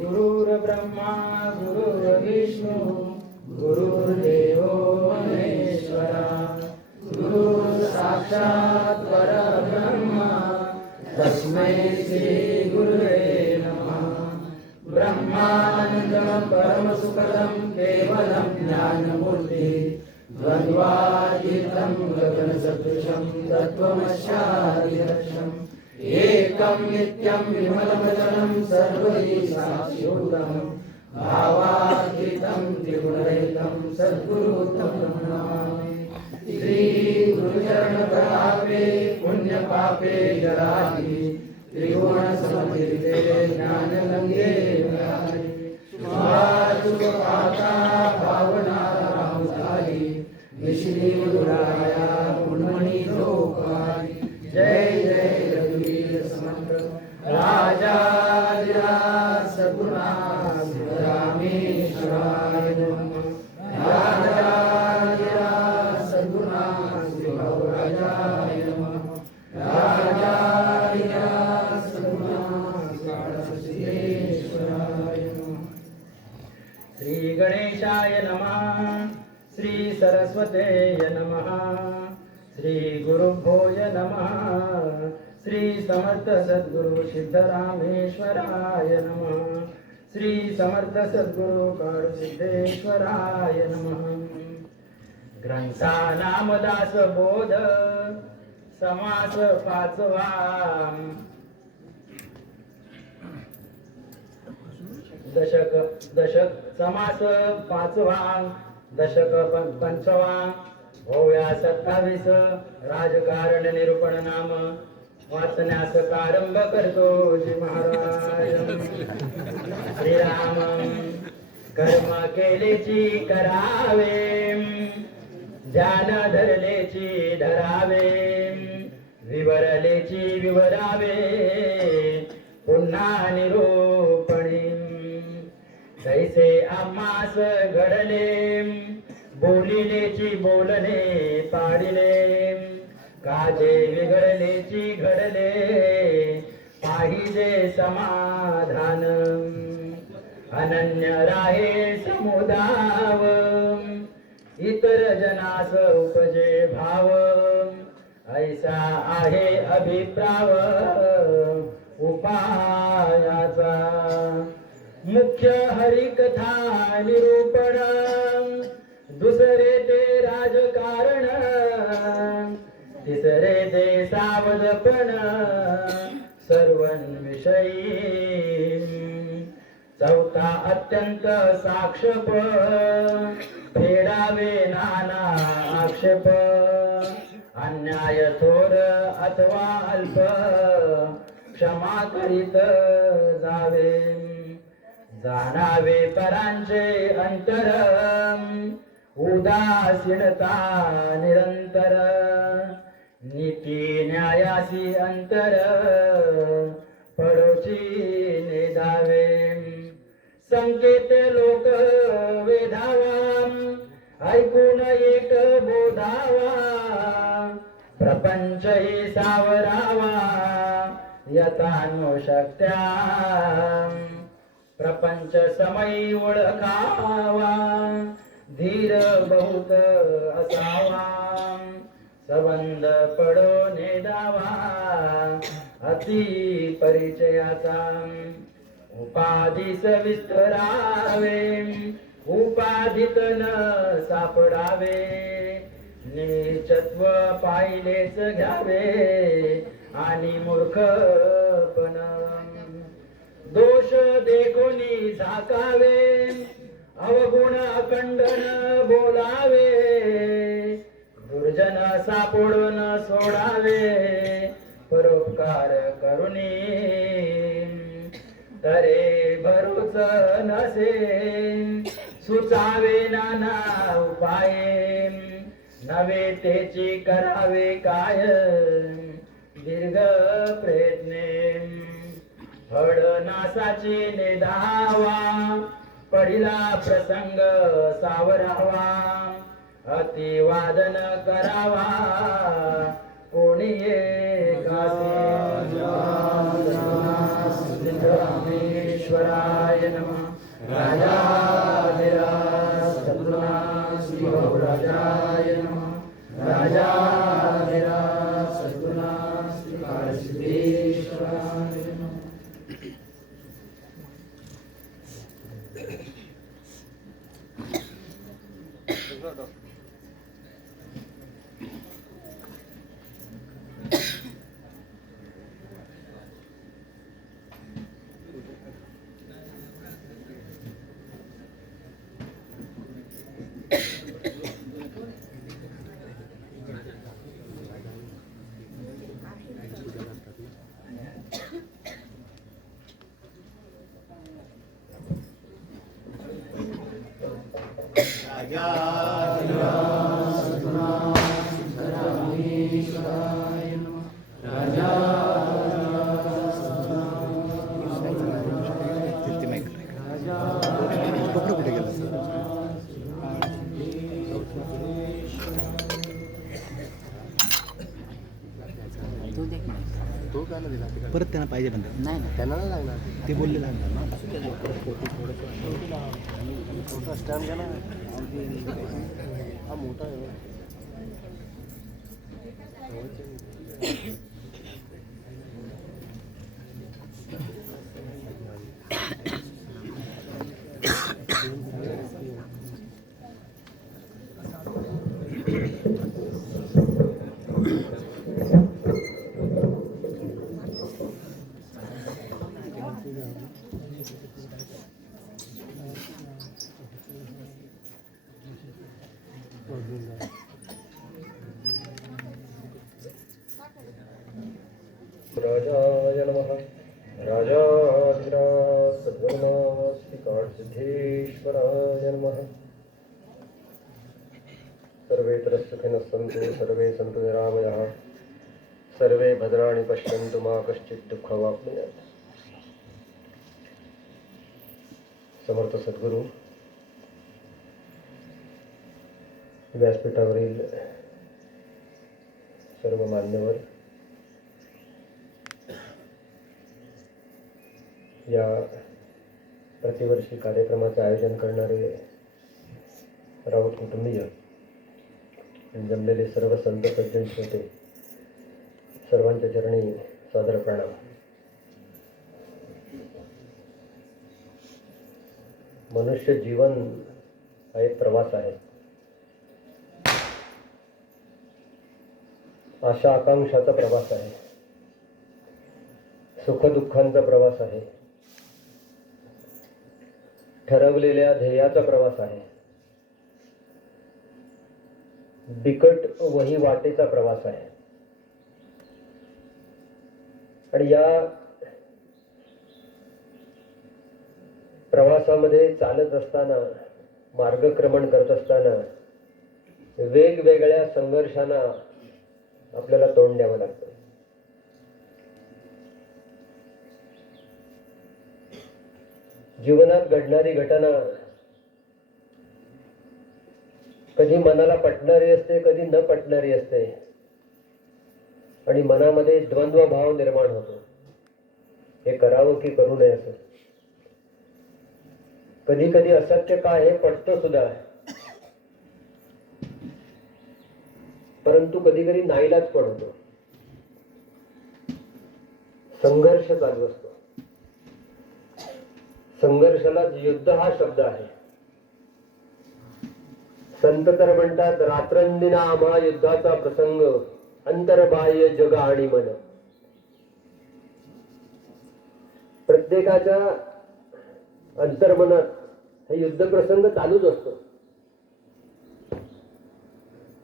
गुरुर्ब्रह्मा गुरुर्विष्णू गुरुर्देवो महेश्वरा गुरुः साक्षात् परब्रह्म तस्मै श्री गुरुवे नमः। ब्रह्मानन्दं परमसुखदं केवलं ज्ञानमूर्ति द्वन्द्वातीतं गगनसदृशं तत्त्वमस्यादिलक्ष्यम् एकं नित्यं विमलमचलं सर्वैः साक्षिभूतं भावातीतं त्रिगुणरहितं सद्गुरुं नमामि। श्री गुरुचरणप्रभावे पुण्यपापे जराहि त्रिगुणसमतीर्थे ज्ञानगंगे शुभाशुभपाता भावना रामधारी निश्रीगुराया गुणमणि लोकारि। जय जय रघुवीर समर्थ राजाधिराज सद्गुरुनाथ रामेश्वराय नमः। राजाधिराज सद्गुरुनाथ गौराजाय नमः। राजाधिराज सद्गुरुनाथ काळसिद्धेश्वराय नमः। श्री गणेशाय नमः। श्री सरस्वतेय नमः। श्री गुरुभ्योय नमः। श्री समर्थ सद्गुरु सिद्धरामेश्वराय नमः। श्री समर्थ सद्गुरु काळसिद्धेश्वराय नमः। ग्रंथा नामदास बोध समास पाचवा। दशक समास पाचवा। दशक पंचवा। ओव्या 27 राजकारण निरूपण नाम वाचण्यास प्रारंभ करतो जी महाराज। श्रीराम कर्म केलेची करावे ध्यान धरलेची धरावे विवरलेची विवरावे पुन्हा निरूपणी तैसे आम्हास घडले बोलिलेची बोलणे पाडिले काजे विघडलेची घडले पाहिजे समाधान अनन्य राहे समुदाव इतर जनास उपजे भाव ऐसा आहे अभिप्राव उपायाचा मुख्य हरिकथा निरूपण दुसरे ते राजकारण तिसरे ते सावधपण सर्वांविषयी चौथा अत्यंत साक्षेप फेडावे नाना आक्षेप अन्याय थोर अथवा अल्प क्षमा करीत जावे जाणावे परांचे अंतर उदासीनता निरंतर नीती न्यायासी अंतर पडोची नेदावे संकेत लोक वेधावा ऐकून एक बोधावा प्रपंच ही सावरावा यथानो शक्त्या प्रपंच समयी ओळखावा धीर बहुत असावा संबंध पडो नेदावा अति परिचयाचा उपाधीस विस्तरावे उपाधित न सापडावे नीचत्व पाहिलेच घ्यावे आणि मूर्खपण दोष देखोनी झाकावे अवगुण अखंडन बोलावे दुर्जन सापडून सोडावे परोपकार करुणी तरे भरूच नसे सुचावे नाना उपाये नवे तेची करावे काय दीर्घ प्रयत्ने फळ नासाची नेदावा पडिला प्रसंग सावरावा, अतिवादन करावा कोणी सिद्धरामेश्वराय नमः. राजाधिराज सद्गुरुनाथ श्री बाबूराजाय नमः. राजाधिराज सद्गुरुनाथ श्री काळसिद्धेश्वराय नमः. परत त्यांना पाहिजे पण नाही ना, त्यांना नाही लागणार, ते बोलले लागणार. छोटा स्टॅम्प घ्या ना, हा मोठा आहे. राजाय नमः. राजाधिराज सद्गुरुनाथ श्री काळसिद्धेश्वराय नमः. सर्वेत्र सुखिनः सन्तु सर्वे सन्तु निरामयाः. सर्वे भद्राणि पश्यन्तु मा कश्चित् दुःखमाप्नुयात्. समर्थ सद्गुरू, व्यासपीठावरील सर्व मान्यवर, या प्रतिवर्षी कार्यक्रमाचे आयोजन करणारे राऊत कुटुंबीय, जमलेले सर्व संत सज्जन श्रोते, सर्वांच्या चरणी सादर प्रणाम. मनुष्य जीवन हा एक प्रवास आहे. आशा आकांक्षाचा प्रवास आहे. सुखदुःखांचा प्रवास आहे. ठरवलेल्या ध्येयाचा प्रवास आहे. बिकट वही वाटेचा प्रवास आहे. आणि या प्रवासामध्ये चालत असताना, मार्गक्रमण करत असताना वेगवेगळ्या संघर्षांना आपल्याला तोंड द्यावं लागतं. जीवनात घडणारी घटना कधी मनाला पटणारी असते, कधी न पटणारी असते, आणि मनामध्ये द्वंद्व भाव निर्माण होतो. हे करावं की करू नये असं. कधी कधी असत्य काय हे पटतं सुद्धा, परंतु कधी कधी नाईलाज पण होतो. संघर्ष चालू असतो. संघर्षाला युद्ध हा शब्द आहे. संत तर म्हणतात, रात्रंदिना आम्हा युद्धाचा प्रसंग, अंतर्बाह्य जग आणि मन. प्रत्येकाच्या अंतर्मनात हे युद्ध प्रसंग चालूच असतो.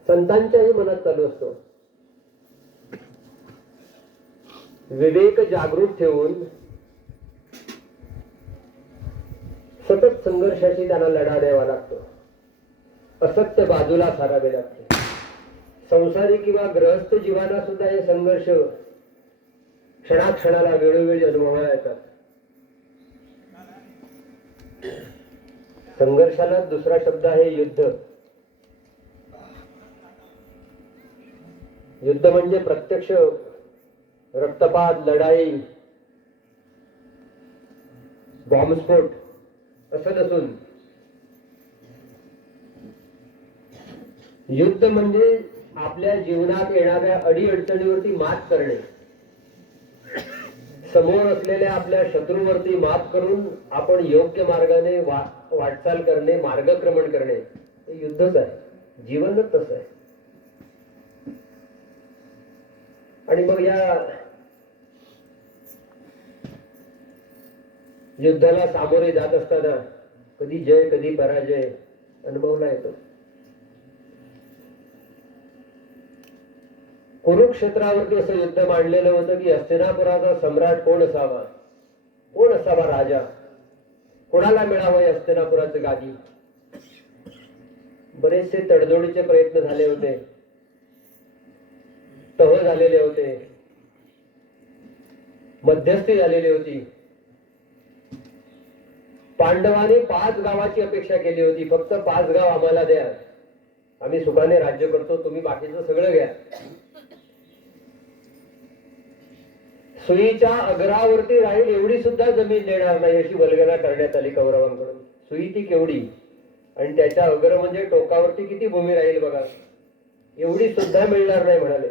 संतांच्याही मनात चालू असतो. विवेक जागृत ठेवून सतत संघर्षाशी त्यांना लढा द्यावा लागतो. असत्य बाजूला सारावे लागते. संसारी किंवा गृहस्थ जीवाला सुद्धा हे संघर्ष क्षणाक्षणाला वेळोवेळी अनुभवायला येतात. संघर्षाला दुसरा शब्द आहे युद्ध. युद्ध म्हणजे प्रत्यक्ष रक्तपात, लढाई, बॉम्बस्फोट असं नसून युद्ध म्हणजे आपल्या जीवनात येणाऱ्या अडीअडचणीवरती मात करणे, समोर असलेल्या आपल्या शत्रूवरती मात करून आपण योग्य मार्गाने वाटचाल करणे, मार्गक्रमण करणे, हे युद्धच आहे. जीवनच तसं आहे. आणि मग या युद्धाला सामोरे जात असताना कधी जय कधी पराजय अनुभवला येतो. कुरुक्षेत्रावरती असं युद्ध मांडलेलं होतं की हस्तिनापुराचा सम्राट कोण असावा, कोण असावा राजा, कोणाला मिळावं या हस्तिनापुराचं गादी. बरेचसे तडजोडीचे प्रयत्न झाले होते, तह झालेले होते, मध्यस्थी झालेली होती. पांडवांनी 5 गावाची अपेक्षा केली होती. फक्त 5 गाव आम्हाला द्या, आम्ही सुखाने राज्य करतो, तुम्ही बाकीचं सगळं घ्या. सुईच्या अग्रावरती राहील एवढी सुद्धा जमीन देणार नाही अशी वल्गना करण्यात आली कौरवांकडून. सुई ती केवढी आणि त्याच्या अग्र म्हणजे टोकावरती किती भूमी राहील बघा, एवढी सुद्धा मिळणार नाही म्हणाले.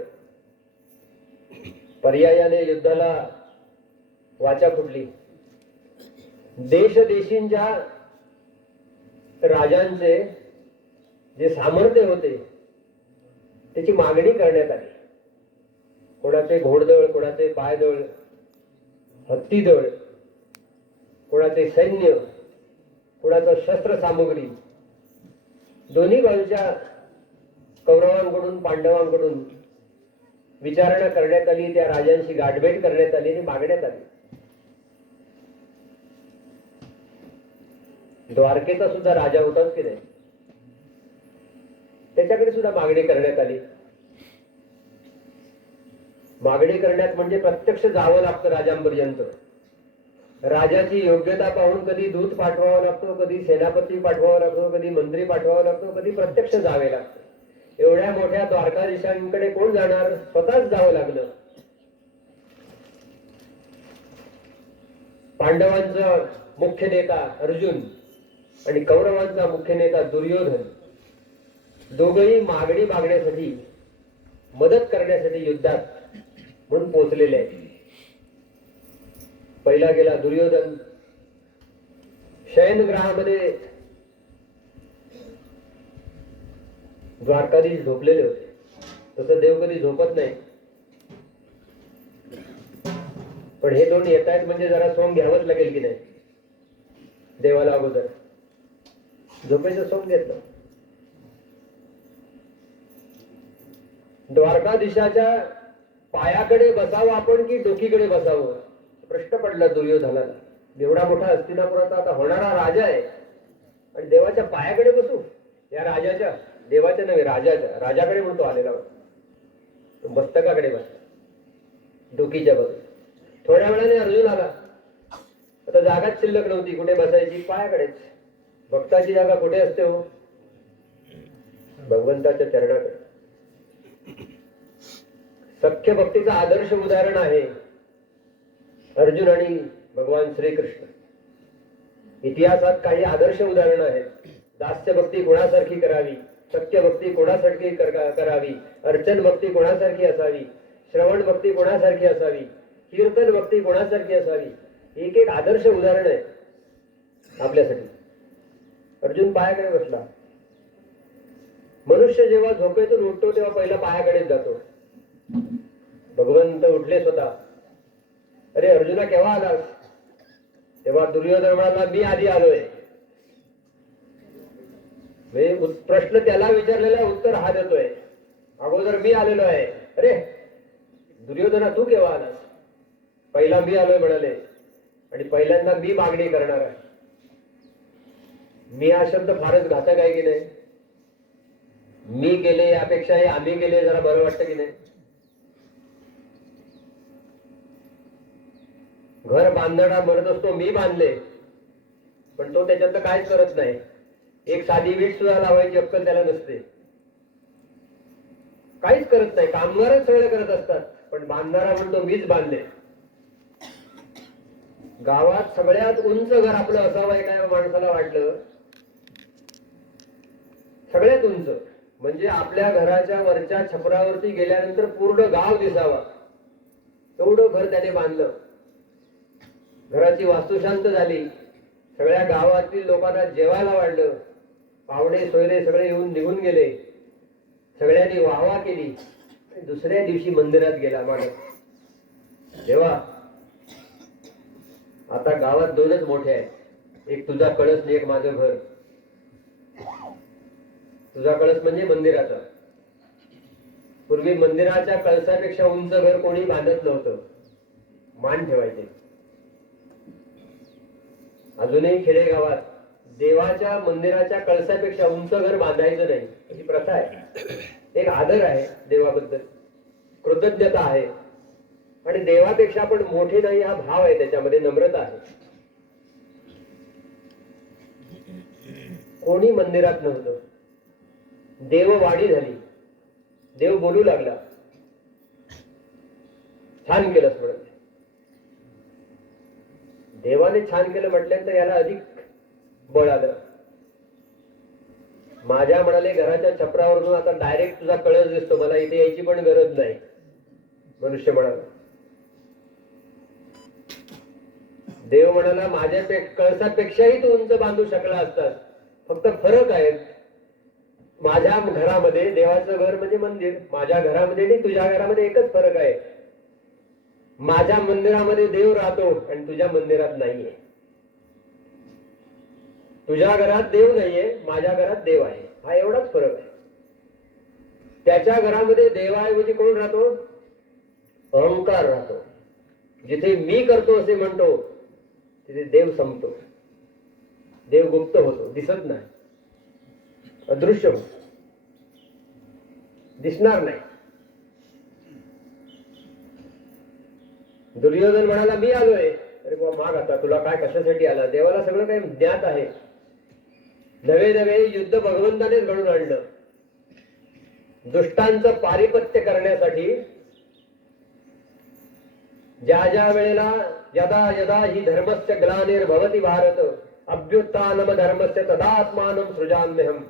पर्यायाने युद्धाला वाचा फुटली. देशदेशींच्या राजांचे जे सामर्थ्य होते त्याची मागणी करण्यात आली. कोणाचे घोडदळ, कोणाचे पायदळ, हत्तीदळ, कोणाचे सैन्य, कोणाचं शस्त्र सामुग्री, दोन्ही बाजूच्या कौरवांकडून पांडवांकडून विचारणा करण्यात आली. त्या राजांशी गाठभेट करण्यात आली आणि मागण्यात आली. द्वारकेचा सुद्धा राजा होताच की नाही, त्याच्याकडे सुद्धा मागणी करण्यात आली. मागणी करण्यात म्हणजे प्रत्यक्ष जावं लागतं राजांपर्यंत. राजाची योग्यता पाहून कधी दूत पाठवावा लागतो, कधी सेनापती पाठवावा लागतो, कधी मंत्री पाठवावा लागतो, कधी प्रत्यक्ष जावे लागतं. एवढ्या मोठ्या द्वारकाधीशांकडे कोण जाणार, स्वतःच जावं लागलं. पांडवांचा मुख्य नेता अर्जुन आणि कौरवांचा मुख्य नेता दुर्योधन दोघंही मागणी मागण्यासाठी, मदत करण्यासाठी युद्धात म्हणून पोहोचलेले आहेत. पहिला गेला दुर्योधन. शयनगृहामध्ये द्वारकाधीश झोपलेले होते. तसं देव कधी झोपत नाही, पण हे दोन येत आहेत म्हणजे जरा सोंग घ्यावंच लागेल की नाही. देवाला अगोदर झोपेचं सोंग घेतलं. द्वारकाधीशाच्या पायाकडे बसावं आपण की डोकीकडे बसावं प्रश्न पडला दुर्योधनाला. एवढा मोठा हस्तिनापुराचा आता होणारा राजा आहे आणि देवाच्या पायाकडे बसू. या राजाच्या, देवाच्या नव्हे राजाच्या, राजाकडे म्हणतो आलेला मस्तकाकडे बसला, डोकीच्या बघ. थोड्या वेळाने अर्जुन आला. आता जागाच शिल्लक नव्हती, कुठे बसायची, पायाकडेच. भक्ताची जागा कुठे असते हो, भगवंताच्या चरणाकडे. सख्य भक्तीचा आदर्श उदाहरण आहे अर्जुन आणि भगवान श्रीकृष्ण. इतिहासात काही आदर्श उदाहरण आहेत. दास्य भक्ती कोणासारखी करावी, सत्य भक्ती कोणासारखी करावी, अर्चन भक्ती कोणासारखी असावी, श्रवण भक्ती कोणासारखी असावी, कीर्तन भक्ती कोणासारखी असावी. एक एक आदर्श उदाहरण आहे आपल्यासाठी. अर्जुन पायाकडे बसला. मनुष्य जेव्हा झोपेतून उठतो तेव्हा पहिला पायाकडेच जातो. भगवंत उठले स्वतः. अरे अर्जुना केव्हा आलास? तेव्हा दुर्योधन म्हणाला मी आधी आलोय. प्रश्न त्याला विचारलेला उत्तर हा देतोय, अगोदर मी आलेलो आहे. अरे दुर्योधना तू केव्हा आलास? पहिला मी आलोय म्हणाले आणि पहिल्यांदा मी मागणी करणार आहे. मी हा शब्द फारच घातक आहे की नाही? मी गेले यापेक्षा आम्ही गेले जरा बरं वाटतं की नाही? घर बांधणारा म्हणत असतो मी बांधले, पण तो त्याच्यात काहीच करत नाही. एक साधी वीट सुद्धा लावायची अक्कल त्याला नसते. काहीच करत नाही, कामगारच सगळे करत असतात, पण बांधणारा म्हणतो मीच बांधले. गावात सगळ्यात उंच घर आपलं असावं आहे काय माणसाला वाटलं. सगळ्यात उंच म्हणजे आपल्या घराच्या वरच्या छपरावरती गेल्यानंतर पूर्ण गाव दिसावा एवढं घर त्याने बांधलं. घराची वास्तुशांत झाली, सगळ्या गावातील लोकांना जेवायला वाढलं, पाहुणे सोयरे सगळे येऊन निघून गेले, सगळ्यांनी वाहवा केली. दुसऱ्या दिवशी मंदिरात गेला माणूस, देवा आता गावात दोनच मोठे आहेत, एक तुझा कळस आणि एक माझं घर. तुझा कळस म्हणजे मंदिराचा. पूर्वी मंदिराच्या कळसापेक्षा उंच घर कोणी बांधत नव्हतं, मान ठेवायचे. अजूनही खेडेगावात देवाच्या मंदिराच्या कळसापेक्षा उंच घर बांधायचं नाही, ही प्रथा आहे. एक आदर आहे देवाबद्दल, कृतज्ञता आहे, आणि देवापेक्षा आपण मोठे नाही हा भाव आहे, त्याच्यामध्ये नम्रता आहे. कोणी मंदिरात नव्हतं, देववाणी झाली, देव बोलू लागला, छान केलंस म्हणत. देवाने छान केलं म्हटल्यानंतर याला अधिक बळ आलं. माझ्या म्हणाले घराच्या छपरावरून आता डायरेक्ट तुझा कळस दिसतो, मला इथे यायची पण गरज नाही. मनुष्य म्हणाला. देव म्हणाला माझ्या कळसापेक्षाही तू उंच बांधू शकला असतास, फक्त फरक आहे. माझ्या घरामध्ये देवाचं घर म्हणजे मंदिर, माझ्या घरामध्ये आणि तुझ्या घरामध्ये एकच फरक आहे, माझ्या मंदिरामध्ये देव राहतो आणि तुझ्या मंदिरात नाहीये. तुझ्या घरात देव नाहीये, माझ्या घरात देव आहे, हा एवढाच फरक आहे. त्याच्या घरामध्ये देवाऐवजी कोण राहतो? अहंकार राहतो. जिथे मी करतो असे म्हणतो तिथे देव संपतो, देव गुप्त होतो, दिसत नाही, अदृश्य होतो, दिसणार नाही. दुर्योधन म्हणाला मी आलोय. अरे बाबा माग आता, तुला काय कशासाठी आला? देवाला सगळं काही ज्ञात आहे. नवे नवे युद्ध भगवंतानेच घडून आणलं. दुष्टांचं पारिपत्य करण्यासाठी ज्या ज्या वेळेला यदा यदा ही धर्मस्य ग्लानिर्भवति भारत अभ्युत्थानम धर्मस्य तदात्मानं सृजाम्यहम्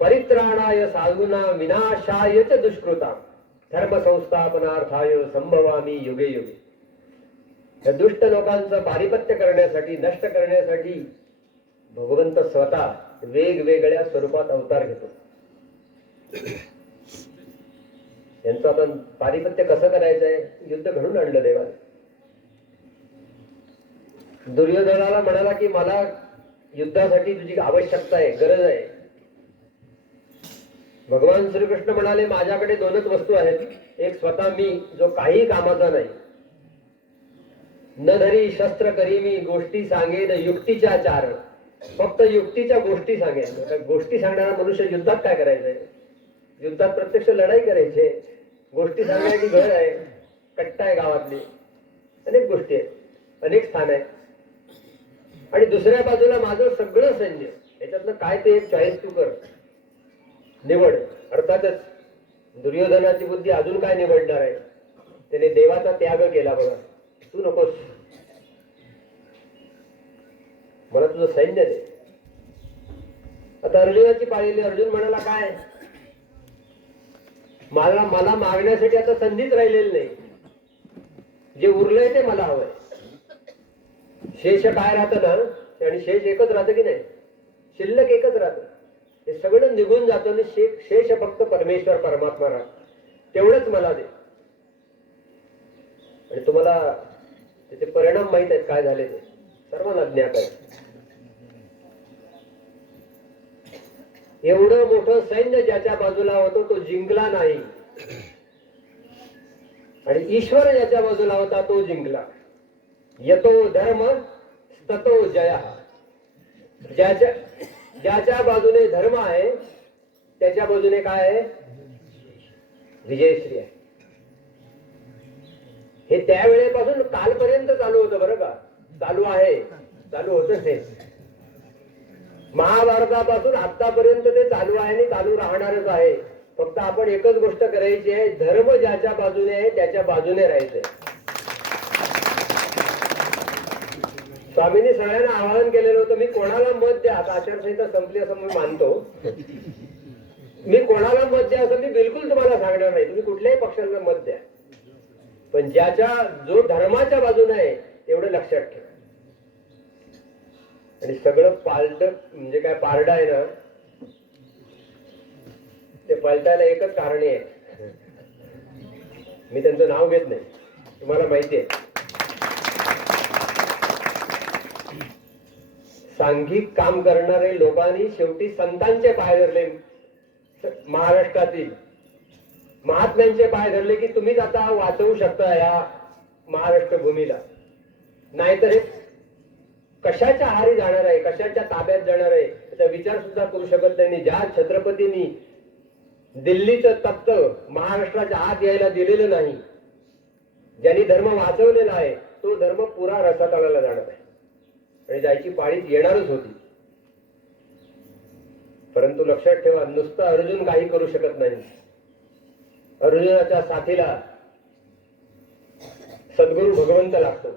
परित्राणाय साधूना विनाशाय च दुष्कृता धर्म संस्थापनार्थाय संभवामी युगे युगे. या दुष्ट लोकांचं पारिपत्य करण्यासाठी, नष्ट करण्यासाठी भगवंत स्वतः वेगवेगळ्या स्वरूपात अवतार घेतो. यांचं आपण पारिपत्य कसं करायचंय, युद्ध घडून आणलं देवाने. दुर्योधनाला म्हणाला की मला युद्धासाठी तुझी आवश्यकता आहे, गरज आहे. भगवान श्रीकृष्ण म्हणाले माझ्याकडे दोनच वस्तू आहेत, एक स्वतः मी जो काही कामाचा नाही, न धरी शस्त्र करी मी गोष्टी सांगेन युक्तीच्या चार. फक्त युक्तीच्या गोष्टी सांगेन. गोष्टी सांगणारा मनुष्य युद्धात काय करायचंय? युद्धात प्रत्यक्ष लढाई करायची. गोष्टी सांगण्याची गरज आहे, कट्टा आहे गावातली, अनेक गोष्टी आहेत, अनेक स्थान आहे. आणि दुसऱ्या बाजूला माझं सगळं सैन्य, याच्यातलं काय ते एक चॉईस तू कर, निवड. अर्थातच दुर्योधनाची बुद्धी अजून काय निवडणार आहे? त्याने देवाचा त्याग केला. बघा, तू नकोस, मला तुझं सैन्य दे. आता अर्जुनाची पाळलेली. अर्जुन म्हणाला काय, मला मागण्यासाठी आता संधीच राहिलेली नाही, जे उरलंय ते मला हवंय. शेष काय राहतं ना, आणि शेष एकच राहतं की नाही, शिल्लक एकच राहतं. हे सगळं निघून जातं आणि शेष फक्त परमेश्वर परमात्मा राहत. तेवढंच मला दे. आणि तुम्हाला त्याचे परिणाम माहित आहेत काय झाले ते, सर्वांना ज्ञात आहे. एवढं मोठं सैन्य ज्याच्या बाजूला होतं तो जिंकला नाही, आणि ईश्वर ज्याच्या बाजूला होता तो जिंकला. यतो धर्म ततो जय. ज्याच्या बाजूने धर्म आहे त्याच्या बाजूने काय आहे? विजयश्री आहे. हे त्यावेळेपासून कालपर्यंत चालू होतं बरं का, चालू आहे, चालू होत हे. महाभारतापासून आतापर्यंत ते चालू आहे आणि चालू राहणारच आहे. फक्त आपण एकच गोष्ट करायची आहे, धर्म ज्याच्या बाजूने आहे त्याच्या बाजूने राहायचंय. स्वामींनी सगळ्यांना आवाहन केलेलं होतं, मी कोणाला मत द्या, आता आचारसंहिता संपली असं मी मानतो, मी कोणाला मत द्या असं मी बिलकुल तुम्हाला सांगणार नाही. तुम्ही कुठल्याही पक्षाला मत द्या, पण ज्याच्या जो धर्माच्या बाजूने आहे तेवढं लक्षात ठेवा. आणि सगळं पालट म्हणजे काय पारडा आहे ना, ते पलटायला एकच कारण आहे, मी त्यांचं नाव घेत नाही, तुम्हाला माहिती आहे. सांघिक काम करणारे लोकांनी शेवटी संतांचे पाय धरले, महाराष्ट्रातील महात्म्यांचे पाय धरले की तुम्हीच आता वाचवू शकता या महाराष्ट्र भूमीला. नाहीतर हे कशाच्या आहारी जाणार आहे, कशाच्या ताब्यात जाणार आहे याचा विचार सुद्धा करू शकत नाही. ज्या छत्रपतींनी दिल्लीचं तख्त महाराष्ट्राच्या आत यायला दिलेलं नाही, ज्यांनी धर्म वाचवलेला आहे, तो धर्म पुरा रसातळाला जाणार आहे आणि जायची पाळी येणारच होती. परंतु लक्षात ठेवा, नुसतं अर्जुन काही करू शकत नाही. अर्जुनाच्या साथीला सद्गुरु भगवंत लागतो.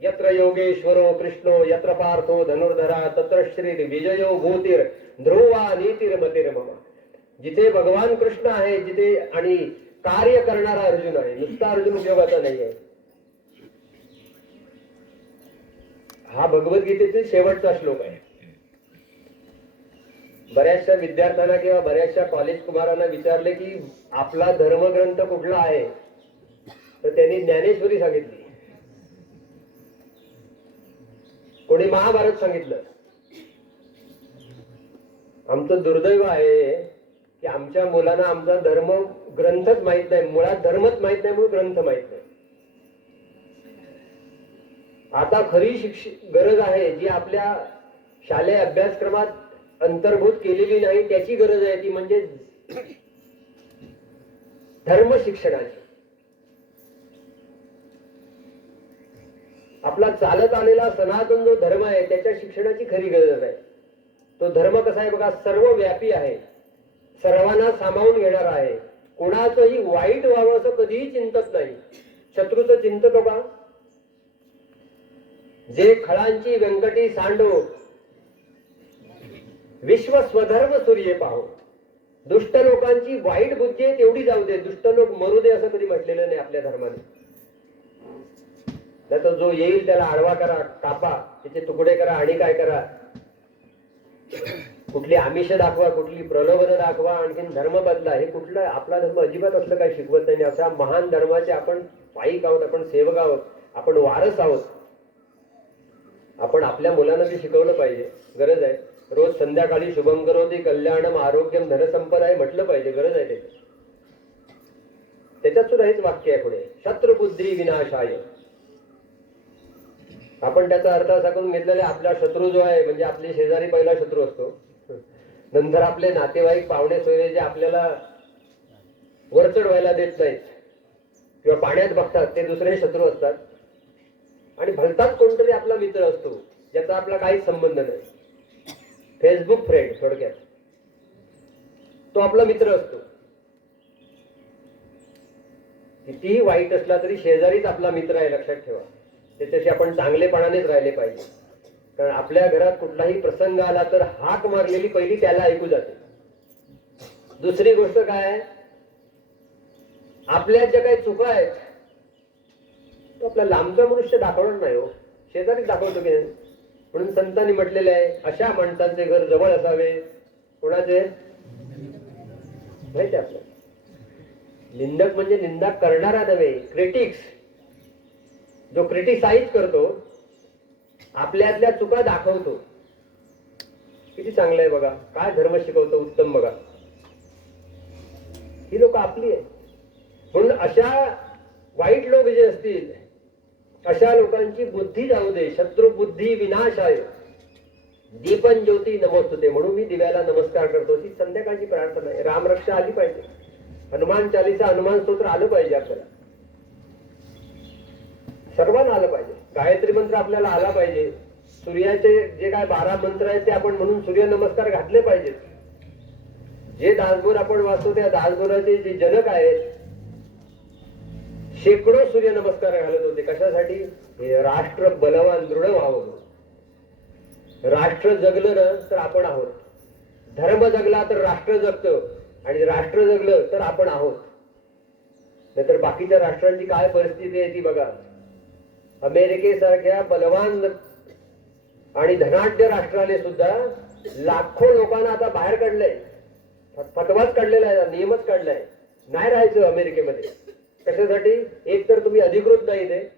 यत्र योगेश्वरो कृष्णो यत्र पार्थो धनुर्धरा तत्र श्री विजयो भूतीर ध्रुवा नीतीर मतीर मम. जिथे भगवान कृष्ण आहे, जिथे आणि कार्य करणारा अर्जुन आहे, नुसता अर्जुन उपयोगाचा नाही आहे. हा भगवद्गीतेतील शेवटचा श्लोक आहे. बऱ्याचशा विद्यार्थ्यांना किंवा बऱ्याचशा कॉलेज कुमारांना विचारले की आपला धर्मग्रंथ कुठला आहे, तर त्यांनी ज्ञानेश्वरी सांगितली, कोणी महाभारत सांगितलं. आमचं दुर्दैव आहे की आमच्या मुलांना आमचा धर्म ग्रंथच माहित नाही, मुळात धर्मच माहित नाही म्हणून ग्रंथ माहित नाही. आता खरी गरज आहे जी आपल्या शालेय अभ्यासक्रमात अंतर्भूत केलेली नाही त्याची गरज आहे, ती म्हणजे धर्म शिक्षणाची. आपला चालत आलेला सनातन जो धर्म आहे त्याच्या शिक्षणाची खरी गरज आहे. तो धर्म कसा आहे बघा, सर्वव्यापी आहे, सर्वांना सामावून घेणारा आहे, कोणाचंही वाईट व्हावं असं कधीही चिंतत नाही. शत्रूचं चिंततो का? जे खळांची व्यंकटी सांडो विश्व स्वधर्म सूर्य पाहो. दुष्ट लोकांची वाईट बुद्धी आहे तेवढी जाऊ दे, दुष्ट लोक मरू दे असं कधी म्हटलेलं नाही आपल्या धर्माने. नाही तर जो येईल त्याला आडवा करा, कापा, त्याचे तुकडे करा आणि काय करा, कुठली आमिष दाखवा, कुठली प्रलोभन दाखवा, आणखीन धर्म बदला. हे कुठलं आपला धर्म अजिबात असलं काही शिकवत नाही. अशा महान धर्माचे आपण पाईक आहोत, आपण सेवक आहोत, आपण वारस आहोत. आपण आपल्या मुलांना ते शिकवलं पाहिजे, गरज आहे. रोज संध्याकाळी शुभम करोति कल्याणम आरोग्यम धनसंपदा आहे म्हटलं पाहिजे, गरज आहे त्याच्यात सुद्धा हेच वाक्य आहे पुढे, शत्रुबुद्धी विनाशाय. आपण त्याचा अर्थ असा करून घेतलेला आहे, आपला शत्रू जो आहे म्हणजे आपले शेजारी पहिला शत्रू असतो, नंतर आपले नातेवाईक पाहुणे सोयरे जे आपल्याला वरचढ व्हायला देत नाहीत किंवा पाण्यात बघतात ते दुसरे शत्रू असतात, आणि भलताच कोणतरी आपला मित्र असतो ज्याचा आपला काहीच संबंध नाही. फेसबुक फ्रेंड थोडक्यात, तो आपला मित्र असतो. कितीही वाईट असला तरी शेजारीच आपला मित्र आहे, लक्षात ठेवा. त्याच्याशी आपण चांगलेपणानेच राहिले पाहिजे, कारण आपल्या घरात कुठलाही प्रसंग आला तर हाक मारलेली पहिली त्याला ऐकू जाते. दुसरी गोष्ट काय आहे, आपल्या ज्या काही चुका आहेत तो आपला लांबचा मनुष्य दाखवणार नाही, हो शेजारीच दाखवतो की नाही. म्हणून संतांनी म्हटलेले आहे, अशा माणसांचे घर जवळ असावे. कोणाचे? माहिती आपलं. निंदक म्हणजे निंदा करणारा नव्हे, क्रिटिक्स. जो क्रिटिसाइज करतो, आपल्यातल्या चुका दाखवतो, किती चांगलं आहे बघा, काय धर्म शिकवतो उत्तम बघा. ही लोक आपली आहे. म्हणून अशा वाईट लोक जे असतील अशा लोकांची बुद्धी जाऊ दे. शत्रू बुद्धी विनाशाय दीपन ज्योती नमोस्तुते. म्हणून मी दिव्याला नमस्कार करतो. ही संध्याकाळची प्रार्थना आहे. रामरक्षा आली पाहिजे, हनुमान चालीसा, हनुमान स्तोत्र आलं पाहिजे, आपल्याला सर्वांना आलं पाहिजे, गायत्री मंत्र आपल्याला आला पाहिजे. सूर्याचे जे काय 12 मंत्र आहेत ते आपण म्हणून सूर्य नमस्कार घातले पाहिजेत. जे दासबोध आपण वाचतो त्या दासबोधाचे जे जनक आहेत शेकडो सूर्य नमस्कार घालत होते. कशासाठी? हे राष्ट्र बलवान दृढ व्हावं. राष्ट्र जगलं ना तर आपण आहोत. धर्म जगला तर राष्ट्र जगतं आणि राष्ट्र जगलं तर आपण आहोत. नाहीतर बाकीच्या राष्ट्रांची काय परिस्थिती आहे ती बघा. अमेरिकेसारख्या बलवान आणि धनाढ्य राष्ट्राने सुद्धा लाखो लोकांना आता बाहेर काढलंय. फतवाच काढलेला आहे, नियमच काढलाय, नाही राहायचं अमेरिकेमध्ये. कशासाठी? एक तर तुम्ही अधिकृत नाही ते,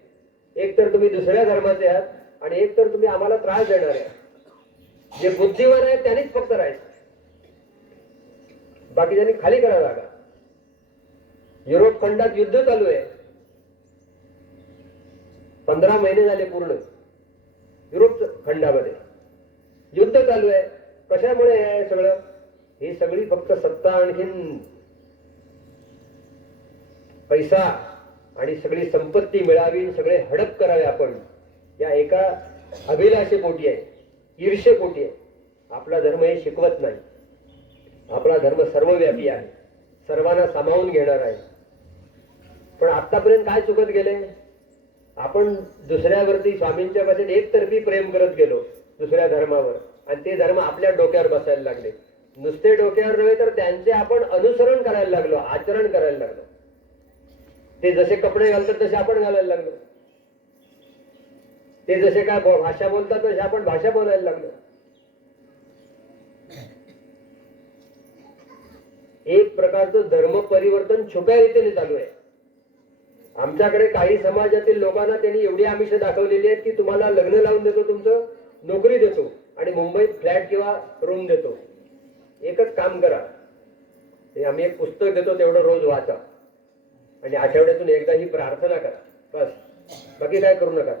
एक तर तुम्ही दुसऱ्या धर्माचे आहात आणि एक तर तुम्ही आम्हाला त्रास देणार आहे. जे बुद्धिवर आहे त्यांनीच फक्त राहायचं, बाकीच्यांनी खाली करा जागा. युरोप खंडात युद्ध चालू आहे. 15 महिने झाले पूर्ण युरोप खंडामध्ये युद्ध चालू आहे. कशामुळे आहे सगळं? ही सगळी फक्त सत्ता, आणखीन पैसा आणि सगळी संपत्ती मिळावी, सगळे हडप करावे आपण, या एका अभिलाषेपोटी आहे, ईर्षेपोटी आहे. आपला धर्म हे शिकवत नाही. आपला धर्म सर्वव्यापी आहे, सर्वांना सामावून घेणार आहे. पण आतापर्यंत काय चुकत गेले? आपण दुसऱ्यावरती स्वामींच्या भाषेत एकतर्फी प्रेम करत गेलो दुसऱ्या धर्मावर, आणि ते धर्म आपल्या डोक्यावर बसायला लागले. नुसते डोक्यावर नव्हे तर त्यांचे आपण अनुसरण करायला लागलो, आचरण करायला लागलो. ते जसे कपडे घालतात तसे आपण घालायला लागलो. ते जसे काय भाषा बोलतात तसे आपण भाषा बोलायला लागलो. एक प्रकारचं धर्म परिवर्तन छुप्या रीतीने चालू आहे. आमच्याकडे काही समाजातील लोकांना त्यांनी एवढी आमिष दाखवलेली आहेत की तुम्हाला लग्न लावून देतो, तुमचं नोकरी देतो आणि मुंबईत फ्लॅट किंवा रूम देतो. एकच काम करा, ते आम्ही एक पुस्तक देतो तेवढं रोज वाचा आणि आठवड्यातून एकदा ही प्रार्थना करा, बस. बाकी काय करू नका.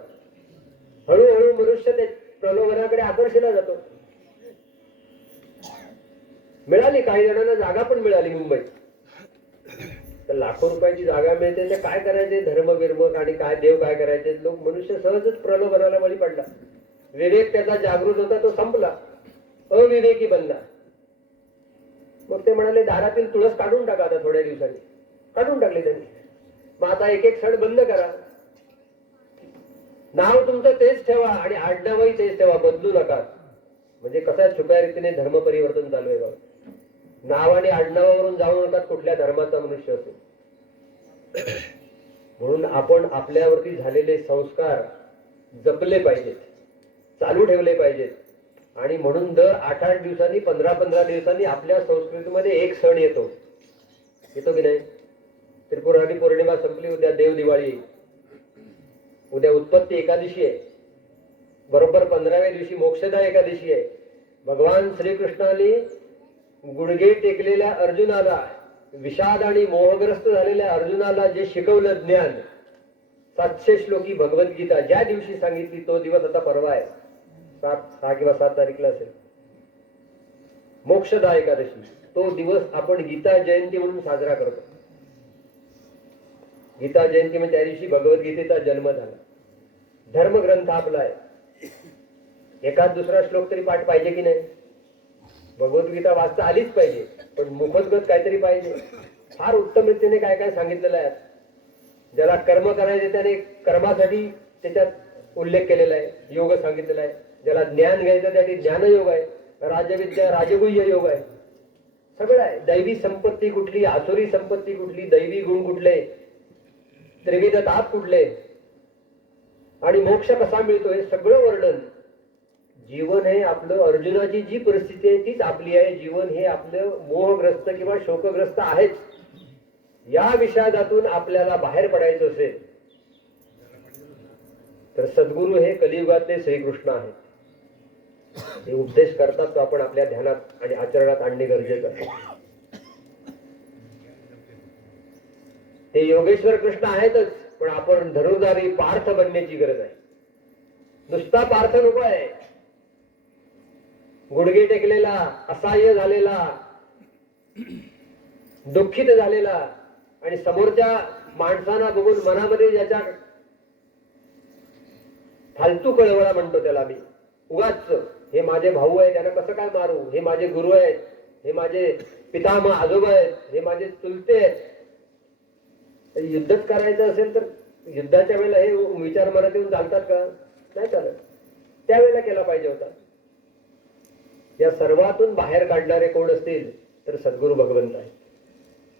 हळूहळू मनुष्य ते प्रलोभनाकडे आकर्षला जातो. मिळाली काही जणांना जागा पण मिळाली मुंबईत, तर लाखो रुपयाची जागा मिळते, तर काय करायचे? धर्म बिर्मक आणि काय देव काय करायचे? लोक मनुष्य सहजच प्रलोभनाला बळी पडला. विवेक त्याचा जागृत होता तो संपला, अविवेकी बनला. मग ते म्हणाले दारातील तुळस काढून टाका. आता थोड्या दिवसांनी काढून टाकले त्यांनी. मग आता एक एक सण बंद करा. नाव तुमचं तेच ठेवा आणि आडनावही तेच ठेवा, बदलू नका. म्हणजे कसं छुप्या रीतीने धर्म परिवर्तन चालू आहे बघा. नाव आणि आडनावावरून जाऊ नका कुठल्या धर्माचा मनुष्य असो. म्हणून आपण आपल्यावरती झालेले संस्कार जपले पाहिजेत, चालू ठेवले पाहिजेत. आणि म्हणून दर 8-8 दिवसांनी, 15-15 दिवसांनी आपल्या संस्कृतीमध्ये एक सण येतो की नाही? त्रिपुरारी पौर्णिमा संपली, उद्या देव दिवाळी, उद्या उत्पत्ती एकादशी आहे, बरोबर 15व्या दिवशी मोक्षदा एकादशी आहे. भगवान श्रीकृष्णाने गुडघे टेकलेल्या अर्जुनाला, विषाद आणि मोहग्रस्त झालेल्या अर्जुनाला जे शिकवलं ज्ञान, 700 श्लोकी भगवद्गीता ज्या दिवशी सांगितली तो दिवस आता परवा आहे. 6 किंवा 7 तारीखला असेल मोक्षदा एकादशी. तो दिवस आपण गीता जयंती म्हणून साजरा करतो. गीता जयंती म्हणजे त्या दिवशी भगवद्गीतेचा जन्म झाला. धर्मग्रंथ आपला आहे. एखाद दुसरा श्लोक तरी पाठ पाहिजे की नाही? भगवद्गीता वाचता आलीच पाहिजे, पण मुखोद्गत काहीतरी पाहिजे. फार उत्तम रीतीने काय काय सांगितलेलं आहे. ज्याला कर्म करायचे त्याने कर्मासाठी त्याच्यात उल्लेख केलेला आहे, योग सांगितलेला आहे. ज्याला ज्ञान घ्यायचं त्यासाठी ज्ञानयोग आहे, राजविद्या राजगुह्य योग आहे, सगळं आहे. दैवी संपत्ती कुठली, आसुरी संपत्ती कुठली, दैवी गुण कुठले, त्रिविध ताप कुठले आणि मोक्ष कसा मिळतो हे सगळं वर्णन. जीवन हे आपलं, अर्जुनाची जी परिस्थिती आहे तीच आपली आहे. जीवन हे आपलं मोहग्रस्त किंवा शोकग्रस्त आहेच. या विषादातून आपल्याला बाहेर पडायचं असेल तर सद्गुरू हे कलियुगातले श्रीकृष्ण आहेत. हे उपदेश करतात तो आपण आपल्या ध्यानात आणि आचरणात आणणे गरजेचं आहे. ते योगेश्वर कृष्ण आहेतच, पण आपण धनुर्धारी पार्थ बनण्याची गरज आहे. नुसता पार्थ नको आहे. गुडघे टेकलेला, असहाय्य झालेला, दुःखित झालेला आणि समोरच्या माणसांना बघून मनामध्ये ज्याच्या फालतू कळवळा म्हणतो त्याला मी, उगाच हे माझे भाऊ आहे त्यांना कसं काय मारू, हे माझे गुरु आहेत, हे माझे पितामह आजोबा आहेत, हे माझे चुलते आहेत. तर युद्धच करायचं असेल तर युद्धाच्या वेळेला हे विचार मनात येऊन चालतात का? नाही चालत. त्यावेळेला केला पाहिजे होता. या सर्वातून बाहेर काढणारे कोण असतील तर सद्गुरू भगवंत आहेत.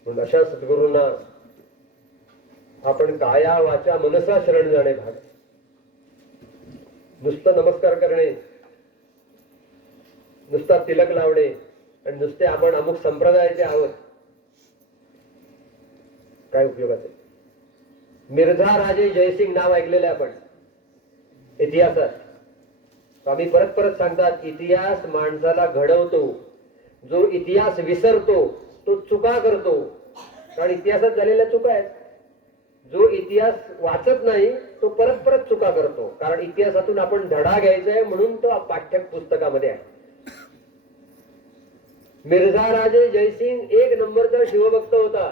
म्हणून अशा सद्गुरूंना आपण काया वाचा मनसा शरण जाणे भाग. नुसतं नमस्कार करणे, नुसता तिलक लावणे आणि नुसते आपण अमुक संप्रदायाचे आहोत, काय उपयोगाचे? मिर्झा राजे जयसिंग नाव ऐकलेलं आहे आपण इतिहासात. स्वामी परत परत सांगतात, इतिहास माणसाला घडवतो. जो इतिहास विसरतो तो चुका करतो, कारण इतिहासात झालेल्या चुका आहेत. जो इतिहास वाचत नाही तो परत परत चुका करतो, कारण इतिहासातून आपण धडा घ्यायचा आहे म्हणून तो पाठ्य पुस्तकामध्ये आहे. मिर्झा राजे जयसिंग एक नंबरचा शिवभक्त होता.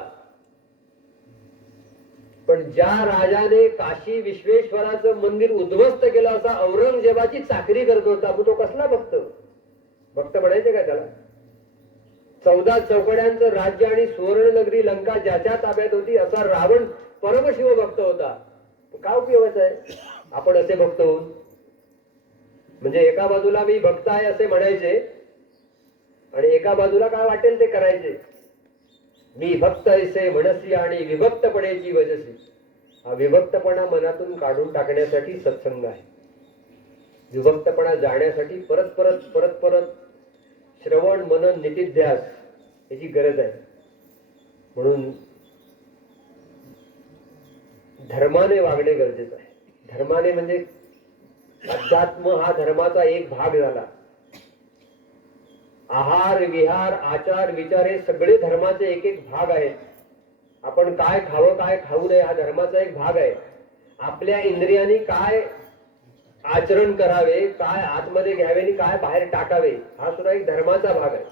पण ज्या राजाने काशी विश्वेश्वराचं मंदिर उद्ध्वस्त केलं असा औरंगजेबाची चाकरी करत होता, तो कसला भक्त? भक्त म्हणायचे का त्याला? 14 चौकड्यांचं राज्य आणि सुवर्णनगरी लंका ज्याच्या ताब्यात होती असा रावण परमशिव भक्त होता. काय उपयोगाचा आहे आपण असे भक्त होऊन? म्हणजे एका बाजूला मी भक्त आहे असे म्हणायचे आणि एका बाजूला काय वाटेल ते करायचे. मी भक्त ऐसे म्हणसी आणि विभक्तपणेची वजसी. हा विभक्तपणा मनातून काढून टाकण्यासाठी सत्संग आहे. विभक्तपणा जाण्यासाठी परत परत परत परत श्रवण मनन नितिध्यास याची गरज आहे. म्हणून धर्माने वागणे गरजेचं आहे. धर्माने म्हणजे अध्यात्म हा धर्माचा एक भाग झाला. आहार विहार आचार विचार हे सगळे धर्माचे एक एक भाग आहेत. आपण काय खावं काय खाऊ नये हा धर्माचा एक भाग आहे. आपल्या इंद्रियांनी काय आचरण करावे, काय आतमध्ये घ्यावे आणि काय बाहेर टाकावे हा सुद्धा एक धर्माचा भाग आहे.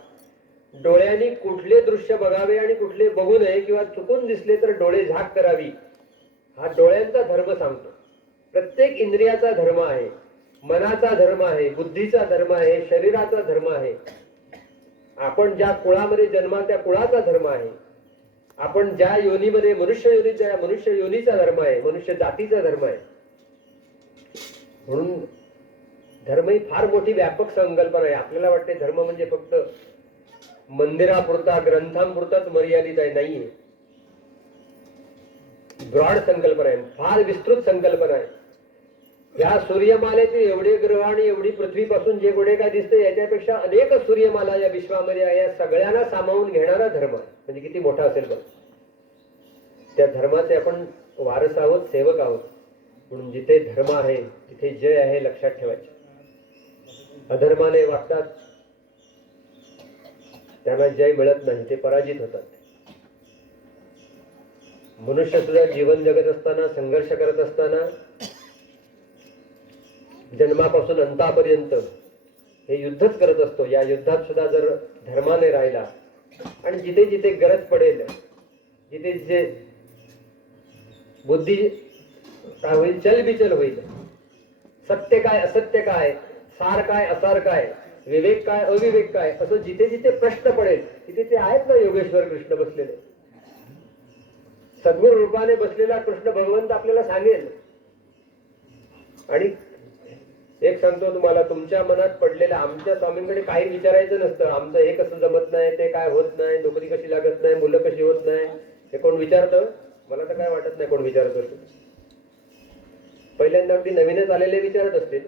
डोळ्यांनी कुठले दृश्य बघावे आणि कुठले बघू नये किंवा चुकून दिसले तर डोळे झाक करावी हा डोळ्यांचा धर्म सांगतो. प्रत्येक इंद्रियाचा धर्म आहे, मनाचा धर्म आहे, बुद्धीचा धर्म आहे, शरीराचा धर्म आहे. आपण ज्या कुळामध्ये जन्मा त्या कुळाचा धर्म आहे. आपण ज्या योनीमध्ये मनुष्य योनीत ज्या मनुष्य योनीचा धर्म आहे, मनुष्य जातीचा धर्म आहे. म्हणून धर्म ही फार मोठी व्यापक संकल्पना आहे. आपल्याला वाटते धर्म म्हणजे फक्त मंदिरापुरता ग्रंथांपुरताच मर्यादित आहे. नाहीये. ब्रॉड संकल्पना आहे, फार विस्तृत संकल्पना आहे. या सूर्यमालेचे एवढे ग्रह आणि एवढी पृथ्वीपासून जे कुठे काय दिसते याच्यापेक्षा अनेक सूर्यमाला या विश्वामध्ये आहे. या सगळ्यांना सामावून घेणारा धर्म म्हणजे किती मोठा असेल बघ. त्या धर्माचे आपण वारस आहोत, सेवक आहोत. म्हणून जिथे धर्म आहे तिथे जय आहे लक्षात ठेवायचे. अधर्माने वागतात त्यांना जय मिळत नाही, ते पराजित होतात. मनुष्य सुद्धा जीवन जगत असताना संघर्ष करत असताना जन्मापासून अंतापर्यंत हे युद्धच करत असतो. या युद्धात सुद्धा जर धर्माने राहिला आणि जिथे जिथे गरज पडेल, जिथे जिथे बुद्धी काय होईल, चलबिचल होईल, सत्य काय असत्य काय, सार काय असार काय, विवेक काय अविवेक काय, असं जिथे जिथे प्रश्न पडेल तिथे ते आहेत ना योगेश्वर कृष्ण बसलेले. सद्गुरु रूपाने बसलेला कृष्ण भगवंत आपल्याला सांगेल. आणि एक सांगतो तुम्हाला, तुमच्या मनात पडलेलं आमच्या स्वामींकडे काही विचारायचं नसतं. आमचं हे कसं जमत नाही, ते काय होत नाही, नोकरी कशी लागत नाही, मुलं कशी होत नाही, हे कोण विचारतं? मला तर काय वाटत नाही कोण विचारत असतो. पहिल्यांदा अगदी नवीनच आलेले विचारत असतील.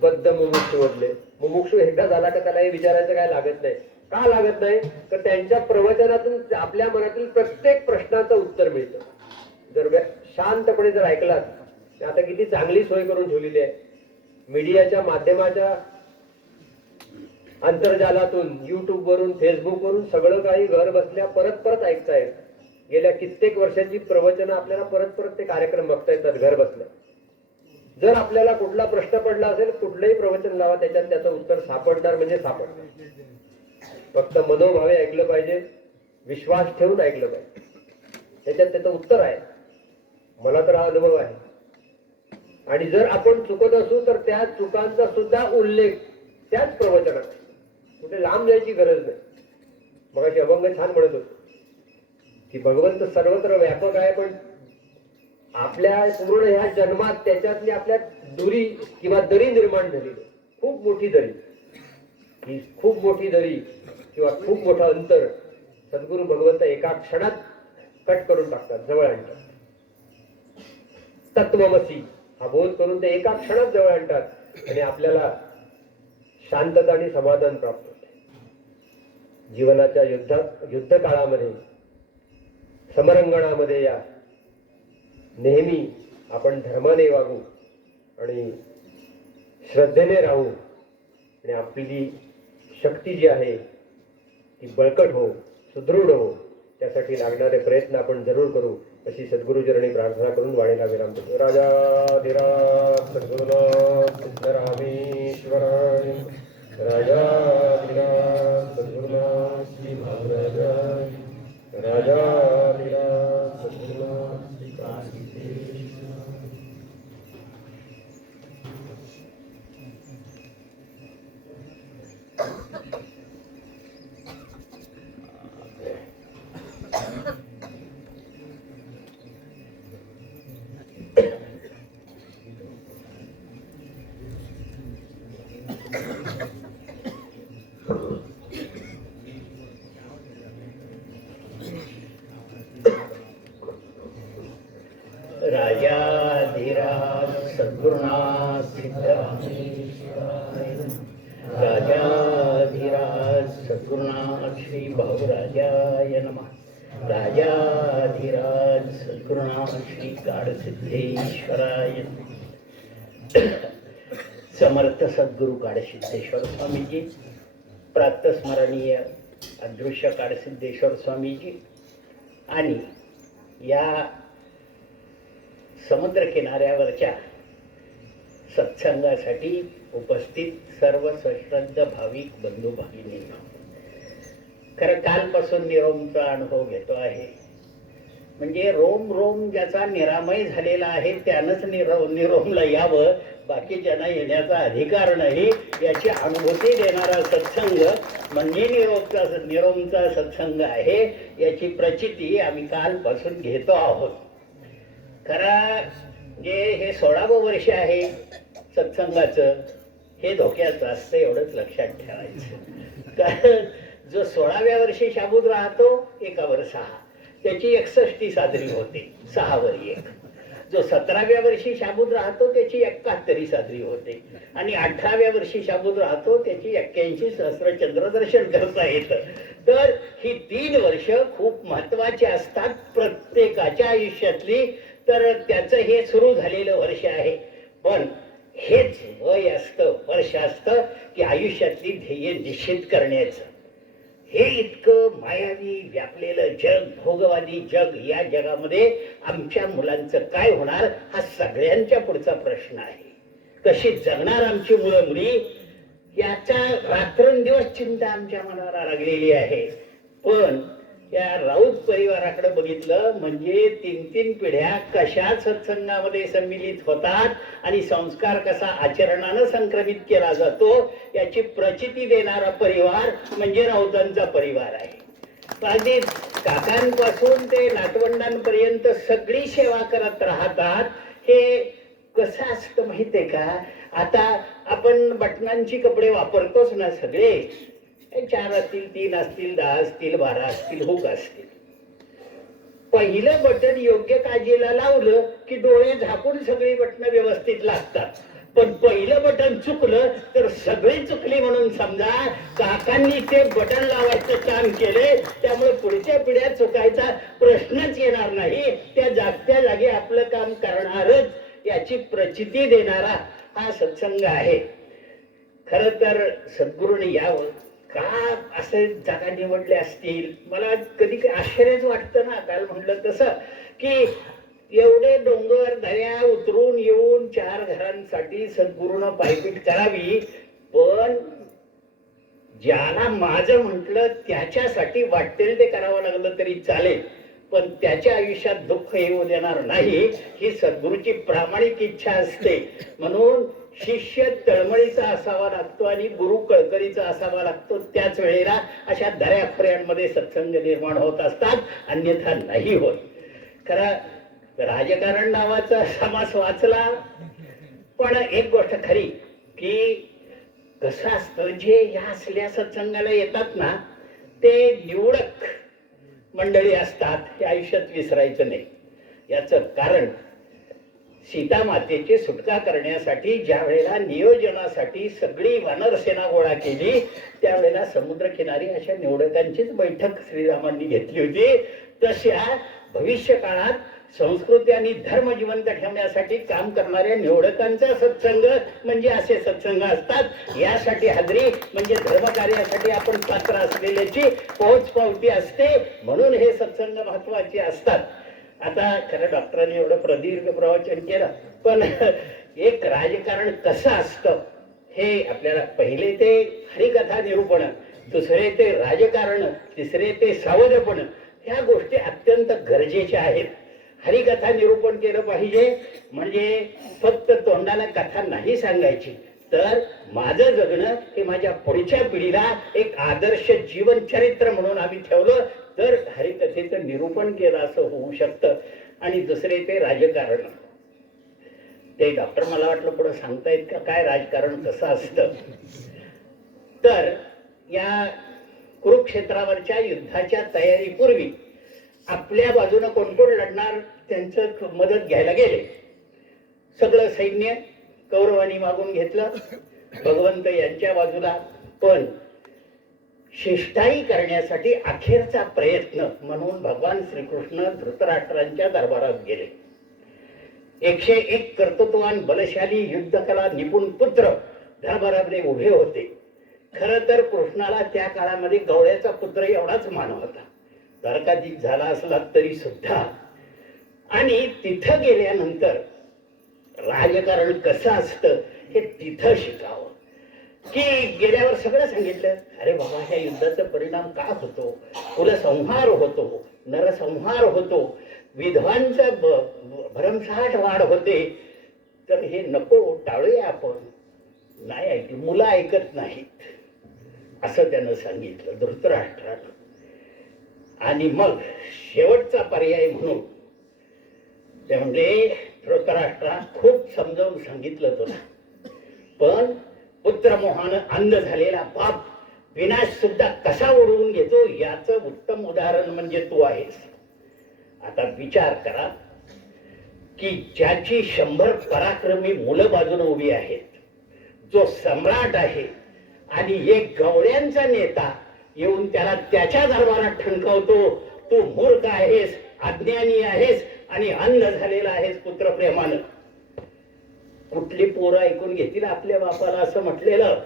बद्ध मुमुक्षू मधले मुमुक्षू एकदा झाला का त्याला हे विचारायचं काय लागत नाही. का लागत नाही? तर त्यांच्या प्रवचनातून आपल्या मनातील प्रत्येक प्रश्नाचं उत्तर मिळतं. जर शांतपणे जर ऐकलात, आता किती चांगली सोय करून ठेवलेली आहे. मीडियाच्या माध्यमाच्या आंतरजालातून, युट्यूब वरून, फेसबुक वरून सगळं काही घर बसल्या परत परत ऐकता येत. गेल्या कित्येक वर्षाची प्रवचनं आपल्याला परत परत ते कार्यक्रम बघता येतात घर बसल्या. जर आपल्याला कुठला प्रश्न पडला असेल, कुठलंही प्रवचन लावा, त्याच्यात त्याचं उत्तर सापडणार म्हणजे सापडणार. फक्त मनोभावे ऐकलं पाहिजे, विश्वास ठेवून ऐकलं पाहिजे, त्याच्यात त्याचं उत्तर आहे. मला तर हा अनुभव आहे. आणि जर आपण चुकत असू तर त्या चुकांचा सुद्धा उल्लेख त्याच प्रवचनात, कुठे लांब जायची गरज नाही. मग अशी अभंग छान म्हणत होतो की भगवंत सर्वत्र व्यापक आहे, पण आपल्या पूर्ण ह्या जन्मात त्याच्यातली आपल्या दुरी किंवा दरी निर्माण झाली, खूप मोठी दरी, ही खूप मोठी दरी किंवा खूप मोठं अंतर सद्गुरू भगवंत एका क्षणात कट करून टाकतात, जवळ आणतात. तत्वमसी हा बोध करून ते एका क्षणात जवळ आणतात आणि आपल्याला शांतता आणि समाधान प्राप्त होते. जीवनाच्या युद्ध काळामध्ये, समरंगणामध्ये या नेहमी आपण धर्माने वागू आणि श्रद्धेने राहू आणि आपली शक्ती जी आहे ती बळकट हो, सुदृढ हो, त्यासाठी लागणारे प्रयत्न आपण जरूर करू, अशी सद्गुरुचरणी प्रार्थना करून वाणीला विराम देतो. राजाधिराज सद्गुरुनाथ सिद्धरामेश्वराय, राजाधिराज सद्गुरुनाथ श्री महाराजाय, राजाधिराज सद्गुरुनाथ श्री काशीनाथ. राजाधिराज सद्गुरुनाथ सिद्धरामेश्वराय, राजाधिराज सद्गुरुनाथ श्री भाऊराजाय नमः. राजाधिराज सद्गुरुनाथ श्री काडसिद्धेश्वराय. समर्थ सद्गुरु काडसिद्धेश्वर स्वामीजी, प्रातस्मरणीय अदृश्य काडसिद्धेश्वर स्वामीजी आणि या समुद्र किनाऱ्यावरच्या सत्संगासाठी उपस्थित सर्व सश्रद्ध भाविक बंधू भगिनींना खरं कालपासून निरोमचा अनुभव घेतो आहे. म्हणजे रोम रोम ज्याचा निरामय झालेला आहे त्यानंच निरोमला यावं, बाकी ज्यांना येण्याचा अधिकार नाही याची अनुभूती देणारा सत्संग म्हणजे निरोमचा सत्संग आहे, याची प्रचिती आम्ही कालपासून घेतो आहोत. खरं जे हे 16वं वर्ष आहे सत्संगाचं, हे धोक्याचं असतं, एवढंच लक्षात ठेवायचं. कारण जो 16व्या वर्षी शाबूत राहतो 1वर 6, त्याची 61 साजरी होते, 6वर 1. जो 17व्या वर्षी शाबूत राहतो त्याची 71 साजरी होते आणि 18व्या वर्षी शाबूत राहतो त्याची 81 सहस्र चंद्रदर्शन करता येतं. तर ही 3 वर्ष खूप महत्वाची असतात प्रत्येकाच्या आयुष्यातली. तर त्याचं हे सुरू झालेलं वर्ष आहे. पण हेच वय असतं, वर्ष असतं की आयुष्यातली ध्येय निश्चित करण्याचं. हे इतकं मायावी व्यापलेलं जग, भोगवादी जग, या जगामध्ये आमच्या मुलांचं काय होणार हा सगळ्यांच्या पुढचा प्रश्न आहे. कशी जगणार आमची मुलं मुली याचा रात्रंदिवस चिंता आमच्या मनाला लागलेली आहे. पण या राऊत परिवाराकडे बघितलं म्हणजे 3-3 पिढ्या कशा सत्संगामध्ये सम्मिलित होतात आणि संस्कार कसा आचरणानं संक्रमित केला जातो याची प्रचिती देणारा परिवार म्हणजे राऊतांचा परिवार आहे. अगदी काकांपासून ते नातवंडांपर्यंत सगळी सेवा करत राहतात. हे कसं असतं माहितीये का, आता आपण बटनांची कपडे वापरतोच ना सगळे, 4 असतील, 3 असतील, 10 असतील, 12 असतील, हुक असतील. पहिलं बटन योग्य काळजीला लावलं की डोळे झाकून सगळी बटणं व्यवस्थित लागतात. पण पहिलं बटन चुकलं तर सगळी चुकली म्हणून समजा. काकांनी ते बटन लावायचं काम केले, त्यामुळे पुढच्या पिढ्या चुकायचा प्रश्नच येणार नाही. त्या जागत्या जागी आपलं काम करणारच याची प्रचिती देणारा हा सत्संग आहे. खर तर सद्गुरूने यावं का असे जागा निवडले असतील. मला कधी आश्चर्यच वाटतं ना, काल म्हटलं तसं की एवढे डोंगर दऱ्या उतरून येऊन 4 घरांसाठी सद्गुरूनं पायपीट करावी. पण ज्याला माझं म्हटलं त्याच्यासाठी वाटेल ते करावं लागलं तरी चालेल, पण त्याच्या आयुष्यात दुःख येऊ देणार नाही ही सद्गुरूची प्रामाणिक इच्छा असते. म्हणून शिष्य तळमळीचा असावा लागतो आणि गुरु कळकळीचा असावा लागतो. त्याच वेळेला अशा दऱ्याखोऱ्यांमध्ये सत्संग निर्माण होत असतात, अन्यथा नाही होत. खरं राजकारण नावाचा समास वाचला, पण एक गोष्ट खरी की कसं असतं, जे या असल्या सत्संगाला येतात ना ते निवडक मंडळी असतात, हे आयुष्यात विसरायचं नाही. याचं कारण सीता मातेची सुटका करण्यासाठी ज्या वेळेला नियोजनासाठी सगळी वानरसेना गोळा केली, त्यावेळेला समुद्रकिनारी अशा निवडकांचीच बैठक श्रीरामांनी घेतली होती. तशा भविष्य काळात संस्कृती आणि धर्म जिवंत ठेवण्यासाठी काम करणाऱ्या निवडकांचा सत्संग म्हणजे असे सत्संग असतात. यासाठी हजरी म्हणजे धर्मकार्यासाठी आपण पात्र असलेल्याची पोहोच पावती असते, म्हणून हे सत्संग महत्वाचे असतात. आता खरं डॉक्टरांनी एवढं प्रदीर्घ प्रवचन केलं, पण एक राजकारण कसं असतं हे आपल्याला, पहिले ते हरिकथा निरूपण, दुसरे ते राजकारण, तिसरे ते सावधपण, ह्या गोष्टी अत्यंत गरजेच्या आहेत. हरिकथा निरूपण केलं पाहिजे म्हणजे फक्त तोंडाला कथा नाही सांगायची, तर माझं जगणं हे माझ्या पुढच्या पिढीला एक आदर्श जीवन चरित्र म्हणून आम्ही ठेवलं तर हरिकथेचं निरूपण केलं असं होऊ शकतं. आणि दुसरे ते राजकारण. ते डॉक्टर मला वाटलं पुढे सांगतायत का काय राजकारण कसं असतं. तर या कुरुक्षेत्रावरच्या युद्धाच्या तयारीपूर्वी आपल्या बाजूनं कोण कोण लढणार त्यांचं मदत घ्यायला गेले. सगळं सैन्य कौरवांनी मागून घेतलं भगवंत यांच्या बाजूला, पण शिष्टाई करण्यासाठी अखेरचा प्रयत्न म्हणून भगवान श्रीकृष्ण धृतराष्ट्रांच्या दरबारात गेले. 101 कर्तृत्ववान बलशाली युद्धकला निपुण पुत्र दरबारामध्ये उभे होते. खरं तर कृष्णाला त्या काळामध्ये गवळ्याचा पुत्र एवढाच मान होता, द्वारकाधीश झाला असला तरी सुद्धा. आणि तिथं गेल्यानंतर राजकारण कसं असतं हे तिथं शिकावं. की गेल्यावर सगळं सांगितलं, अरे बाबा ह्या युद्धाचा परिणाम का होतो, कुलसंहार होतो, नरसंहार होतो, विधवांचा भरमसाठ वाढ होते, तर हे नको टाळूया आपण. नाही ऐकलं, मुलं ऐकत नाहीत असं त्यानं सांगितलं धृतराष्ट्रानं. आणि मग शेवटचा पर्याय म्हणून ते म्हणजे धृतराष्ट्रा खूप समजावून सांगितलं तुला, पण पुत्रमोहानं अंध झालेला बाप विनाश सुद्धा कसा ओढवून घेतो याचं उत्तम उदाहरण म्हणजे तू आहेस. आता विचार करा की ज्याची 100 पराक्रमी मुलं बाजूने उभी आहेत, जो सम्राट आहे आणि एक गवळ्यांचा नेता येऊन त्याला त्याच्या दरबारात ठणकावतो, तू मूर्ख आहेस, अज्ञानी आहेस आणि अंध झालेला आहेस पुत्रप्रेमानं. कुठली पोरं ऐकून घेतील आपल्या बापाला असं म्हटलेलं.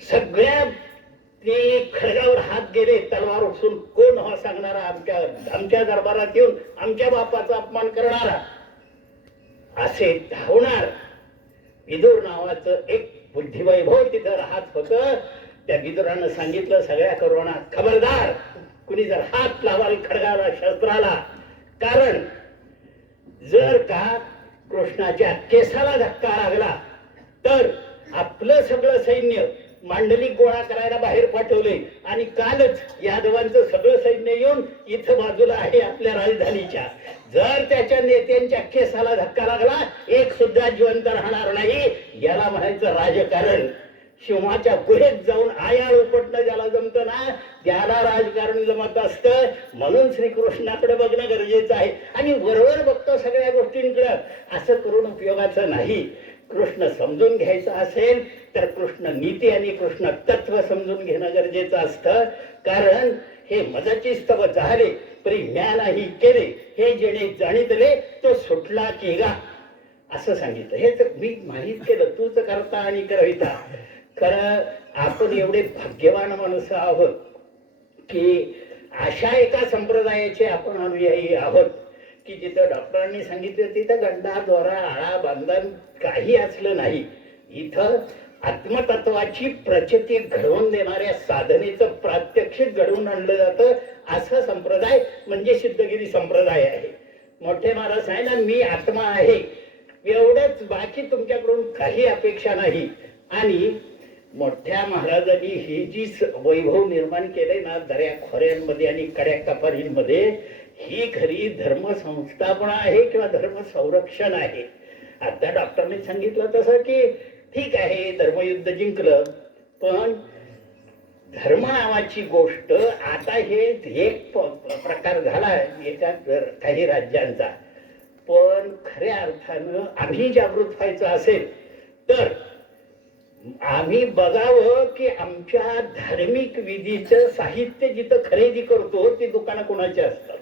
सगळ्या ते खडगावर हात गेले, तलवार उचलून कोण हा सांगणारा आमच्या दरबारात येऊन आमच्या बापाचा अपमान करणारा, असे धावणार. विदुर नावाचं एक बुद्धिवैभव तिथं राहत होत. त्या विदुरानं सांगितलं सगळ्या करोना, खबरदार कुणी जर हात लावाल खडगाला शस्त्राला, कारण जर का कृष्णाच्या केसाला धक्का लागला तर आपलं सगळं सैन्य मांडलिक गोळा करायला बाहेर पाठवले आणि कालच यादवांचं सगळं सैन्य येऊन इथं बाजूला आहे आपल्या राजधानीच्या. जर त्याच्या नेत्यांच्या केसाला धक्का लागला, एक सुद्धा जिवंत राहणार नाही. याला म्हणायचं राजकारण. सिंहाच्या गुहेत जाऊन आयाळ उपटणं ज्याला जमतं ना, त्याला राजकारण जमत असतं. म्हणून श्रीकृष्णाकडे बघणं गरजेचं आहे. आणि वरवर बघतो सगळ्या गोष्टींकडे, असं करून उपयोगाचं नाही. कृष्ण समजून घ्यायचं असेल तर कृष्ण नीती आणि कृष्ण तत्व समजून घेणं गरजेचं असतं. कारण हे मजाची स्तव झाले परी म्या नाही केले, हे जेणे जाणितले तो सुटला की गा, असं सांगितलं. हे तर मी माहीत केलं, तूच करता आणि करविता. खरं आपण एवढे भाग्यवान माणसं आहोत की अशा एका संप्रदायाचे आपण अनुयायी आहोत की जिथं डॉक्टरांनी सांगितलं तिथं गंडा दोरा आळा बांधण काही असलं नाही. इथं आत्मतत्वाची प्रचिती घडवून देणाऱ्या साधनेचं प्रात्यक्षिक घडवून आणलं जातं. असा संप्रदाय म्हणजे सिद्धगिरी संप्रदाय आहे. मोठे महाराज आहे ना, मी आत्मा आहे एवढंच, बाकी तुमच्याकडून काही अपेक्षा नाही. आणि मोठ्या महाराजांनी ही जी वैभव निर्माण केलंय ना दऱ्या खोऱ्यांमध्ये आणि कड्या कपारींमध्ये, ही खरी धर्म संस्थापना आहे किंवा धर्म संरक्षण आहे. आता डॉक्टरने सांगितलं तसं की ठीक आहे धर्मयुद्ध जिंकलं, पण धर्म नावाची गोष्ट आता हे एक प्रकार झाला एका काही राज्यांचा. पण खऱ्या अर्थानं आम्ही जागृत व्हायचं असेल तर आम्ही बघावं की आमच्या धार्मिक विधीचं साहित्य जिथं खरेदी करतो ती दुकानं कोणाची असतात.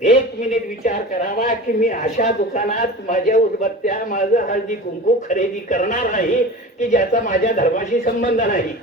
एक मिनिट विचार करावा की मी अशा दुकानात माझ्या उदबत्त्या, माझं हळदी कुंकू खरेदी करणार नाही की ज्याचा माझ्या धर्माशी संबंध नाही.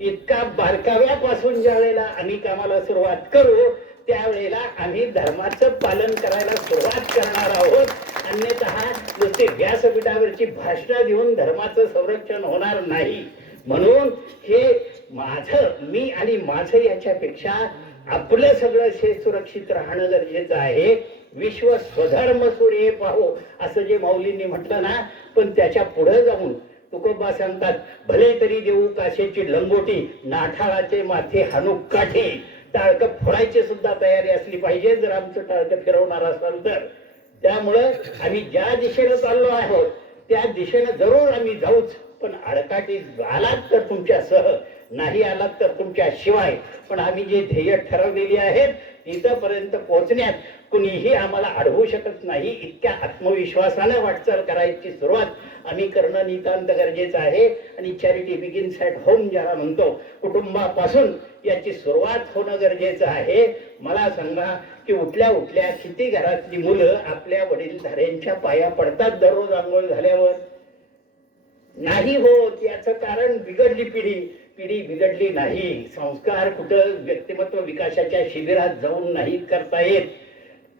इतका बारकाव्यापासून ज्या वेळेला आम्ही कामाला सुरुवात करू त्यावेळेला आम्ही धर्माचं पालन करायला सुरुवात करणार आहोत. अन्यथा नुसते व्यासपीठावरची भाषणं देऊन धर्माचं संरक्षण होणार नाही. म्हणून हे माझं, मी आणि माझं याच्यापेक्षा आपलं सगळं सुरक्षित राहणं गरजेचं आहे. विश्व स्वधर्म सूर्य पाहो असं जे माऊलींनी म्हटलं ना, पण त्याच्या पुढे जाऊन तुकोबा सांगतात, भले तरी देऊ काशेची लंगोटी, नाठाळाचे माथे हाणू काठी. टाळकं फोडायची सुद्धा तयारी असली पाहिजे जर आमचं टाळकं फिरवणार असाल तर. त्यामुळं आम्ही ज्या दिशेनं चाललो आहोत त्या दिशेनं जरूर आम्ही जाऊच, पण अडकाठी आलात तर तुमच्यासह, नाही आलात तर तुमच्या शिवाय. पण आम्ही जे ध्येय ठरवलेली आहेत इथपर्यंत पोहोचण्यात कुणीही आम्हाला अडवू शकत नाही. इतक्या आत्मविश्वासानं वाटचाल करायची सुरुवात आम्ही करणं नितांत गरजेचं आहे. आणि चॅरिटी बिगिन्स ॲट होम ज्याला म्हणतो, कुटुंबापासून याची सुरुवात होणं गरजेचं आहे. मला सांगा की उठल्या उठल्या किती घरातली मुलं आपल्या वडीलधाऱ्यांच्या पाया पडतात दररोज आंघोळ झाल्यावर? नाही होत. याचं कारण बिघडली पिढी. पिढी बिघडली नाही. संस्कार कुठं व्यक्तिमत्व विकासाच्या शिबिरात जाऊन नाही करता येत.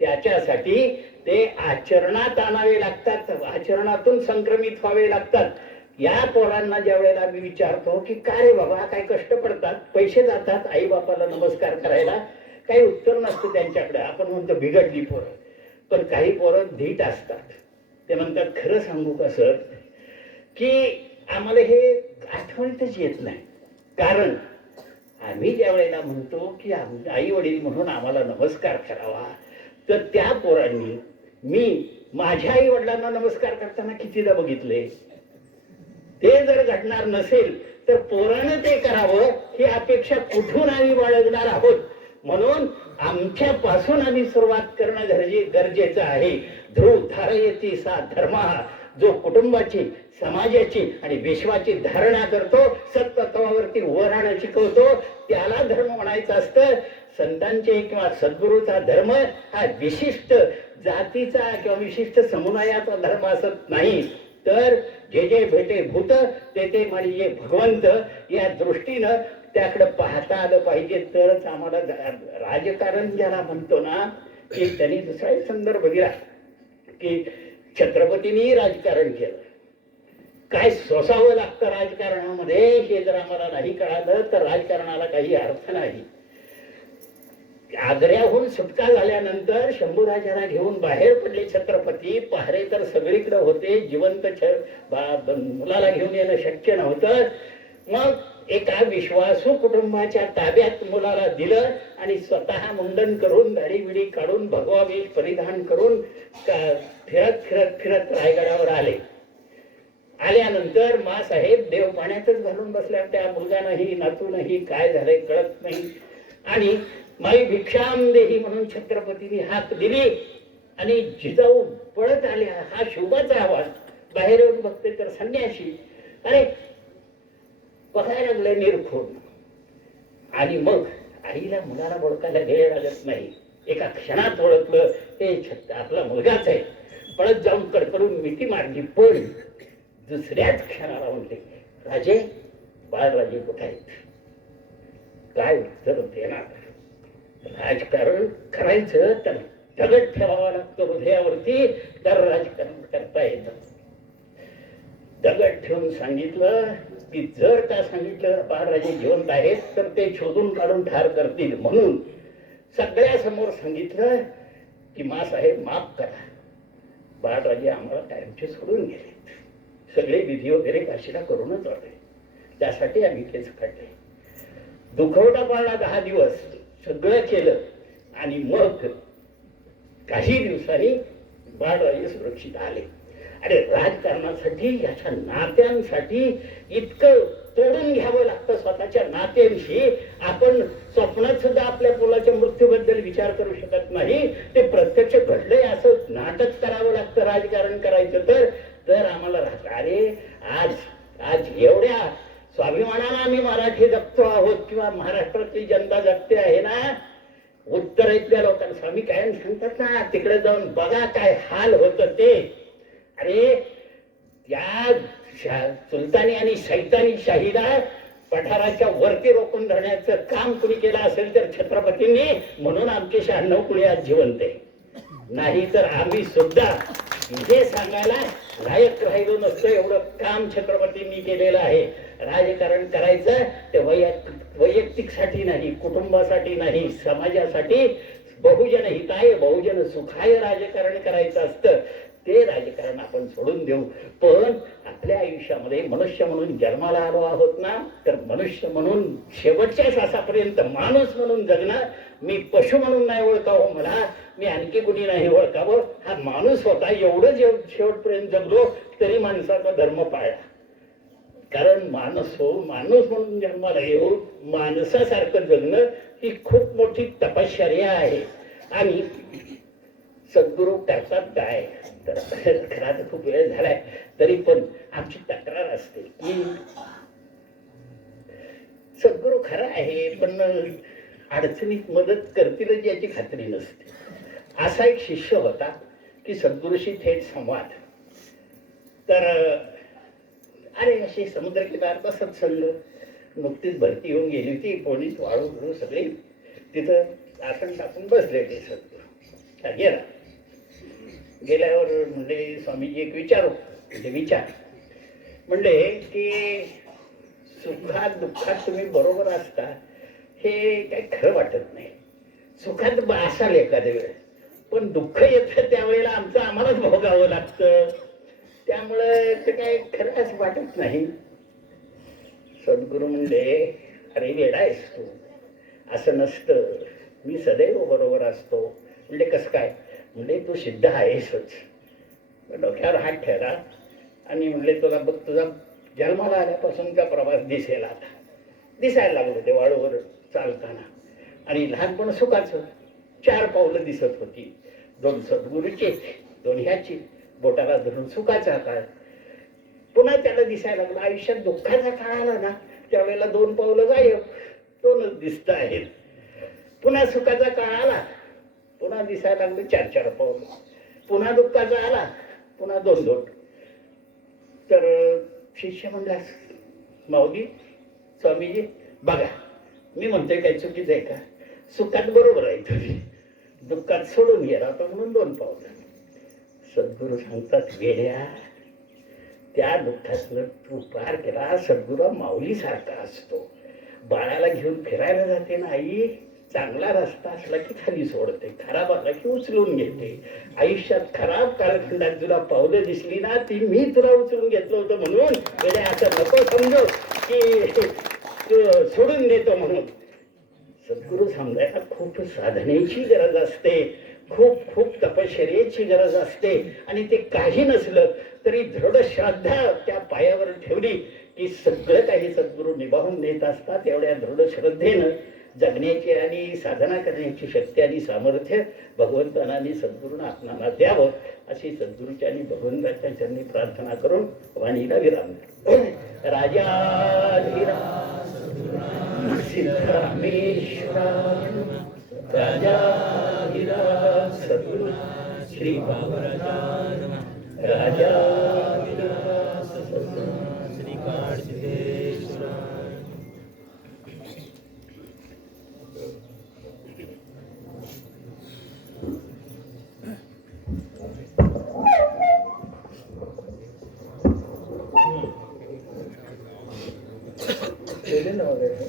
त्याच्यासाठी ते आचरणात आणावे लागतात, आचरणातून संक्रमित व्हावे लागतात. या पोरांना ज्या वेळेला मी विचारतो की काय रे बाबा, काय कष्ट पडतात, पैसे जातात आई बापाला नमस्कार करायला, काही उत्तर नसतं त्यांच्याकडे. आपण म्हणतो बिघडली पोरं. पण काही पोरं धीट असतात. ते म्हणतात, खरं सांगू का सर की आम्हाला हे आठवणीतच येत नाही. कारण आम्ही ज्या वेळेला म्हणतो की आई वडील म्हणून आम्हाला नमस्कार करावा, तर त्या पोरांनी मी माझ्या आई वडिलांना नमस्कार करताना कितीदा बघितले. ते जर घडणार नसेल तर पोरानं ते करावं ही अपेक्षा कुठून आम्ही बाळगणार आहोत. म्हणून आमच्यापासून आम्ही सुरुवात करणं गरजेचं आहे. ध्रुव धारयती सा धर्म, जो कुटुंबाची, समाजाची आणि विश्वाची धारणा करतो, सत्तत्वावरती उभं राहणं शिकवतो, त्याला धर्म म्हणायचं असतं. संतांचे किंवा सद्गुरूचा धर्म हा विशिष्ट जातीचा किंवा विशिष्ट समुदायाचा धर्म असत नाही. तर जे जे भेटे भूत ते ते म्हणजे भगवंत, या दृष्टीनं त्याकडे पाहता आलं पाहिजे. तरच आम्हाला राजकारण ज्याला म्हणतो ना, की त्यांनी दुसरा एक संदर्भ दिला की छत्रपतींनी राजकारण केलं. काय सोसावं लागतं राजकारणामध्ये हे जर आम्हाला नाही कळालं तर राजकारणाला काही अर्थ नाही. आग्र्याहून सुटका झाल्यानंतर शंभूराजाला घेऊन बाहेर पडले छत्रपती. पहारे तर सगळीकडे होते, जिवंत मुलाला घेऊन येणं शक्य नव्हतं. मग एका विश्वासू कुटुंबाच्या ताब्यात मुलाला दिलं आणि स्वतः मुंडन करून दाढी बिडी काढून भगवा वेश परिधान करून फिरत फिरत फिरत रायगडावर आले. आल्यानंतर साहेब देव पाण्यातच घालून बसल्या. त्या मुलगा नाही, नातू नाही, काय झालंय कळत नाही. आणि माई भिक्षाम देही म्हणून छत्रपतींनी हाक दिली आणि जिजाऊ पळत आल्या. हा शोभाचा आवाज. बाहेर येऊन बघते तर संन्याशी. अरे बघायला लागले निरखून. आणि मग आईला मुलाला ओळखायला वेळ लागत नाही. एका क्षणात ओळखलं हे आपला मुलगाच आहे. पळत जाऊन कडकडून मिठी मारली. पण दुसऱ्याच क्षणाला म्हणते, राजे बाळराजे कुठे आहेत? काय उत्तर देणार? राजकारण करायचं तर दगड ठेवावा लागतो हृदयावरती, तर राजकारण करता येतं. दगड ठेवून सांगितलं की जर का सांगितलं बाळराजे जिवंत आहेत तर ते शोधून काढून ठार करतील, म्हणून सगळ्या समोर सांगितलं की साहेब माफ करा, बाळराजे आम्हाला कायमचे सोडून गेले, सगळे विधी वगैरे काशीला करूनच आले, त्यासाठी आम्ही केस काढले. दुखवटा पाळला 10 दिवस, सगळं केलं आणि मग काही दिवसांनी बाळराजे सुरक्षित आले. अरे राजकारणासाठी, याच्या नात्यांसाठी इतकं तोडून घ्यावं लागतं स्वतःच्या नात्यांशी. आपण स्वप्नात सुद्धा आपल्या मुलाच्या मृत्यूबद्दल विचार करू शकत नाही. ते प्रत्यक्ष घडलंय असं नाटक करावं लागतं राजकारण करायचं तर आम्हाला राहतं. अरे आज एवढ्या स्वाभिमानानं आम्ही मराठी जगतो आहोत किंवा महाराष्ट्रातील जनता जगते आहे ना, उत्तरेतल्या लोकांना स्वामी कायम सांगतात ना, तिकडे जाऊन बघा काय हाल होत ते. अरे त्या सुलतानी आणि सैतानी शाहीला पठाराच्या वरती रोखून धरण्याचं काम कुणी केलं असेल तर छत्रपतींनी, म्हणून आमचे 96 कुणी आज जिवंत आहे. नाही तर आम्ही सुद्धा हे सांगायला लायक राहिलो नसतं. एवढं काम छत्रपतींनी केलेलं आहे. राजकारण करायचं ते वैयक्तिक साठी नाही, कुटुंबासाठी नाही, समाजासाठी, बहुजन हिताय बहुजन सुखाय राजकारण करायचं असतं. ते राजकारण आपण सोडून देऊ. पण आपल्या आयुष्यामध्ये मनुष्य म्हणून जन्माला आलो आहोत ना, तर मनुष्य म्हणून शेवटच्या श्वासापर्यंत माणूस म्हणून जगणं. मी पशु म्हणून नाही ओळखावं, मला मी आणखी कुणी नाही ओळखावं, हा माणूस होता. एवढं शेवटपर्यंत जगलो तरी माणसाचा धर्म पाळला. कारण माणूस म्हणून जन्माला येऊ, माणसासारखं जगणं ही खूप मोठी तपश्चर्या आहे. आणि सद्गुरू करतात काय तर, खरा तर खूप वेळ झालाय तरी पण आमची तक्रार असते की सद्गुरू खरं आहे पण अडचणीत मदत करतीलच याची खात्री नसते. असा एक शिष्य होता की सद्गुरूशी थेट संवाद. तर अरे अशी समुद्रकिनारचा सत्संग, नुकतीच भरती येऊन गेली होती, पोलीस वाळू सगळे तिथं आसन टाकून बसलेले. सद्गुरू गेला. गेल्यावर म्हणले स्वामीजी एक विचारू, म्हणजे विचार म्हणले की सुखात दुःखात तुम्ही बरोबर असता हे काही खरं वाटत नाही. सुखात असाल एखाद्या वेळ, पण दुःख येतं त्यावेळेला आम्हालाच भोगावं लागतं, त्यामुळं ते काही खरं असं वाटत नाही. सद्गुरू म्हणले अरे वेडा आहेस तू, असं नसतं, मी सदैव बरोबर असतो. म्हणले कसं काय? म्हणजे तू सिद्ध आहेसच. डोक्यावर हात ठेवला आणि म्हणले तुला बघ, तुझा जन्माला आल्यापासूनचा प्रवास दिसेल, आता दिसायला लागलो ते वाळूवर चालताना. आणि लहानपण सुखाचं 4 पावलं दिसत होती, 2 सद्गुरूची, 2 ह्याची, बोटाला धरून सुखाचा काळ. पुन्हा त्याला दिसायला लागलं आयुष्यात दुःखाचा काळ आला ना, त्यावेळेला 2 पावलं गायब, 2च दिसत आहेत. पुन्हा सुखाचा काळ आला, पुन्हा दिसायला लागले 4-4 पावलं. पुन्हा दुःखाचा आला, पुन्हा 2-2. तर शिष्य म्हणला माऊली स्वामीजी बघा, मी म्हणतोय काही चुकीचं आहे का? सुखात बरोबर आहे तुम्ही, दुःखात सोडून गेला होता म्हणून 2 पावलं. सद्गुरू सांगतात वेड्या, त्या दुःखातलं तू पार केला. सद्गुरू माऊलीसारखा असतो. बाळाला घेऊन फिरायला जाते ना आई, चांगला रस्ता असला की खाली सोडते, खराब असला की उचलून घेते. आयुष्यात खराब कालखंडात तुला पावलं दिसली ना, ती मी तुला उचलून घेतलं होतं म्हणून. वेड्या असं नको समजू की सोडून देतो म्हणून. सद्गुरू समजायला खूप साधनेची गरज असते, खूप तपश्चर्येची गरज असते. आणि ते काही नसलं तरी दृढ श्रद्धा त्या पायावर ठेवली की सगळं काही सद्गुरू निभावून देत असतात. एवढ्या दृढ श्रद्धेनं जगण्याची आणि साधना करण्याची शक्ती आणि सामर्थ्य भगवंतांनी सद्गुरूंना आपणाला द्यावं, अशी सद्गुरूच्या आणि भगवंताच्या चरणी प्रार्थना करून वाणीला विराम. राजाधिराज सिद्धरामेश्वर राजाधिराज सद्गुरू श्री बाबाराज राजाधिराज सद्गुरू श्री काळसिद्धेश्वर. वगैरे.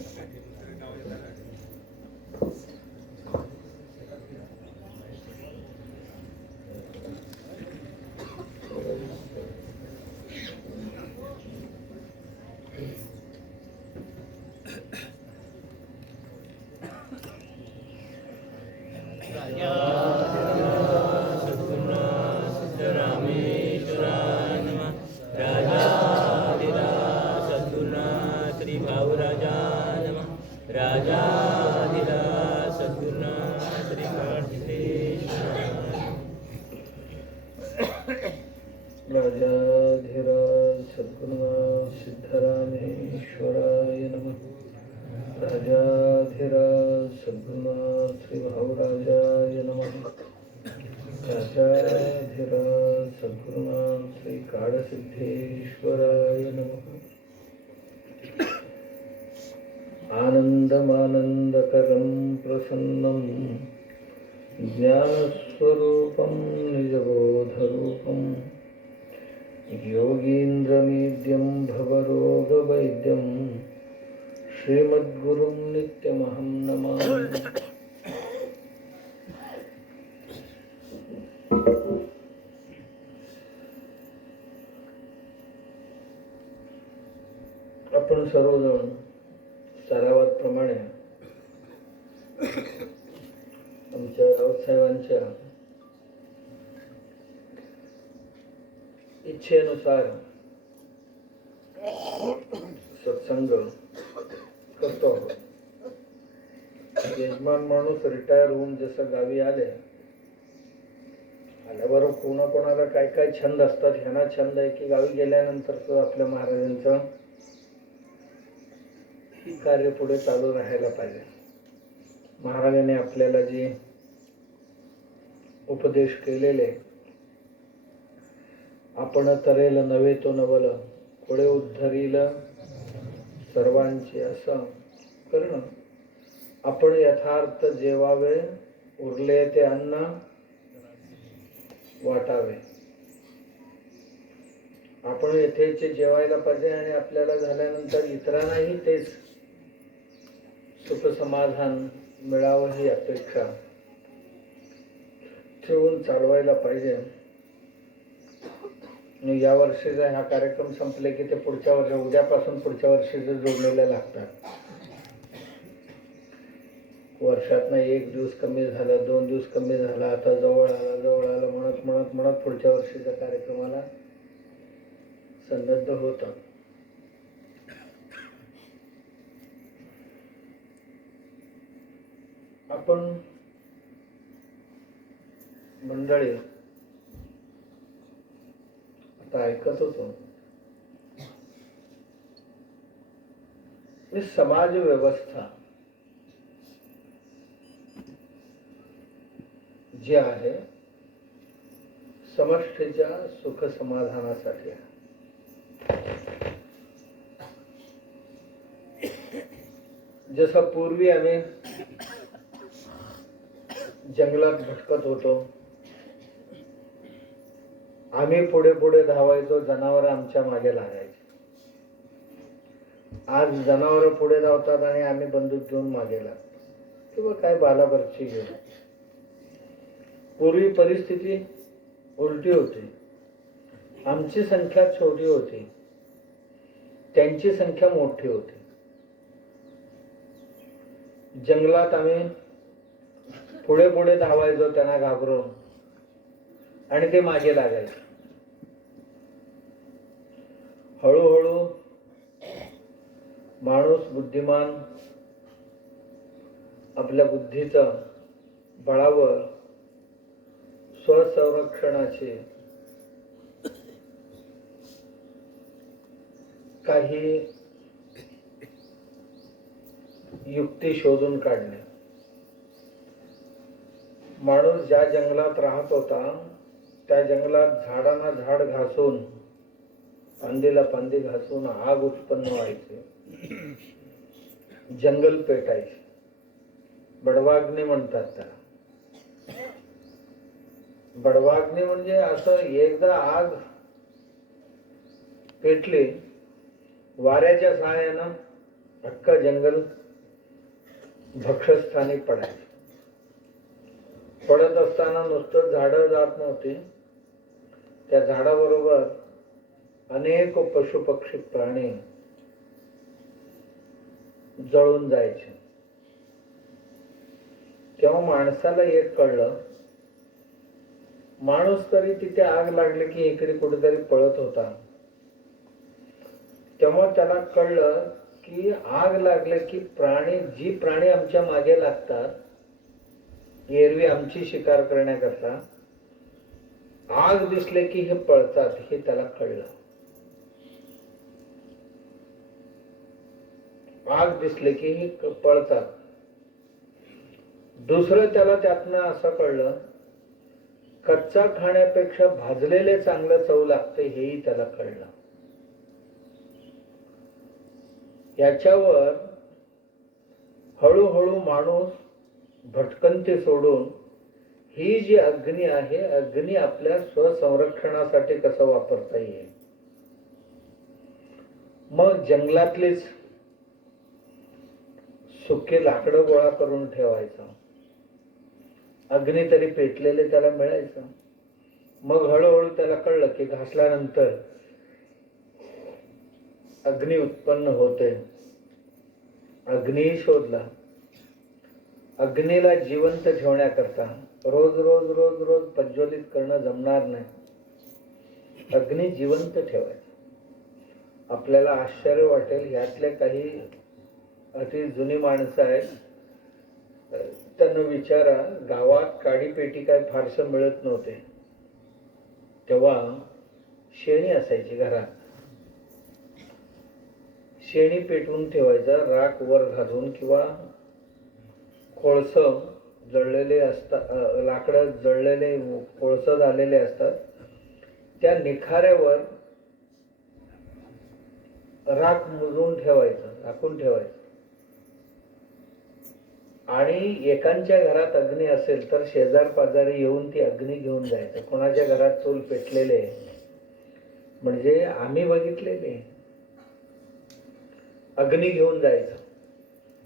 राजाधिराज सद्गुरुनाथ सिद्धरामेश्वराय नमः. राजाधिराज सद्गुरुनाथ श्री भाऊराजाय नमः. राजाधिराज सद्गुरुनाथ श्री काळसिद्धेश्वराय नमः. आनन्दमानन्दकरं प्रसन्नं ज्ञानस्वरूपं निजबोधरूपं योगीन्द्रमीड्यं भवरोगवैद्यं श्रीमद्गुरुं नित्यमहं नमामि. आपण सर्वजण सरावाप्रमाणे आमच्या राऊतसाहेबांच्या इच्छेनुसार सत्संग करतो आहोत. यजमान माणूस रिटायर होऊन जसं गावी आल्याबरोबर कोणाकोणाला काय काय छंद असतात. ह्यांना छंद आहे की गावी गेल्यानंतर आपल्या महाराजांचं कार्य पुढे चालू राहायला पाहिजे. महाराजांनी आपल्याला जे उपदेश केलेले, आपण तरेल नव्हे तो नवल पुढे उद्धरील सर्वांचे, असं करणं. आपण यथार्थ जेवावे, उरले ते अन्न वाटावे. आपण यथेचे जेवायला पाहिजे आणि आपल्याला झाल्यानंतर इतरांनाही तेच सुख समाधान मिळावं ही अपेक्षा ठेवून चालवायला पाहिजे. या वर्षीचा हा कार्यक्रम संपले की ते पुढच्या वर्षी, उद्यापासून पुढच्या वर्षीचे जोडलेले लागतात. वर्षातनं एक दिवस कमी झाला, 2 दिवस कमी झाला, आता जवळ आला म्हणत म्हणत म्हणत पुढच्या वर्षीच्या कार्यक्रमाला सन्नद्ध होतात. आपण मंडळी आता ऐकत होतो, समाज व्यवस्था जी आहे समष्टीच्या सुख समाधानासाठी आहे. जसं पूर्वी आम्ही जंगलात भटकत होतो, आम्ही पुढे पुढे धावायचो, जनावर आमच्या मागे लागायचे. आज जनावर पुढे धावतात आणि आम्ही बंदूक घेऊन मागे लागतो किंवा काय बालाबरची घेऊन. पूर्वी परिस्थिती उलटी होती. आमची संख्या छोटी होती, त्यांची संख्या मोठी होती. जंगलात आम्ही पुढे पुढे धावायचो त्यांना घाबरून आणि ते मागे लागायचे. हळूहळू माणूस बुद्धिमान आपल्या बुद्धीचं बळावर स्वसंरक्षणाचे काही युक्ती शोधून काढणे. माणूस ज्या जंगलात राहत होता त्या जंगलात झाडांना झाड घासून, फांदीला फांदी घासून आग उत्पन्न व्हायचे, जंगल पेटायचे. बडवाग्नी म्हणतात त्याला. बडवाग्नी म्हणजे असं एकदा आग पेटली, वाऱ्याच्या सहाय्यानं अख्खं जंगल भक्षस्थानी पडायचं. पडत असताना नुसतं झाडं जात नव्हती, त्या झाडाबरोबर अनेक पशु पक्षी प्राणी जळून जायचे. तेव्हा माणसाला एक कळलं, माणूस तरी तिथे आग लागली की इकडे कुठेतरी पळत होता. तेव्हा त्याला कळलं की आग लागले की जी प्राणी आमच्या मागे लागतात, एरवी आमची शिकार करण्याकरता, आग दिसले की हे पळतात, हे त्याला कळलं. आग दिसले की हे पळतात. दुसरं त्याला त्यातनं असं कळलं, कच्चा खाण्यापेक्षा भाजलेले चांगलं चव लागते, हेही त्याला कळलं. याच्यावर हळूहळू माणूस भटकंती सोडून ही जी अग्नी आहे, अग्नी आपल्या स्वसंरक्षणासाठी कसं वापरता येईल. मग जंगलातलीच सुके लाकडं गोळा करून ठेवायचं, अग्नी तरी पेटलेले त्याला मिळायचं. मग हळूहळू त्याला कळलं की घासल्यानंतर अग्नी उत्पन्न होते. अग्नी शोधला. अग्नीला जिवंत ठेवण्याकरता रोज रोज रोज रोज प्रज्वलित करणं जमणार नाही. अग्नी जिवंत ठेवायचा. आपल्याला आश्चर्य वाटेल, यातले काही अति जुनी माणसं आहेत, त्यांना विचारा, गावात काडी पेटी काय फारसं मिळत नव्हते. तेव्हा शेणी असायची घरात. शेणी पेटवून ठेवायचं, राख वर घालून, किंवा कोळस जळलेले असतात, लाकडं जळलेले कोळस झालेले असतात, त्या निखाऱ्यावर राख मुजून ठेवायचं, झाकून ठेवायचं. आणि एकांच्या घरात अग्नी असेल तर शेजार पाजारी येऊन ती अग्नी घेऊन जायचं. कोणाच्या घरात चूल पेटलेले म्हणजे आम्ही बघितलेले, अग्नी घेऊन जायचं.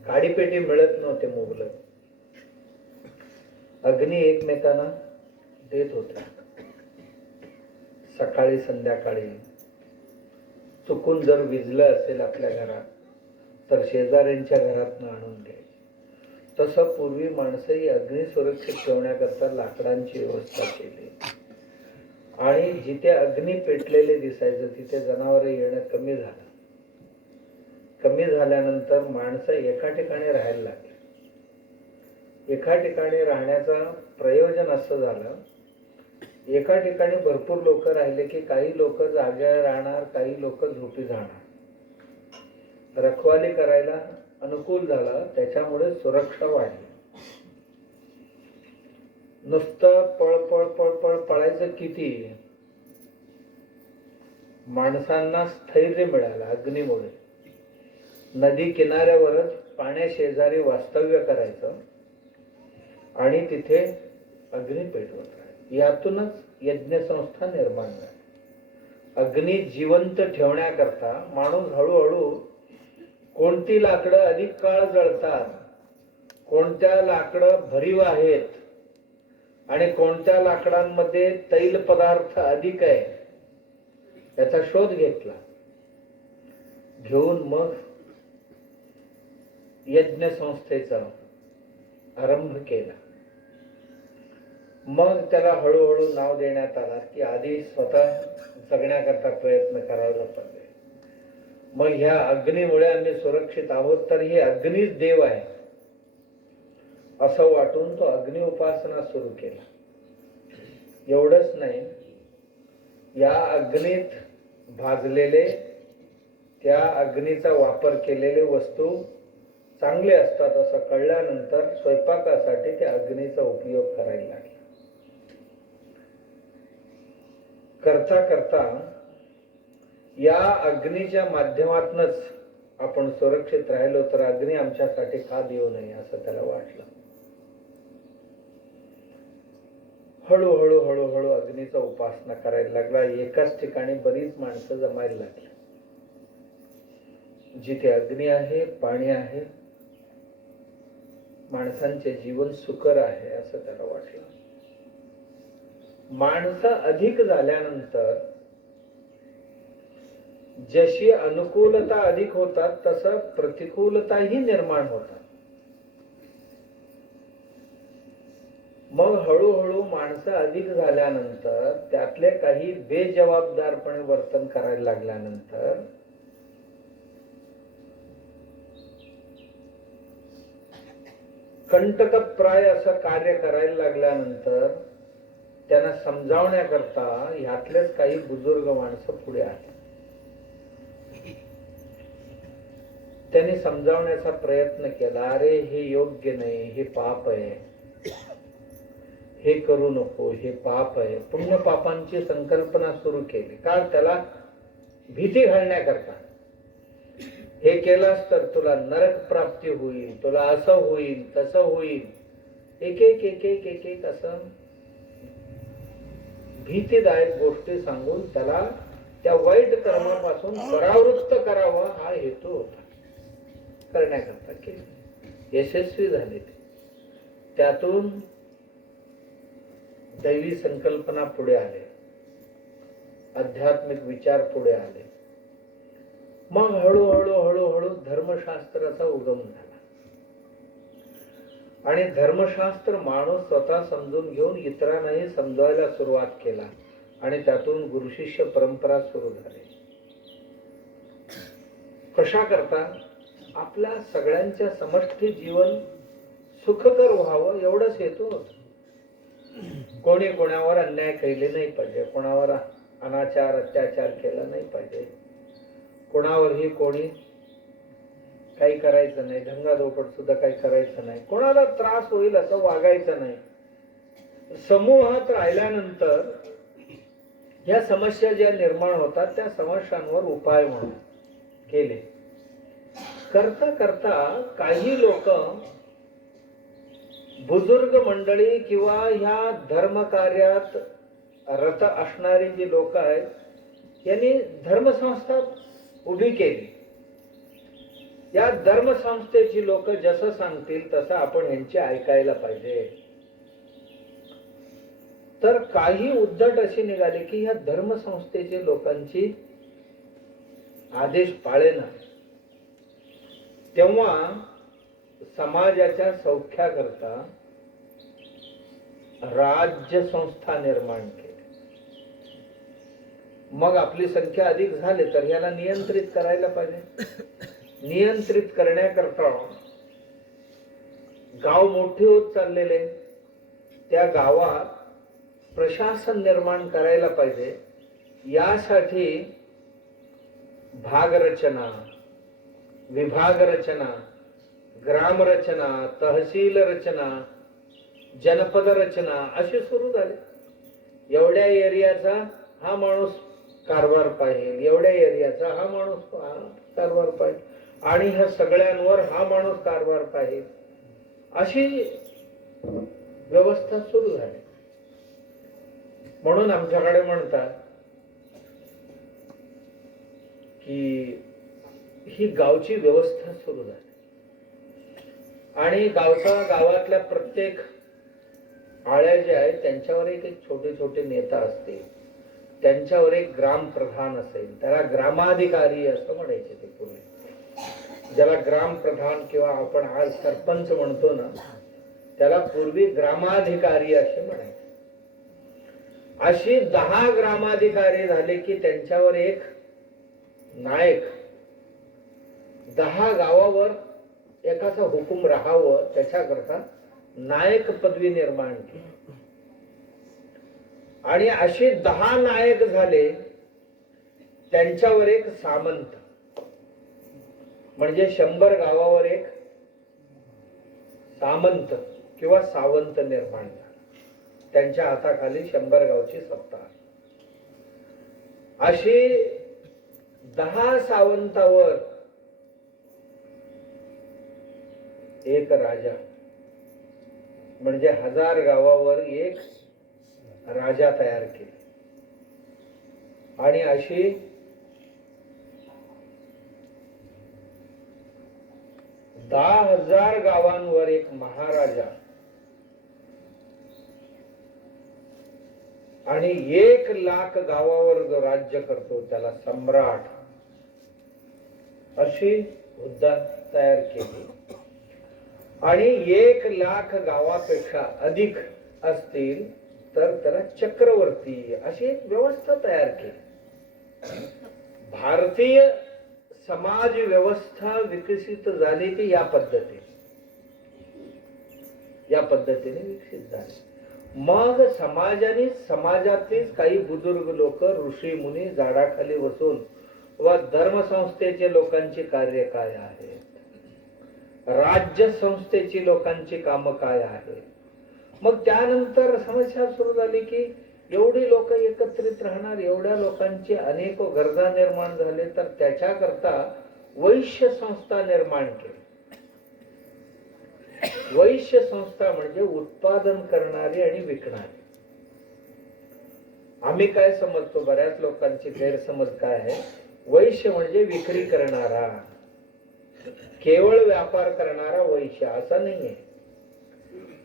काडीपेटी मिळत नव्हते मुबलक. अग्नी एकमेकांना देत होते. सकाळी संध्याकाळी चुकून जर विजलं असेल आपल्या घरात तर शेजाऱ्यांच्या घरातनं आणून घ्यायचे. तसं पूर्वी माणसंही अग्नी सुरक्षित ठेवण्याकरता लाकडांची व्यवस्था केली. आणि जिथे अग्नी पेटलेले दिसायचं तिथे जनावर येणं कमी झालं. कमी झाल्यानंतर माणसं एका ठिकाणी राहायला लागली. एका ठिकाणी राहण्याचं प्रयोजन असं झालं, एका ठिकाणी भरपूर लोक राहिले की काही लोक जागे राहणार, काही लोक झोपी जाणार. रखवाली करायला अनुकूल झालं, त्याच्यामुळे सुरक्षा वाढली. नुसतं पळ पळ पळ पळ पळायचं किती, माणसांना स्थैर्य मिळालं अग्नीमुळे. नदी किनाऱ्यावरच पाण्याशेजारी वास्तव्य करायचं आणि तिथे अग्नी पेटवत राहायचं. यातूनच यज्ञसंस्था निर्माण झाली. अग्नी जिवंत ठेवण्याकरता माणूस हळूहळू कोणती लाकडं अधिक काळ जळतात, कोणत्या लाकडं भरीव आहेत आणि कोणत्या लाकडांमध्ये तैल पदार्थ अधिक आहे याचा शोध घेतला. घेऊन मग यज्ञ संस्थेचा आरंभ केला. मग त्याला हळूहळू नाव देण्यात आला की आधी स्वतः जगण्याकरता प्रयत्न करायला पाहिजे. मग ह्या अग्नीमुळे आम्ही सुरक्षित आहोत, तर हे अग्नीच देव आहे असं वाटून तो अग्नि उपासना सुरू केला. एवढंच नाही, या अग्नीत भाजलेले, त्या अग्नीचा वापर केलेले वस्तू चांगले असतात असं कळल्यानंतर स्वयंपाकासाठी त्या अग्नीचा उपयोग करायला लागला. करता करता या अग्नीच्या माध्यमातूनच आपण सुरक्षित राहिलो तर अग्नी आमच्यासाठी का देऊ नये असं त्याला वाटलं. हळूहळू हळूहळू अग्नीचा उपासना करायला लागला. एकाच ठिकाणी बरीच माणसं जमायला लागली. जिथे अग्नी आहे, पाणी आहे, माणसांचे जीवन सुकर आहे असं त्याला वाटलं. माणसं अधिक झाल्यानंतर जशी अनुकूलता अधिक होतात तसं प्रतिकूलताही निर्माण होतात. मग हळूहळू माणसं अधिक झाल्यानंतर त्यातले काही बेजबाबदारपणे वर्तन करायला लागल्यानंतर कंटकप्राय असं कार्य करायला लागल्यानंतर त्यांना समजावण्याकरता ह्यातलेच काही बुजुर्ग माणसं पुढे आले. त्यांनी समजावण्याचा प्रयत्न केला, अरे हे योग्य नाही, हे पाप आहे, हे करू नको, हे पाप आहे. पुण्य पापांची संकल्पना सुरू केली. का? त्याला भीती घालण्याकरता. हे केलास तर तुला नरक प्राप्ती होईल, तुला असं होईल, तसं होईल. एक एक एक एक एक एक असं भीतीदायक गोष्टी सांगून त्याला त्या वाईट कर्मापासून परावृत्त करावं हा हेतू होता. करण्याकरता केले, यशस्वी झाले ते. त्यातून दैवी संकल्पना पुढे आले, आध्यात्मिक विचार पुढे आले. मग हळूहळू हळूहळू धर्मशास्त्राचा उगम झाला. आणि धर्मशास्त्र माणूस स्वतः समजून घेऊन इतरांनाही समजवायला सुरुवात केला. आणि त्यातून गुरु शिष्य परंपरा सुरू झाली. कशा करता? आपल्या सगळ्यांच्या समष्टी जीवन सुखकर व्हावं एवढंच हेतू होत. कोणी कोणावर अन्याय केले नाही पाहिजे, कोणावर अनाचार अत्याचार केला नाही पाहिजे, कोणावरही कोणी काही करायचं नाही, दंगादोपट सुद्धा काही करायचं नाही, कोणाला त्रास होईल असं वागायचं नाही. समूहात राहिल्यानंतर या समस्या ज्या निर्माण होतात त्या समस्यांवर उपाय म्हणून केले. करता करता काही लोक, बुजुर्ग मंडळी किंवा ह्या धर्म कार्यात रत असणारी जी लोक आहेत, यांनी धर्मसंस्था उभी केली. या धर्मसंस्थेची लोक जसं सांगतील तसं आपण यांची ऐकायला पाहिजे. तर काही उद्धट अशी निघाली की या धर्मसंस्थेचे लोकांची आदेश पाळेना. तेव्हा समाजाच्या सौख्याकरता राज्य संस्था निर्माण केली. मग आपली संख्या अधिक झाली तर याला नियंत्रित करायला पाहिजे. नियंत्रित करण्याकरता गाव मोठे होत चाललेले, त्या गावात प्रशासन निर्माण करायला पाहिजे. यासाठी भागरचना, विभाग रचना, ग्राम रचना, तहसील रचना, जनपद रचना असे सुरू झाले. एवढ्या एरियाचा हा माणूस कारभार पाहिजे, एवढ्या एरियाचा हा माणूस कारभार पाहिजे, आणि ह्या सगळ्यांवर हा माणूस कारभार पाहिजे, अशी व्यवस्था सुरू झाली. म्हणून आमच्याकडे म्हणतात की ही गावची व्यवस्था सुरू झाली. आणि गावातल्या प्रत्येक आळ्या ज्या आहेत त्यांच्यावर एक छोटे छोटे नेता असतील, त्यांच्यावर एक ग्राम प्रधान असेल, त्याला ग्रामाधिकारी असं म्हणायचे ते पूर्वी. ज्याला ग्राम प्रधान किंवा आपण आज सरपंच म्हणतो ना, त्याला पूर्वी ग्रामाधिकारी असे म्हणायचे. अशी 10 ग्रामाधिकारी झाले की त्यांच्यावर एक नायक, 10 गावावर एकाचा हुकूम राहावं त्याच्याकरता नायक पदवी निर्माण केली. आणि असे 10 नायक झाले, त्यांच्यावर एक सामंत, म्हणजे 100 गावावर एक सामंत किंवा सावंत निर्माण झाला. त्यांच्या हाताखाली 100 गावची सत्ता. अशी 10 सावंतावर एक राजा, म्हणजे 1000 गावावर एक राजा तयार केले. आणि अशी 10,000 गावांवर एक महाराजा आणि 1,00,000 गावावर जो राज्य करतो त्याला सम्राट, अशी हुद्दा तयार केली. आणि 1,00,000 गावापेक्षा अधिक असतील तर त्याला चक्रवर्ती, अशी एक व्यवस्था तयार केली. भारतीय समाज व्यवस्था विकसित झाली ती या पद्धतीने विकसित झाली. मग समाजाने, समाजातील काही बुजुर्ग लोक, ऋषी मुनी झाडाखाली बसून व धर्मसंस्थेचे लोकांची कार्य काय आहेत, राज्य संस्थेची लोकांची कामं काय आहेत. मग त्यानंतर समस्या सुरू झाली की एवढी लोक एकत्रित राहणार, एवढ्या लोकांची अनेक गरजा निर्माण झाले, तर त्याच्याकरता वैश्य संस्था निर्माण केली. वैश्य संस्था म्हणजे उत्पादन करणारी आणि विकणारी. आम्ही काय समजतो, बऱ्याच लोकांची गैरसमज काय आहे, वैश्य म्हणजे विक्री करणारा, केवळ व्यापार करणारा वैश्य, असं नाहीये.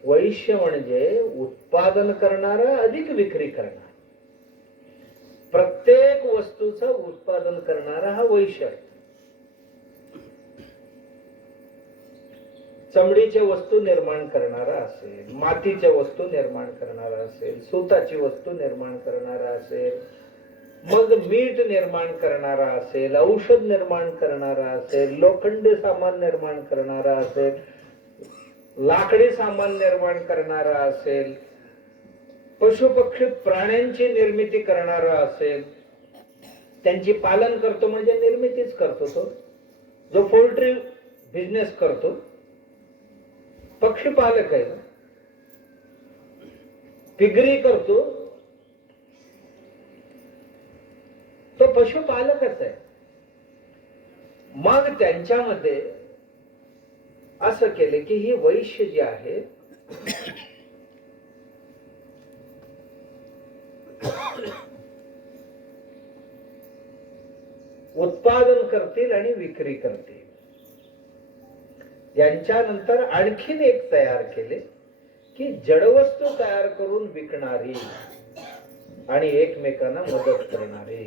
वैश्य म्हणजे उत्पादन करणारा अधिक विक्री करणारा, प्रत्येक वस्तूचं उत्पादन करणारा हा वैश्य. चमडीच्या वस्तू निर्माण करणारा असेल, मातीच्या वस्तू निर्माण करणारा असेल, सूताची वस्तू निर्माण करणारा असेल, मग मीठ निर्माण करणारा असेल, औषध निर्माण करणारा असेल, लोखंडी सामान निर्माण करणारा असेल, लाकडी सामान निर्माण करणारा असेल, पशु पक्षी प्राण्यांची निर्मिती करणारा असेल, त्यांची पालन करतो म्हणजे निर्मितीच करतो. तो जो पोल्ट्री बिझनेस करतो पक्षीपालक आहे. पिगरी करतो तो पशुपालकच आहे. मग त्यांच्यामध्ये असं केले की ही वैश्य जी आहे उत्पादन करतील आणि विक्री करतील. यांच्यानंतर आणखीन एक तयार केले की जडवस्तू तयार करून विकणारी आणि एकमेकांना मदत करणारी.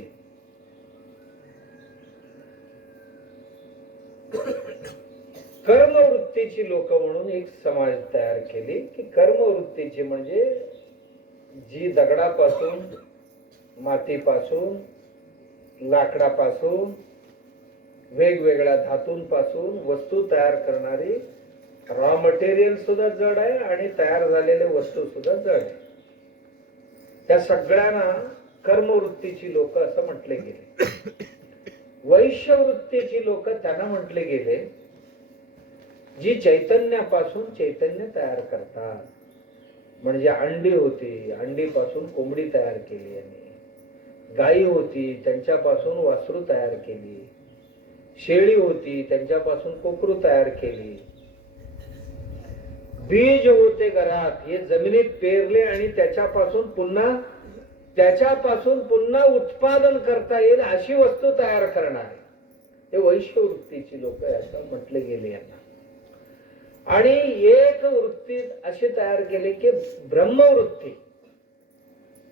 कर्मवृत्तीची लोक म्हणून एक समाज तयार केली की कर्मवृत्तीची म्हणजे जी दगडापासून, मातीपासून, लाकडापासून, वेगवेगळ्या धातूंपासून वस्तू तयार करणारी. रॉ मटेरियल सुद्धा जड आहे आणि तयार झालेले वस्तू सुद्धा जड आहे. त्या सगळ्यांना कर्मवृत्तीची लोक असं म्हटले गेले. वैश्यवृत्तीची लोक त्यांना म्हटले गेले जी चैतन्यापासून चैतन्य तयार करतात. म्हणजे अंडी होती, अंडीपासून कोंबडी तयार केली, आणि गायी होती त्यांच्यापासून वासरू तयार केली, शेळी होती त्यांच्यापासून कोकरू तयार केली, बीज होते घरात, हे जमिनीत पेरले आणि त्याच्यापासून पुन्हा उत्पादन करता येईल अशी वस्तू तयार करणारे हे वैश्यवृत्तीची लोक असं म्हटले गेले यांना. आणि एक वृत्ती अशी तयार केली की ब्रह्मवृत्ती.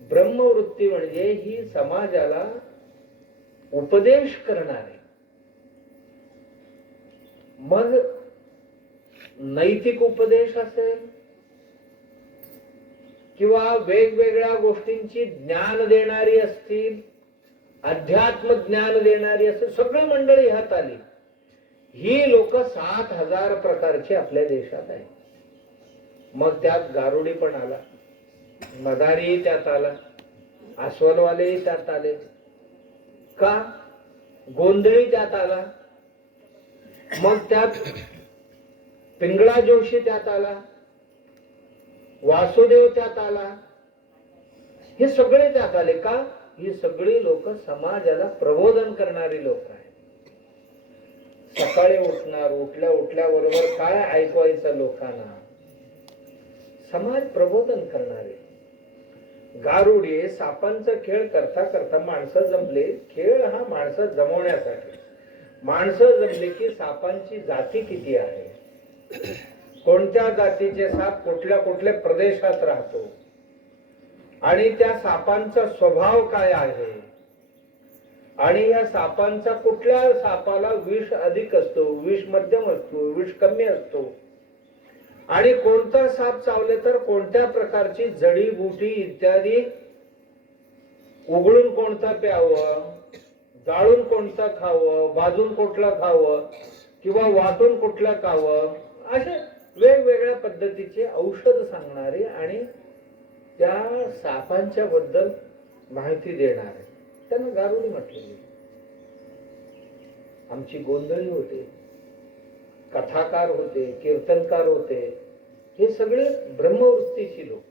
ब्रह्मवृत्ती म्हणजे ही समाजाला उपदेश करणारे. मग नैतिक उपदेश असेल किंवा वेगवेगळ्या गोष्टींची ज्ञान देणारी असतील, अध्यात्म ज्ञान देणारी असेल, सगळी मंडळी ह्यात आली. ही लोक 7,000 प्रकारची आपल्या देशात आहे. मग त्यात गारुडी पण आला, मदारी त्यात आला, अस्वलवाले त्यात आले, का गोंधळी त्यात आला, मग त्यात पिंगळा जोशी त्यात आला, वासुदेव त्यात आला. हे सगळे त्यात आले का? ही सगळी लोक समाजाला प्रबोधन करणारी लोक आहेत. सकाळी उठणार, उठल्याबरोबर काय ऐकवायचं लोकांना, समाज प्रबोधन करणारे. गारुडी सापांचा खेळ करता करता माणसं जमले. खेळ हा माणसं जमवण्यासाठी. माणसं जमले की सापांची जाती किती आहे, कोणत्या जातीचे साप कुठल्या कुठल्या प्रदेशात राहतो आणि त्या सापांचा स्वभाव काय आहे आणि या सापांचा कुठल्या सापाला विष अधिक असतो, विष मध्यम असतो, विष कमी असतो आणि कोणता साप चावले तर कोणत्या प्रकारची जडीबुटी इत्यादी उघडून कोणता प्यावं, जाळून कोणता खावं, भाजून कुठला खावं किंवा वाटून कुठला खावं, असे वेगवेगळ्या पद्धतीचे औषध सांगणारे आणि त्या सापांच्या बद्दल माहिती देणारे त्यांना गारुडी म्हटलेली. आमची गोंधळी होते, कथाकार होते, कीर्तनकार होते, हे सगळे ब्रह्मवृत्तीची लोक.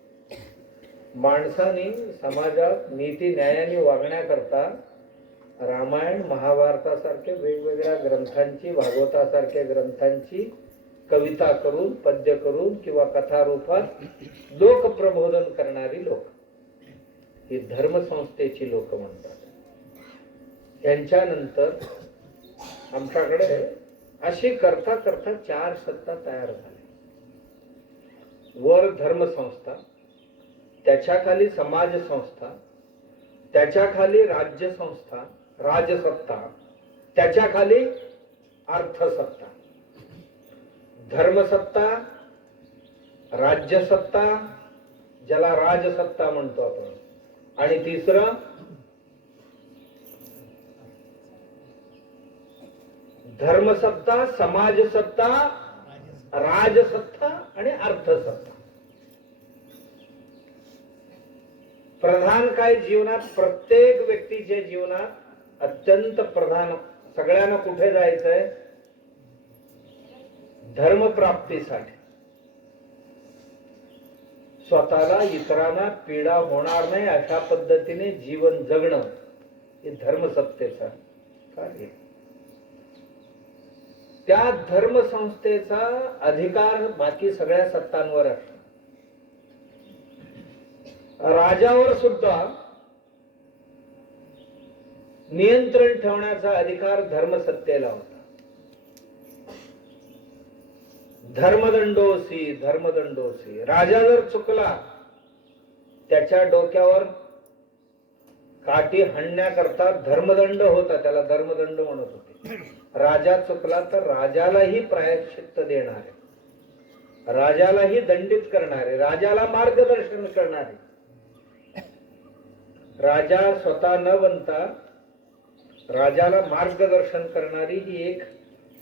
माणसाने समाजात नीती न्यायाने वागण्याकरता रामायण महाभारतासारख्या वेगवेगळ्या ग्रंथांची, भागवतासारख्या ग्रंथांची कविता करून, पद्य करून किंवा कथा रूपात लोक प्रबोधन करणारी लोक ही धर्मसंस्थेची लोक म्हणतात. त्यांच्यानंतर आमच्याकडे अशी करता करता 4 सत्ता तयार झाल्या. वर धर्मसंस्था, त्याच्याखाली समाज संस्था, त्याच्याखाली राज्य संस्था, राजसत्ता, त्याच्याखाली अर्थसत्ता. धर्मसत्ता, राज्यसत्ता ज्याला राजसत्ता म्हणतो आपण, आणि तिसरं धर्मसत्ता, समाजसत्ता, राजसत्ता आणि अर्थसत्ता. प्रधान काय जीवनात, प्रत्येक व्यक्तीच्या जीवनात अत्यंत प्रधान, सगळ्यांना कुठे जायचंय, धर्मप्राप्तीसाठी. स्वतःला इतरांना पीडा होणार नाही अशा पद्धतीने जीवन जगणं हे धर्मसत्तेचं कार्य. त्या धर्मसंस्थेचा अधिकार बाकी सगळ्या सत्तांवर असतो. राजावर सुद्धा नियंत्रण ठेवण्याचा अधिकार धर्मसत्तेला होता. धर्मदंडोसी, धर्मदंडोसी. राजा जर चुकला, त्याच्या डोक्यावर काठी हाणण्याकरता धर्मदंड होता, त्याला धर्मदंड म्हणत होते. राजा चुकला तर राजालाही प्रायश्चित्त देणारे, राजालाही दंडित करणारे, राजाला मार्गदर्शन करणारे. राजा स्वतः न बनता राजाला मार्गदर्शन करणारी ही एक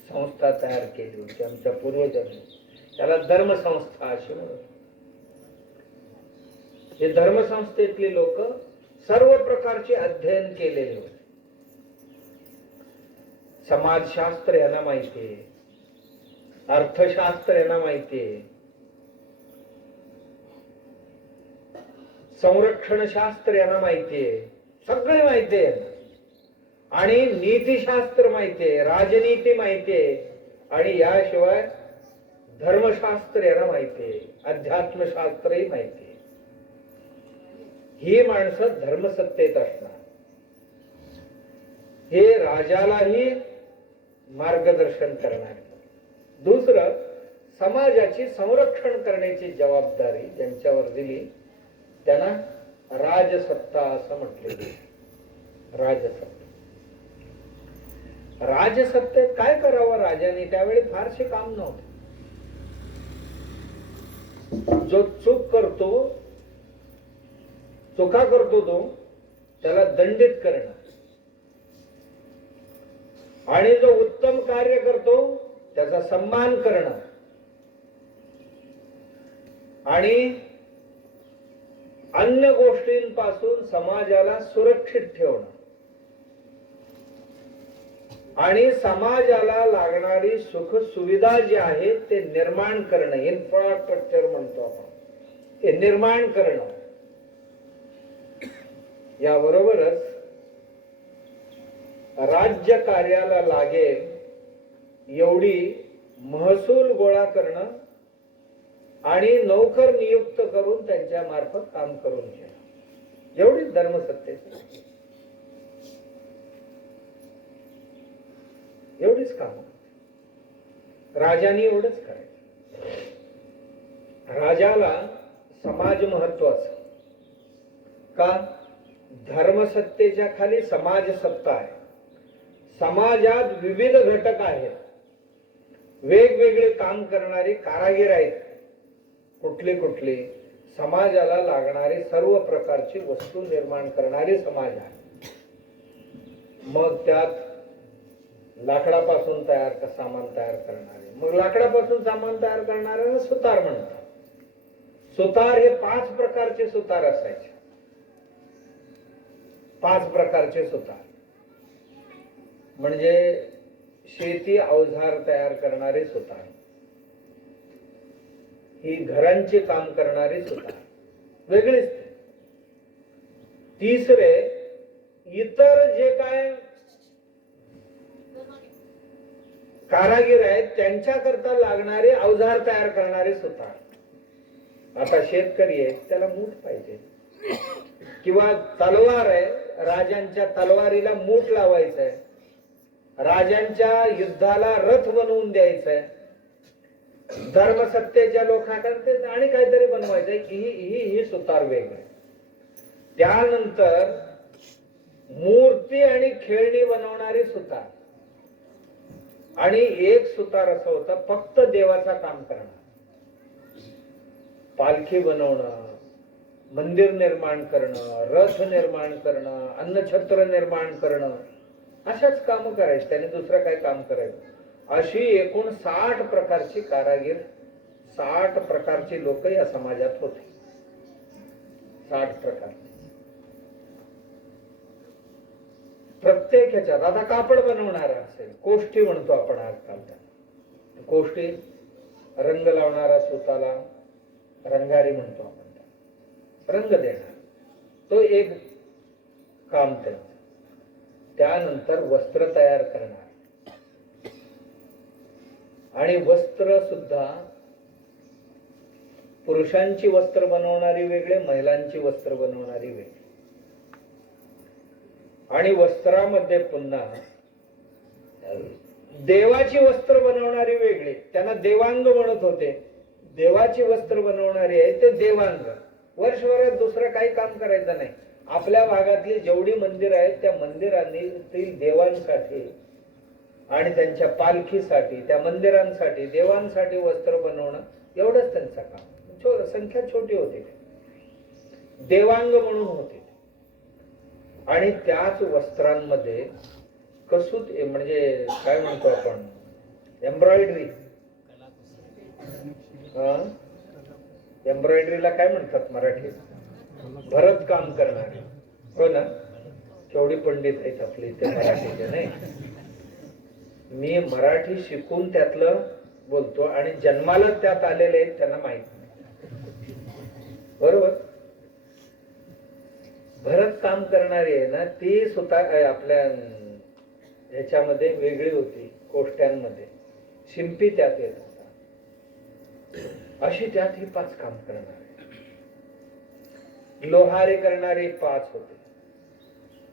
संस्था तयार केली होती आमच्या पूर्वजांनी. त्याला धर्मसंस्था अशी म्हणत. हे धर्मसंस्थेतली लोक सर्व प्रकारचे अध्ययन केलेले होते. समाजशास्त्र यांना माहिती आहे, अर्थशास्त्र यांना माहिती आहे, संरक्षण शास्त्र यांना माहिती आहे, सगळे माहिती आहे. आणि नीतिशास्त्र माहिती आहे, राजनीती माहिती आहे, आणि याशिवाय धर्मशास्त्र यांना माहिती आहे, अध्यात्मशास्त्रही माहिती आहे. ही माणसं धर्मसत्तेत असणार. हे राजालाही मार्गदर्शन करणार. दुसरं, समाजाची संरक्षण करण्याची जबाबदारी ज्यांच्यावर दिली त्यांना राजसत्ता असं म्हटले. राजसत्ता. राजसत्तेत काय करावं राजाने, त्यावेळी फारसे काम नव्हते. जो चूक करतो, चुका करतो तो त्याला दंडित करणं, आणि जो उत्तम कार्य करतो त्याचा सन्मान करणं, आणि अन्य गोष्टींपासून समाजाला सुरक्षित ठेवणं, आणि समाजाला लागणारी सुख सुविधा जी आहे ते निर्माण करणं, इन्फ्रास्ट्रक्चर म्हणतो आपण, हे निर्माण करणं. याबरोबरच राज्य कार्याला लागेल एवढी महसूल गोळा करणं आणि नोकर नियुक्त करून त्यांच्या मार्फत काम करून घेणं, एवढीच धर्मसत्तेची, एवढीच काम. राजाने एवढंच करायचं. राजाला समाज महत्वाचा. का? धर्मसत्तेच्या खाली समाज सत्ता आहे. समाजात विविध घटक आहेत, वेगवेगळे काम करणारे कारागीर आहेत. कुठले कुठले? समाजाला लागणारे सर्व प्रकारची वस्तू निर्माण करणारे समाज आहे. मग त्यात लाकडापासून सामान तयार करणारे, मग लाकडापासून सामान तयार करणाऱ्याला सुतार म्हणतात. सुतार हे 5 प्रकारचे सुतार असायचे. 5 प्रकारचे सुतार म्हणजे शेती अवजार तयार करणारे सुतार, ही घरांचे काम करणारे सुतार वेगळेच. तिसरे इतर जे काय कारागीर आहेत त्यांच्याकरता लागणारे अवजार तयार करणारे सुतार. आता शेतकरी आहे, त्याला मूठ पाहिजे, किंवा तलवार आहे, राजांच्या तलवारीला मूठ लावायचं आहे, राजांच्या युद्धाला रथ बनवून द्यायचा आहे, धर्मसत्तेच्या लोकांकडे आणि काहीतरी बनवायचंय. ही सुतार वेगळे. त्यानंतर मूर्ती आणि खेळणी बनवणारे सुतार, आणि एक सुतार असं होता फक्त देवाचा काम करणं, पालखी बनवणं, मंदिर निर्माण करणं, रथ निर्माण करणं, अन्नछत्र निर्माण करणं, अशाच काम करायचे. त्याने दुसरं काही काम करायचं. अशी एकूण 60 प्रकारची कारागीर, 60 प्रकारची लोक या समाजात होते. 60 प्रकार. प्रत्येक ह्याच्यात आता कापड बनवणारा असेल, कोष्टी म्हणतो आपण आजकाल. कोष्टी रंग लावणारा सुताला रंगारी म्हणतो आपण, रंग देणार, तो एक काम त्यांचं. त्यानंतर वस्त्र तयार करणार, आणि वस्त्र सुद्धा पुरुषांची वस्त्र बनवणारी वेगळे, महिलांची वस्त्र बनवणारी वेगळी. आणि वस्त्रामध्ये पुन्हा देवाची वस्त्र बनवणारी वेगळी, त्यांना देवांग म्हणत होते. देवाची वस्त्र बनवणारी आहे ते देवांग. वर्षभरात दुसरं काही काम करायचं नाही. आपल्या भागातली जेवढी मंदिर आहेत त्या मंदिरांतील देवांसाठी आणि त्यांच्या पालखीसाठी, त्या मंदिरांसाठी, देवांसाठी वस्त्र बनवणं एवढंच त्यांचं काम. संख्या छोटी होती, देवांग म्हणून होते. आणि त्याच वस्त्रांमध्ये कसूत म्हणजे काय म्हणतो आपण, एम्ब्रॉयडरी. एम्ब्रॉयडरीला काय म्हणतात मराठीत? भरत काम करणारे. हो ना? केवढी पंडित आहेत आपले इथे मराठीचे. नाही, मी मराठी शिकून त्यातलं बोलतो, आणि जन्माला त्यात आलेले आहेत त्यांना माहित नाही. बरोबर? भरत काम करणारी आहे ना, ती स्वतः आपल्या ह्याच्यामध्ये वेगळी होती. कोष्ट्यांमध्ये शिंपी त्यात येत होता. अशी त्यात ही 5 काम करणारे. लोहारे करणारे 5 होते.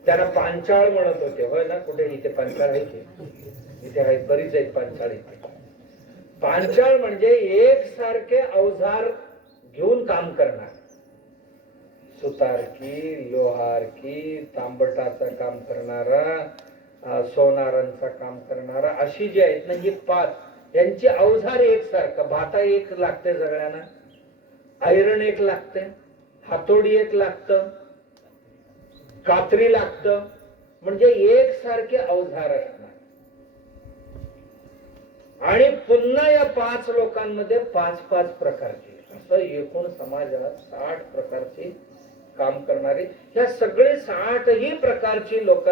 त्यांना पांचाळ म्हणत होते. होय ना? कुठे इथे पांचाळ आहे की? इथे आहेत, बरीच आहेत पांचाळ इथे. पांचाळ म्हणजे एकसारखे अवजार घेऊन काम करणार. सुतार की, लोहार की, तांबटाचं काम करणारा, सोनारांचं काम करणारा, अशी जी आहेत ना ही 5, यांची अवजार एकसारखं. भाता एक लागते सगळ्यांना, आयरन एक लागते, हातोडी एक लागतं, कात्री लागतं, म्हणजे एकसारखे अवजार असणार. आणि पुन्हा या 5 लोकांमध्ये 5-5 प्रकारचे, असं एकूण समाजात 60 प्रकारचे काम करणारे. ह्या सगळे 60ही प्रकारची लोक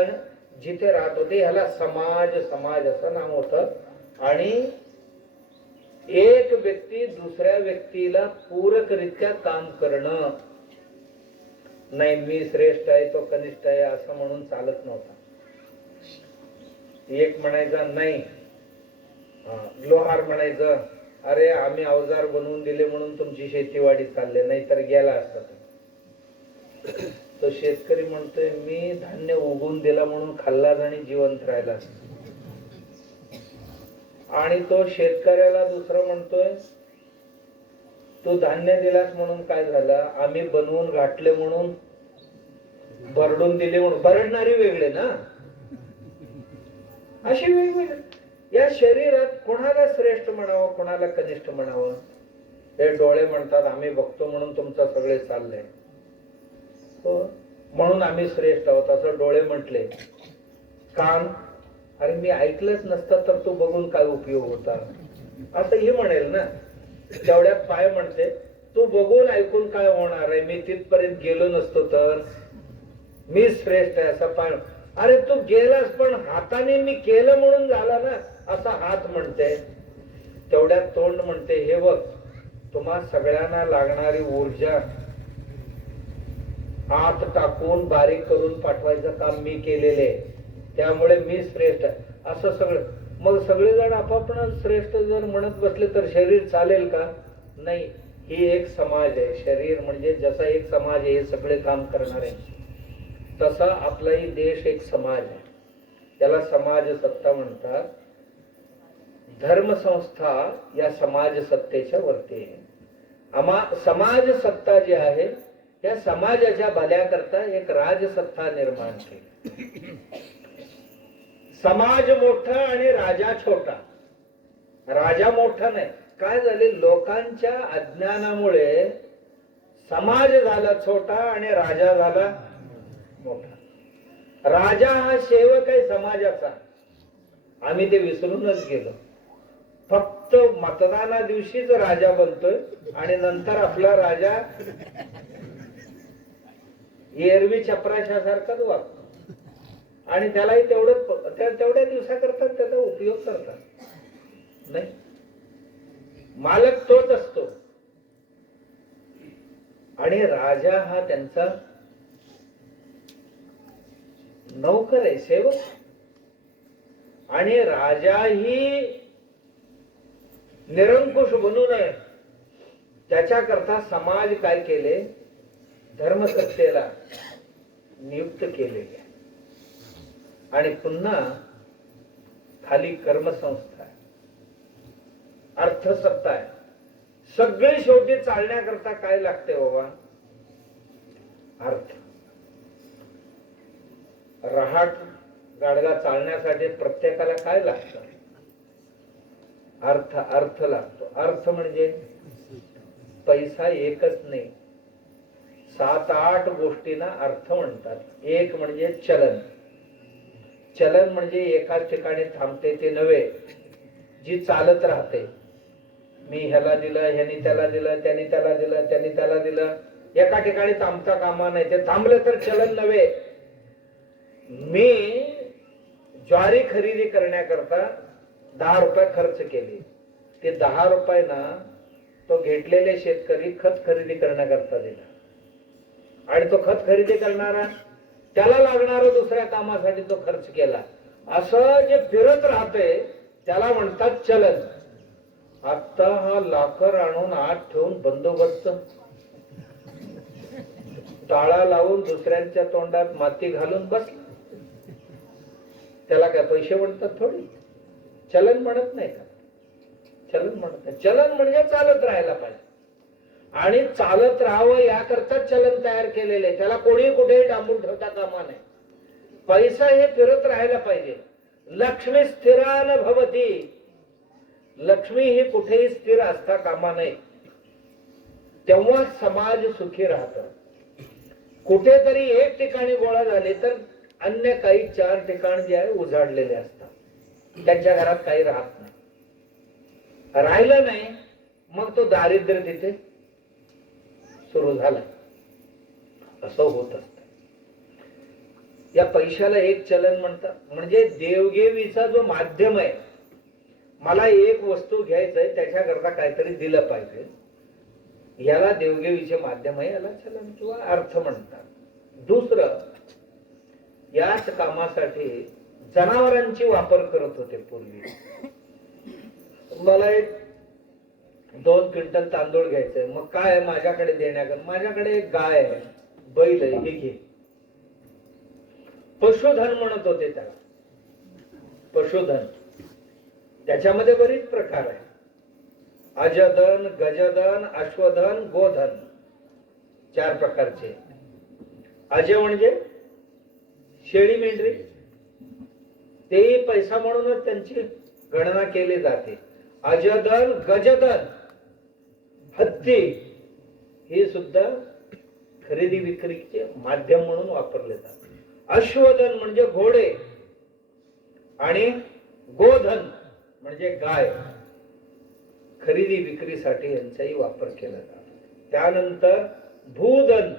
जिथे राहत होते ह्याला समाज असं नाव होतं. आणि एक व्यक्ती दुसऱ्या व्यक्तीला पूरकरित्या काम करणं. नाही मी श्रेष्ठ आहे तो कनिष्ठ आहे असं म्हणून चालत नव्हता. एक म्हणायचा नाही, लोहार म्हणायचं अरे आम्ही अवजार बनवून दिले म्हणून तुमची शेतीवाडी चालले, नाही तर गेला असता. तो शेतकरी म्हणतोय मी धान्य उगवून दिला म्हणून खाल्लाच आणि जिवंत राहिला. आणि तो शेतकऱ्याला दुसरं म्हणतोय तू धान्य दिलास म्हणून काय झालं, आम्ही बनवून घातले म्हणून भरडून दिले म्हणून. भरडणारी वेगळे ना, अशी वेगवेगळे. या शरीरात कोणाला श्रेष्ठ म्हणावं, कोणाला कनिष्ठ म्हणावं. हे डोळे म्हणतात आम्ही बघतो म्हणून तुमचं सगळे चाललंय, हो म्हणून आम्ही श्रेष्ठ आहोत असं डोळे म्हटले. कान, अरे मी ऐकलंच नसतं तर तू बघून काय उपयोग होता, असं ही म्हणेल ना. तेवढ्यात पाय म्हणते तू बघून ऐकून काय होणार आहे, मी तिथपर्यंत गेलो नसतो तर मी श्रेष्ठ आहे असा पाय. अरे तू गेलास पण हाताने मी केलं म्हणून झाला ना, असा हात म्हणते. तेवढ्यात तोंड म्हणते हे बघ, तुम्हा सगळ्यांना लागणारी ऊर्जा हात टाकून बारीक करून पाठवायचं काम मी केलेले, त्यामुळे मी श्रेष्ठ असं सगळं. मग सगळेजण आपापण श्रेष्ठ जर म्हणत बसले तर शरीर चालेल का? नाही. ही एक समाज आहे. शरीर म्हणजे जसा एक समाज आहे, हे सगळे काम करणार आहे, तसा आपलाही देश एक समाज आहे. त्याला समाज सत्ता म्हणतात. धर्मसंस्था या समाज सत्तेच्या वरती आहे. समाज सत्ता जी आहे त्या समाजाच्या भल्याकरता एक राजसत्ता निर्माण केली. समाज मोठा आणि राजा छोटा. राजा मोठा नाही. काय झाले, लोकांच्या अज्ञानामुळे समाज झाला छोटा आणि राजा झाला मोठा. राजा हा सेवक आहे समाजाचा, आम्ही ते विसरूनच गेलो. फक्त मतदाना दिवशीच राजा बनतोय आणि नंतर आपला राजा एरवी चपराशासारखाच वागतो आणि त्यालाही तेवढ्या दिवसाकरता त्याचा उपयोग करतात. नाही, मालक तोच असतो आणि राजा हा त्यांचा नौकर आहे, सेवक. आणि राजाही निरंकुश बनू नये त्याच्याकरता समाज काय केले, धर्मसत्तेला नियुक्त केलेले आणि पुन्हा खाली कर्मसंस्था आहे, अर्थसत्ता आहे. सगळे शेवटी चालण्याकरता काय लागते बाबा, अर्थ. रहाट गाडगा चालण्यासाठी प्रत्येकाला काय लागतं, अर्थ. अर्थ लागतो. अर्थ म्हणजे पैसा एकच नाही, 7-8 गोष्टींना अर्थ म्हणतात. एक म्हणजे चलन. चलन म्हणजे एकाच ठिकाणी थांबते ते नव्हे, जी चालत राहते. मी ह्याला दिलं, ह्यानी त्याला दिलं, त्याने त्याला दिलं, त्याने त्याला दिलं, एका ठिकाणी थांबता कामा नाही. ते थांबलं तर चलन नव्हे. मी ज्वारी खरेदी करण्याकरता 10 रुपये खर्च केले, ते 10 रुपये ना तो घेतलेले शेतकरी खत खरेदी करण्याकरता दिला आणि तो खत खरेदी करणारा त्याला लागणारा दुसऱ्या कामासाठी तो खर्च केला. असं जे फिरत राहते त्याला म्हणतात चलन. आता हा लाकर आणून आत ठेवून बंदोबस्त टाळा लावून दुसऱ्यांच्या तोंडात माती घालून बसला, त्याला काय पैसे म्हणतात थोडी? चलन म्हणत नाही का? चलन म्हणत नाही. चलन म्हणजे चालत राहायला पाहिजे आणि चालत राहावं याकरता चलन तयार केलेले. त्याला कोणी कुठेही डांबून ठेवता कामा नाही. पैसा हे फिरत राहायला पाहिजे. लक्ष्मी स्थिरान भवती. लक्ष्मी ही कुठेही स्थिर असता कामा नये. तेव्हा समाज सुखी राहत. कुठेतरी एक ठिकाणी गोळा झाले तर अन्य काही 4 ठिकाण जे आहे उजाडलेले असतात. त्यांच्या घरात काही राहत नाही. राहिलं नाही मग तो दारिद्र्य तिथे सुरू झाला. असं होत असत. या पैशाला एक चलन म्हणतात. म्हणजे देवघेवीचा जो माध्यम आहे, मला एक वस्तू घ्यायचंय त्याच्याकरता काहीतरी दिलं पाहिजे, याला देवघेवीचे माध्यम आहे, याला चलन किंवा अर्थ म्हणतात. दुसरं, याच कामासाठी जनावरांची वापर करत होते पूर्वी. मला एक 2 क्विंटल तांदूळ घ्यायचंय, मग काय माझ्याकडे देण्याकरता, माझ्याकडे एक गाय आहे, बैल आहे, हे घे. पशुधन म्हणत होते त्याला. पशुधन त्याच्यामध्ये बरीच प्रकार आहे. अजधन, गजधन, अश्वधन, गोधन, 4 प्रकारचे. अज म्हणजे शेळी मेंढरी, तेही पैसा म्हणूनच त्यांची गणना केली जाते. अजधन, गजधन, हत्ती, हे सुद्धा खरेदी विक्रीचे माध्यम म्हणून वापरले जाते. अश्वधन म्हणजे घोडे आणि गोधन म्हणजे गाय, खरेदी विक्रीसाठी यांचाही वापर केला जातो. त्यानंतर भूधन,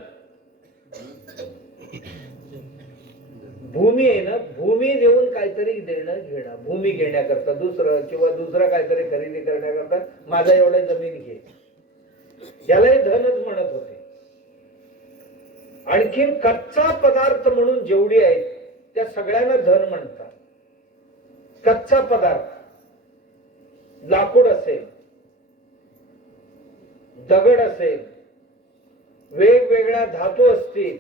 भूमी आहे ना, भूमी देऊन काहीतरी देणं घेणं, भूमी घेण्याकरता दुसरं किंवा दुसरं काहीतरी खरेदी करण्याकरता माझा एवढ्या जमीन घे, यालाही धनच म्हणत होते. आणखीन कच्चा पदार्थ म्हणून जेवढी आहेत त्या सगळ्यांना धन म्हणतात. कच्चा पदार्थ, लाकूड असेल, दगड असेल, वेगवेगळ्या धातू असतील,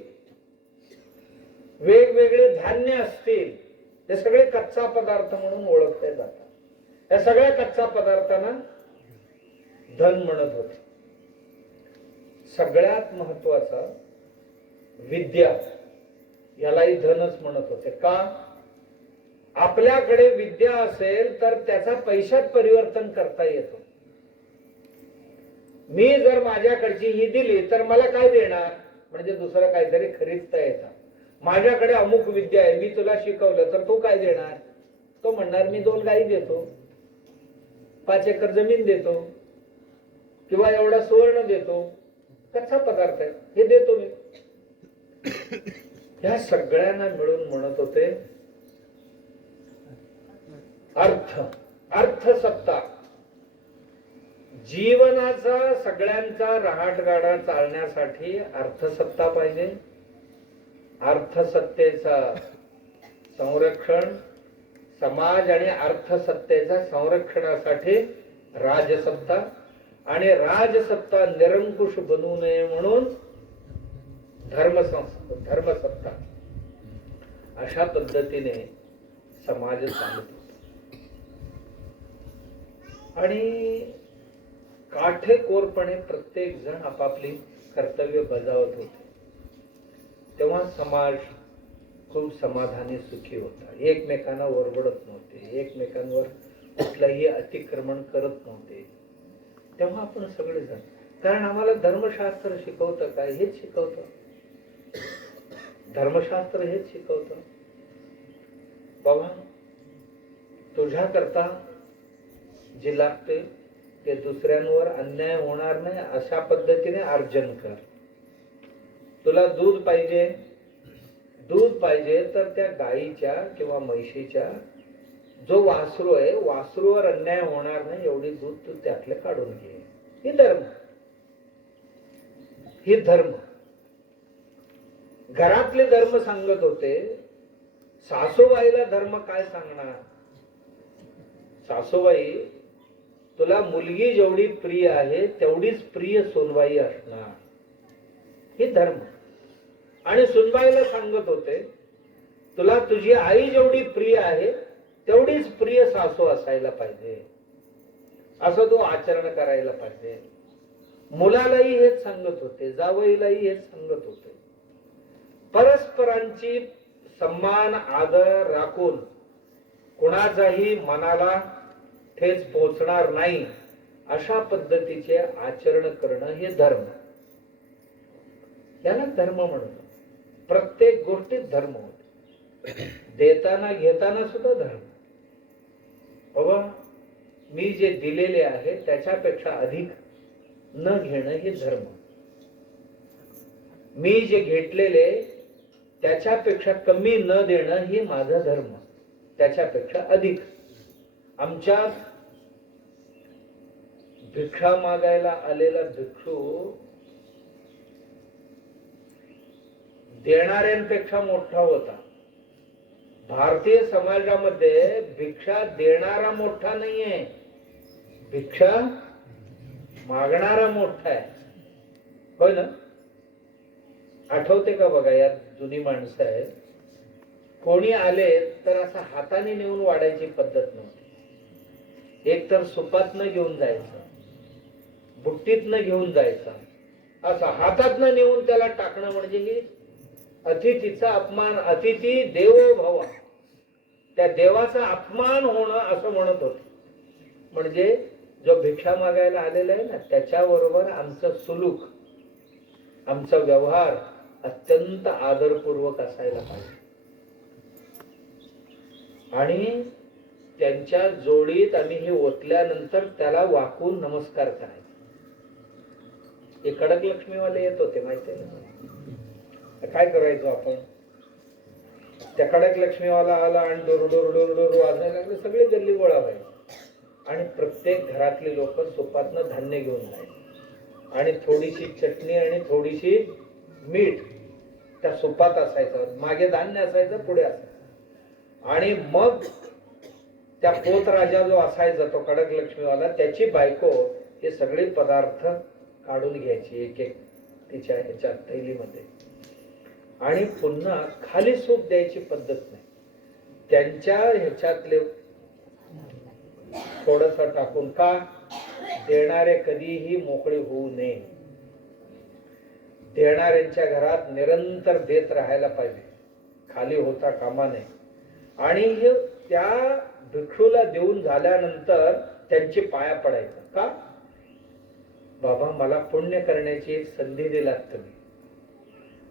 वेगवेगळे धान्य असतील, हे सगळे कच्चा पदार्थ म्हणून ओळखले जातात. या सगळ्या कच्चा पदार्थांना धन म्हणत होते. सगळ्यात महत्वाचा विद्या, यालाही धनच म्हणत होते. का? आपल्याकडे विद्या असेल तर त्याचा पैशात परिवर्तन करता येतो. मी जर माझ्याकडची ही दिली तर मला काय देणार, म्हणजे दुसरं काहीतरी खरीदता येतं. माझ्याकडे अमुक विद्या आहे, मी तुला शिकवलं तर तू काय देणार? तो म्हणणार मी 2 गायी देतो, 5 एकर जमीन देतो, किंवा एवढा सुवर्ण देतो. कच्चा पदार्थ आहे, हे देतो मी. ह्या सगळ्यांना मिळून म्हणत होते अर्थ, अर्थसत्ता. जीवनाचा सगळ्यांचा रहाटगाडा चालण्यासाठी अर्थसत्ता पाहिजे. अर्थसत्तेचा संरक्षण, समाज आणि अर्थसत्तेच्या संरक्षणासाठी राजसत्ता, आणि राजसत्ता निरंकुश बनू नये म्हणून धर्मसत्ता. अशा पद्धतीने समाज चालत होता. आणि काटेकोरपणे प्रत्येक जण आपापली कर्तव्य बजावत होते. तेव्हा समाज खूप समाधानी सुखी होता. एकमेकांना ओरबडत नव्हते, एकमेकांवर कुठलंही अतिक्रमण करत नव्हते. तेव्हा आपण सगळेजण, कारण आम्हाला धर्मशास्त्र शिकवतं काय? हेच शिकवतं. धर्मशास्त्र हेच शिकवतं. बाबा, तुझ्या करता जे लागते ते दुसऱ्यांवर अन्याय होणार नाही अशा पद्धतीने अर्जन कर. तुला दूध पाहिजे, दूध पाहिजे तर त्या गाईच्या किंवा म्हशीच्या जो वासरू आहे, वासरूवर अन्याय होणार नाही एवढी दूध तू त्यातले काढून घे. ही धर्म, ही धर्म. घरातले धर्म सांगत होते. सासूबाईला धर्म काय सांगणार? सासूबाई, तुला मुलगी जेवढी प्रिय आहे तेवढीच प्रिय सोनबाई असणार, ही धर्म. आणि सुनबाईला सांगत होते, तुला तुझी आई जेवढी प्रिय आहे तेवढीच प्रिय सासू असायला पाहिजे, असं तू आचरण करायला पाहिजे. मुलालाही हेच सांगत होते, जावईलाही हेच सांगत होते. परस्परांची सन्मान आदर राखून कुणाचाही मनाला ठेच पोचणार नाही अशा पद्धतीचे आचरण करणं हे धर्म. याला धर्म म्हणतो. प्रत्येक गोष्टीत धर्म होतो. देताना घेताना सुद्धा धर्म. बाबा, मी जे दिलेले आहे त्याच्यापेक्षा अधिक न घेणं हे धर्म. मी जे घेतलेले त्याच्यापेक्षा कमी न देणं हे माझा धर्म, त्याच्यापेक्षा अधिक. आमच्या भिक्षा मागायला आलेला भिक्षू देणाऱ्यांपेक्षा मोठा होता. भारतीय समाजामध्ये भिक्षा देणारा मोठा नाहीये, भिक्षा मागणारा मोठा आहे. होय ना? आठवते का बघा, यात जुनी माणसं आहेत. कोणी आले तर असं हाताने नेऊन वाढायची पद्धत नव्हती. एक तर सुपातनं घेऊन जायचं, बुट्टीतनं घेऊन जायचा, असं हातातनं नेऊन त्याला टाकणं म्हणजे ही अतिथीचा अपमान. अतिथी देवो भव, त्या देवाचा अपमान होणं असं म्हणत होते. म्हणजे जो भिक्षा मागायला आलेला आहे ना, त्याच्याबरोबर आमचं सुलूक, आमचा व्यवहार अत्यंत आदरपूर्वक असायला पाहिजे. आणि त्यांच्या जोडीत आम्ही हे ओतल्यानंतर त्याला वाकून नमस्कार करायचा. हे कडक लक्ष्मीवाले येत होते माहिती आहे ना. काय करायचो आपण, त्या कडक लक्ष्मीवाला आला आणि डोर डोर डोर डोर वाजायला लागले, सगळे गल्ली गोळा व्हायचे आणि प्रत्येक घरातली लोक सुपातनं धान्य घेऊन जायचे आणि थोडीशी चटणी आणि थोडीशी मीठ त्या सुपात असायचं. मागे धान्य असायचं, पुढे असायचं. आणि मग त्या पोत राजा जो असायचा तो कडक लक्ष्मीवाला, त्याची बायको हे सगळे पदार्थ काढून घ्यायची एक एक तिच्या ह्याच्या थैलीमध्ये आणि पुन्हा खाली सूप द्यायची पद्धत नाही. त्यांच्या ह्याच्यातले थोडस टाकून, का देणारे कधीही मोकळे होऊ नये. देणाऱ्यांच्या घरात निरंतर देत राहायला पाहिजे, खाली होता कामा नये. आणि हे त्या भिक्षूला देऊन झाल्यानंतर त्यांची पाया पडायचं. का बाबा, मला पुण्य करण्याची एक संधी दिलात तुम्ही,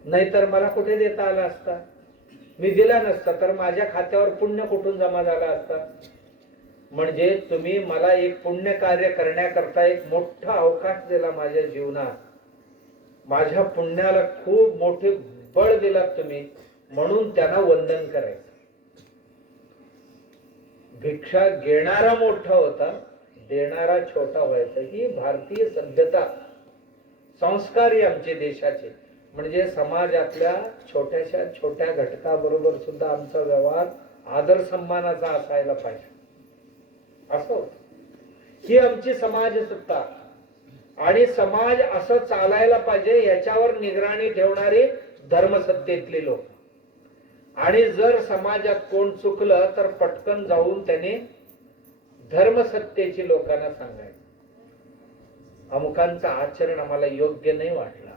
नाहीतर मला कुठे देता आला असता. मी दिला नसता तर माझ्या खात्यावर पुण्य कुठून जमा झाला असता. म्हणजे तुम्ही मला एक पुण्य कार्य करण्याकरता एक मोठा अवकाश दिला माझ्या जीवनात. माझ्या पुण्याला खूप मोठे बळ दिलात तुम्ही, म्हणून त्यांना वंदन करायचं. भिक्षा घेणारा मोठा होता, देणारा छोटा व्हायचा. ही भारतीय सभ्यता, संस्कार आहे आमचे देशाचे. म्हणजे समाजातल्या छोट्याशा छोट्या घटकाबरोबर सुद्धा आमचा व्यवहार आदर सन्मानाचा असायला पाहिजे. असं होतं. ही आमची समाज सत्ता आणि समाज असं चालायला पाहिजे याच्यावर निगराणी ठेवणारे धर्मसत्तेतले लोक. आणि जर समाजात कोण चुकलं तर पटकन जाऊन त्याने धर्मसत्तेची लोकांना सांगायचं, अमुकांचं आचरण आम्हाला योग्य नाही वाटलं,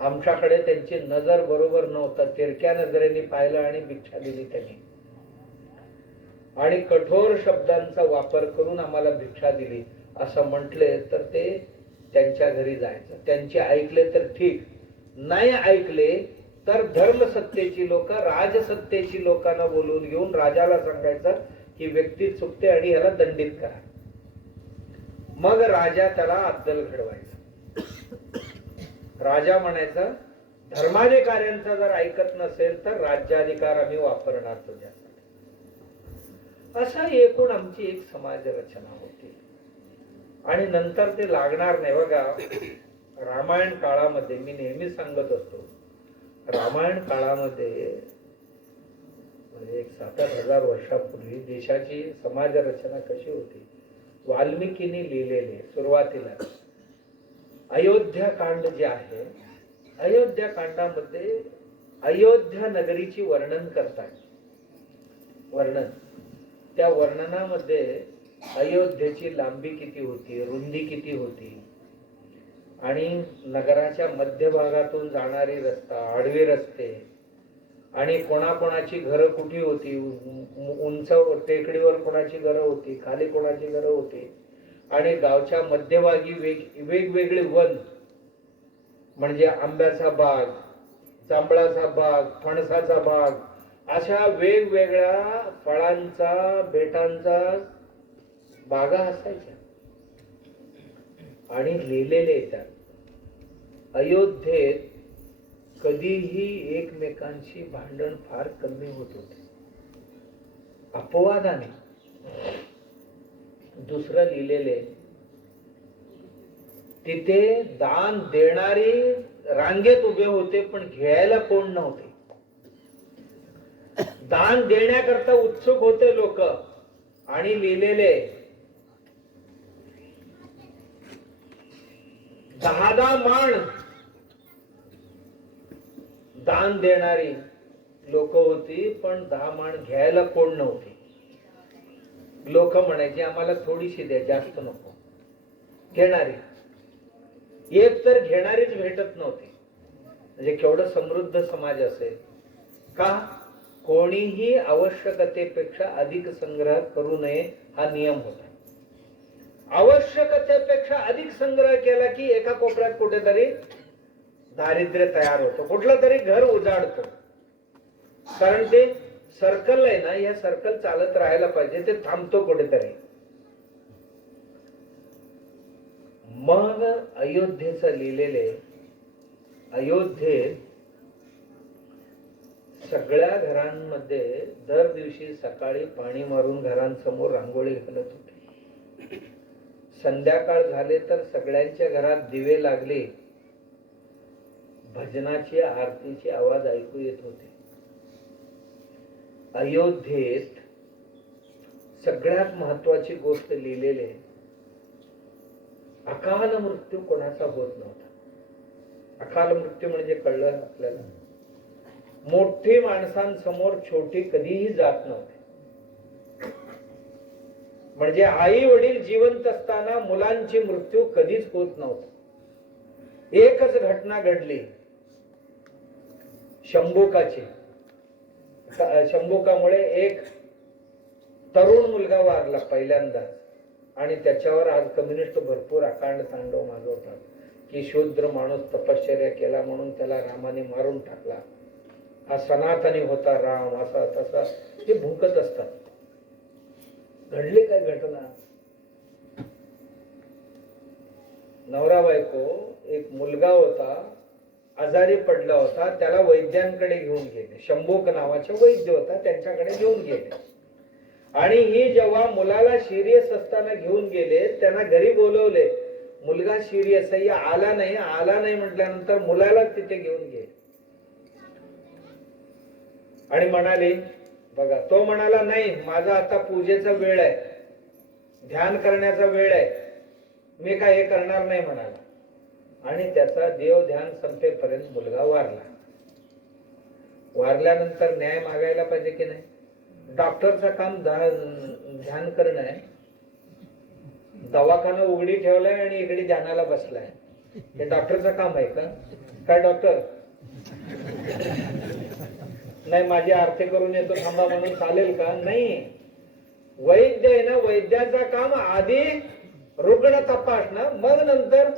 आमच्याकडे त्यांची नजर बरोबर नव्हतं, तिरक्या नजरेने पाहिलं आणि भिक्षा दिली त्यांनी, आणि कठोर शब्दांचा वापर करून आम्हाला भिक्षा दिली असं म्हटले तर ते त्यांच्या घरी जायचं. त्यांचे ऐकले तर ठीक, नाही ऐकले तर धर्मसत्तेची लोक, राजसत्तेची लोकांना बोलवून घेऊन राजाला सांगायचं की व्यक्ती चुकते आणि याला दंडित करा. मग राजा त्याला अद्दल घडवायचा. राजा म्हणायचा, धर्माधिकाऱ्यांचा जर ऐकत नसेल तर राज्याधिकार आम्ही वापरणार तुझ्यासाठी. असा एकूण आमची एक समाज रचना होती. आणि नंतर ते लागणार नाही. बघा, रामायण काळामध्ये मी नेहमी सांगत असतो, रामायण काळामध्ये म्हणजे एक 7,000 वर्षापूर्वी देशाची समाज रचना कशी होती, वाल्मिकीने लिहिलेले सुरुवातीला अयोध्या कांड जे आहे, अयोध्या कांडामध्ये अयोध्या नगरीची वर्णन करतात. वर्णन, त्या वर्णनामध्ये अयोध्येची लांबी किती होती, रुंदी किती होती, आणि नगराच्या मध्यभागातून जाणारी रस्ता, आडवे रस्ते, आणि कोणाकोणाची घरं कुठे होती, उंच टेकडीवर कोणाची घरं होती, खाली कोणाची घरं होती, आणि गावच्या मध्यभागी वेगवेगळे वन, म्हणजे आंब्याचा बाग, जांभळाचा बाग, फणसाचा बाग, अशा वेगवेगळ्या फळांचा, बेटांचा बागा असायच्या. आणि लिहिलेले त्यात अयोध्येत कधीही एकमेकांशी भांडण फार कमी होत होते, अपवादाने. दुसरं लिहिलेले, तिथे दान देणारी रांगेत उभे होते पण घ्यायला कोण नव्हते. दान देण्याकरता उत्सुक होते लोक. आणि लिहिलेले 10 माण दान देणारी लोक होती पण 10 माण घ्यायला कोण नव्हते. लोक म्हणायचे आम्हाला थोडीशी द्या, जास्त नको. घेणारी एक तर घेणारीच भेटत नव्हती. म्हणजे केवढं समृद्ध समाज असेल. का? कोणीही आवश्यकतेपेक्षा अधिक संग्रह करू नये हा नियम होता. आवश्यकतेपेक्षा अधिक संग्रह केला की एका कोपऱ्यात कुठेतरी दारिद्र्य तयार होतं, कुठलं तरी घर उजाडतं. कारण ते सर्कल आहे ना, या सर्कल चालत राहायला पाहिजे, ते थांबतो कुठेतरी. मग अयोध्येचं लिहिलेले, अयोध्येत सगळ्या घरांमध्ये दर दिवशी सकाळी पाणी मारून घरांसमोर रांगोळी घालत होते. संध्याकाळ झाले तर सगळ्यांच्या घरात दिवे लागले, भजनाची आरतीची आवाज ऐकू येत होते. अयोध्येत सगळ्यात महत्वाची गोष्ट लिहिलेले, अकाल मृत्यू कोणाचा होत नव्हता. अकाल मृत्यू म्हणजे कळलं आपल्याला, मोठी माणसांसमोर छोटी कधीही जात नव्हते. म्हणजे आई वडील जिवंत असताना मुलांची मृत्यू कधीच होत नव्हती. एकच घटना घडली शंभुकाची. शंभुकामुळे एक तरुण मुलगा वारला पहिल्यांदाच, आणि त्याच्यावर आज कम्युनिस्ट भरपूर अकांड तांडव माजवतात की शूद्र माणूस तपश्चर्या केला म्हणून त्याला रामाने मारून टाकला, हा सनातनी होता राम, असा तसा ते भुंकत असतात. घडली काय घटना? नवरा बायको, एक मुलगा होता, आजारी पडला होता, त्याला वैद्यांकडे घेऊन गेले. शंभूक नावाचे वैद्य होता, त्यांच्याकडे घेऊन गेले. आणि ही जेव्हा मुलाला सिरियस असताना घेऊन गेले, त्यांना घरी बोलवले. मुलगा सिरियस आहे, आला नाही म्हटल्यानंतर मुलाला तिथे घेऊन गेले आणि म्हणाले, बघा, तो म्हणाला नाही, माझा आता पूजेचा वेळ आहे, ध्यान करण्याचा वेळ आहे, मी काय हे करणार नाही म्हणाला. आणि त्याचा देव ध्यान संपेपर्यंत मुलगा वारला. वारल्यानंतर न्याय मागायला पाहिजे की नाही? डॉक्टरचं काम ध्यान करणं आहे. दवाखाना उघडी ठेवलाय आणि इकडे ध्यानाला बसलाय, हे डॉक्टरचं काम आहे का? काय डॉक्टर नाही, माझी आरती करून येतो थांबा म्हणून चालेल का? नाही. वैद्य आहे ना, वैद्याचं काम आधी रुग्ण तपासणं, मग नंतर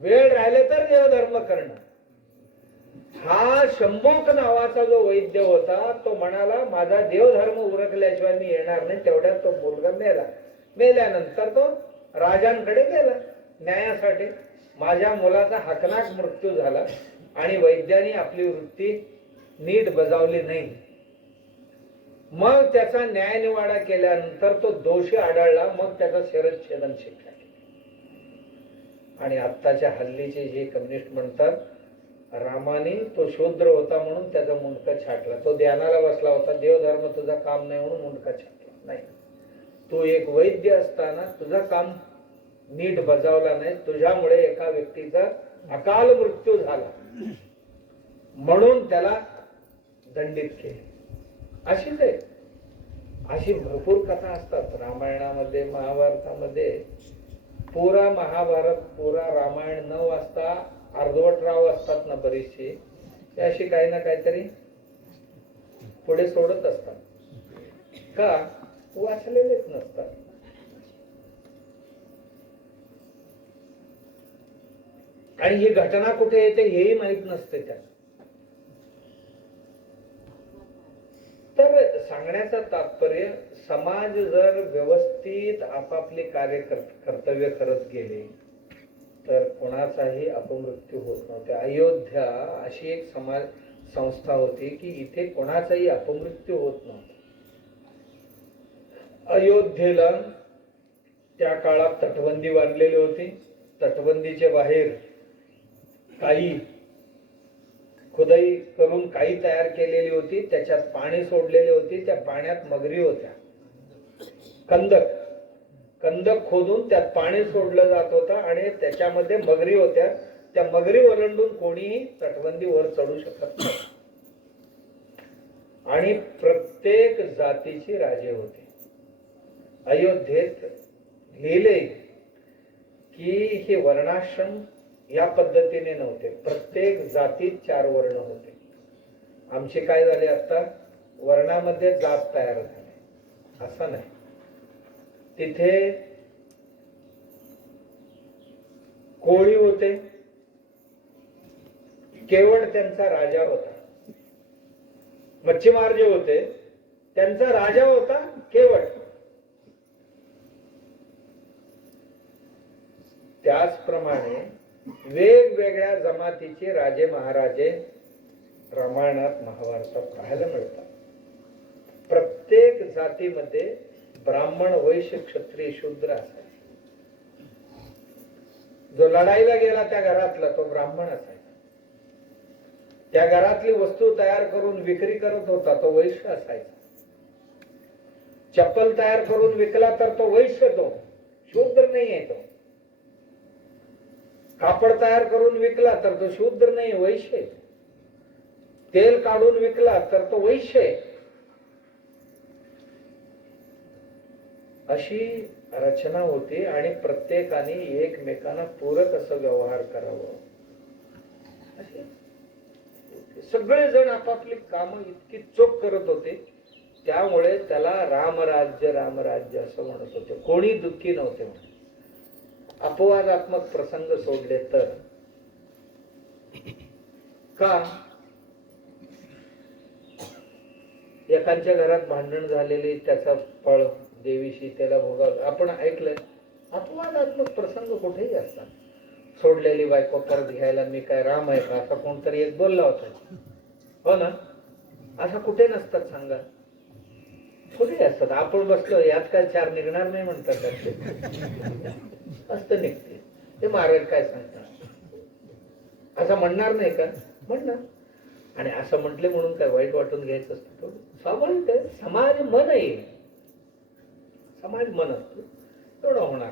वेळ राहिले तर देवधर्म करणं. हा शंभूक नावाचा जो वैद्य होता, तो म्हणाला माझा देवधर्म उरकल्याशिवाय मी येणार नाही. तेवढ्यात तो मुलगा मेला. मेल्यानंतर तो राजांकडे गेला न्यायासाठी. माझ्या मुलाचा हकनाक मृत्यू झाला आणि वैद्याने आपली वृत्ती नीट बजावली नाही. मग त्याचा न्याय निवाडा केल्यानंतर तो दोषी आढळला, मग त्याचा शिरच्छेदन शिक्षा केली. आणि आत्ताच्या हल्लीचे जे कम्युनिस्ट म्हणतात, रामाने तो शूद्र होता म्हणून त्याचा मुंडका छाटला, तो ध्यानाला बसला होता, देवधर्म तुझा काम नाही म्हणून मुंडका छाटला. नाही, तू एक वैद्य असताना तुझं काम नीट बजावला नाही, तुझ्यामुळे एका व्यक्तीचा अकाल मृत्यू झाला म्हणून त्याला दंडित केले. अशीच आहे, अशी भरपूर कथा असतात रामायणामध्ये, महाभारतामध्ये. पुरा महाभारत, पुरा रामायण न वाचता अर्धवट राव असतात ना बरीचशी, ते अशी काही ना काहीतरी पुढे सोडत असतात. का? वाचलेलेच नसतात. आणि ही घटना कुठे येते हेही माहित नसते त्यांना. तर सांगण्याचं तात्पर्य, समाज जर व्यवस्थित आपापले कर्तव्य करत गेले तर कोणाचाही अपमृत्यू होत नव्हते. अयोध्या अशी एक समाज संस्था होती की इथे कोणाचाही अपमृत्यू होत नव्हता. अयोध्येला त्या काळात तटबंदी बांधलेली होती. तटबंदीच्या बाहेर काही खुदाई करून काही तयार केलेली होती, त्याच्यात पाणी सोडलेली होती, त्या पाण्यात मगरी होत्या. कंदक खोदून त्यात पाणी सोडलं जात होतं आणि त्याच्यामध्ये मगरी होत्या. त्या मगरी ओलांडून कोणीही तटबंदी वर चढू शकत नाही. आणि प्रत्येक जातीची राजे होते. अयोध्येत लिहिले की हे वर्णाश्रम या पद्धतीने नव्हते. प्रत्येक जातीत 4 वर्ण होते. आमचे काय झाले आता वर्णामध्ये जात तयार झाले असं नाही. तिथे कोळी होते, केवळ त्यांचा राजा होता. मच्छीमार जे होते त्यांचा राजा होता केवळ. त्याचप्रमाणे वेगवेगळ्या जमातीचे राजे महाराजे रामायणात महाभारतात पाहायला मिळतात. प्रत्येक जातीमध्ये ब्राह्मण वैश्य क्षत्रिय शूद्र असायचे. जो लढाईला गेला त्या घरातला तो ब्राह्मण असायचा. त्या घरातली वस्तू तयार करून विक्री करत होता तो वैश्य असायचा. चप्पल तयार करून विकला तर तो वैश्य, तो शूद्र नाही आहे. तो कापड तयार करून विकला तर तो शूद्र नाही, वैश्य आहे. तेल काढून विकला तर तो वैश्य आहे. अशी रचना होती आणि प्रत्येकाने एकमेकांना पूरक असं व्यवहार करावं. सगळे जण आपापली कामं इतकी चोख करत होते. त्यामुळे त्याला रामराज्य रामराज्य असं म्हणत होते. कोणी दुःखी नव्हते म्हणत. अपवादात्मक प्रसंग सोडले तर का एकांच्या घरात भांडण झालेले त्याचा फळ देवीशी त्याला भोगावं आपण ऐकलंय. अपवादात्मक प्रसंग कुठेही असतात. सोडलेली बायको परत घ्यायला मी काय राम आहे का असा कोणतरी एक बोलला होता. हो ना, असं कुठे नसतात सांगा. कुठे असतात. आपण बसलो यात काय 4 निघणार नाही म्हणतात. असत निघते ते महाराज काय सांगतात असं म्हणणार नाही का, म्हणणार. आणि असं म्हटले म्हणून काय वाईट वाटून घ्यायचं असतं. स्वाभाविक आहे. समाज मन आहे. समाज मन असतो तेवढं होणार.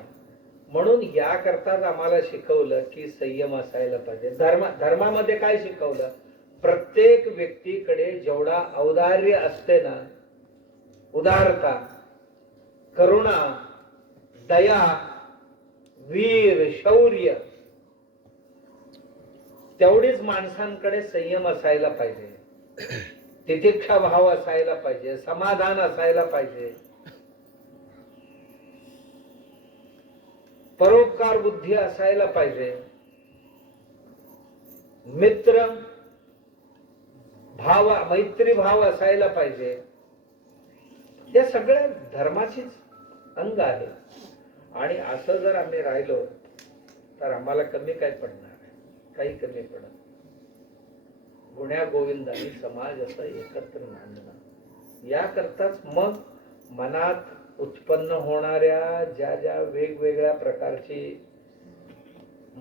म्हणून या करताच आम्हाला शिकवलं की संयम असायला पाहिजे. धर्मामध्ये काय शिकवलं, प्रत्येक व्यक्तीकडे जेवढा औदार्य असते ना, उदारता, करुणा, दया, वीर, शौर्य, तेवढीच माणसांकडे संयम असायला पाहिजे. तितिक्षा भाव असायला पाहिजे. समाधान असायला पाहिजे. परोपकार बुद्धी असायला पाहिजे. मित्र भाव, मैत्री भाव असायला पाहिजे. या सगळ्या धर्माचीच अंग आहे. आणि असं जर आम्ही राहिलो तर आम्हाला कमी काय पडणार, काही कमी पडत. गुण्या गोविंदाने समाज असं एकत्र मांडणं, याकरताच मग मनात उत्पन्न होणाऱ्या ज्या ज्या वेगवेगळ्या प्रकारची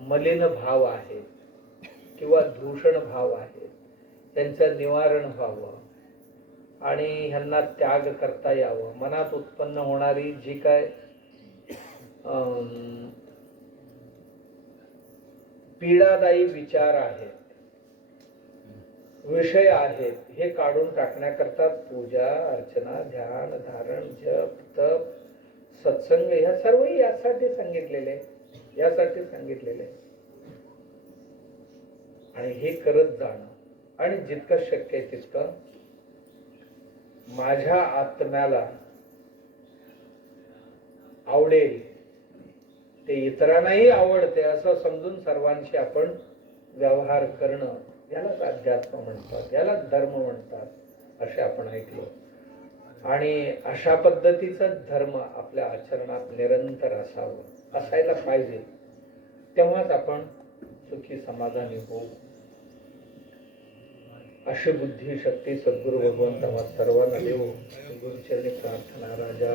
मलिन भाव आहेत किंवा दूषण भाव आहेत त्यांचं निवारण व्हावं आणि ह्यांना त्याग करता यावं. मनात उत्पन्न होणारी जी काय पीडादायी विचार आहेत, विषय आहेत, हे काढून टाकण्याकरता पूजा, अर्चना, ध्यान, धारण, जप, तप, सत्संग ह्या सर्वही यासाठी सांगितलेले, यासाठी सांगितलेले. आणि हे करत जाणं आणि जितकं शक्य आहे तितकं माझ्या आत्म्याला आवडेल ते इतरांनाही आवडते असं समजून सर्वांशी आपण व्यवहार करणं, यालाच अध्यात्म म्हणतात, यालाच धर्म म्हणतात असे आपण ऐकलो. आणि अशा पद्धतीचा धर्म आपल्या आचरणात निरंतर असावं, असायला पाहिजे. तेव्हाच आपण सुखी समाधानी होऊ. अशी बुद्धी शक्ती सद्गुरु भगवंत आम्हा सर्वांना देऊ. गुरुचरणी प्रार्थना. राजा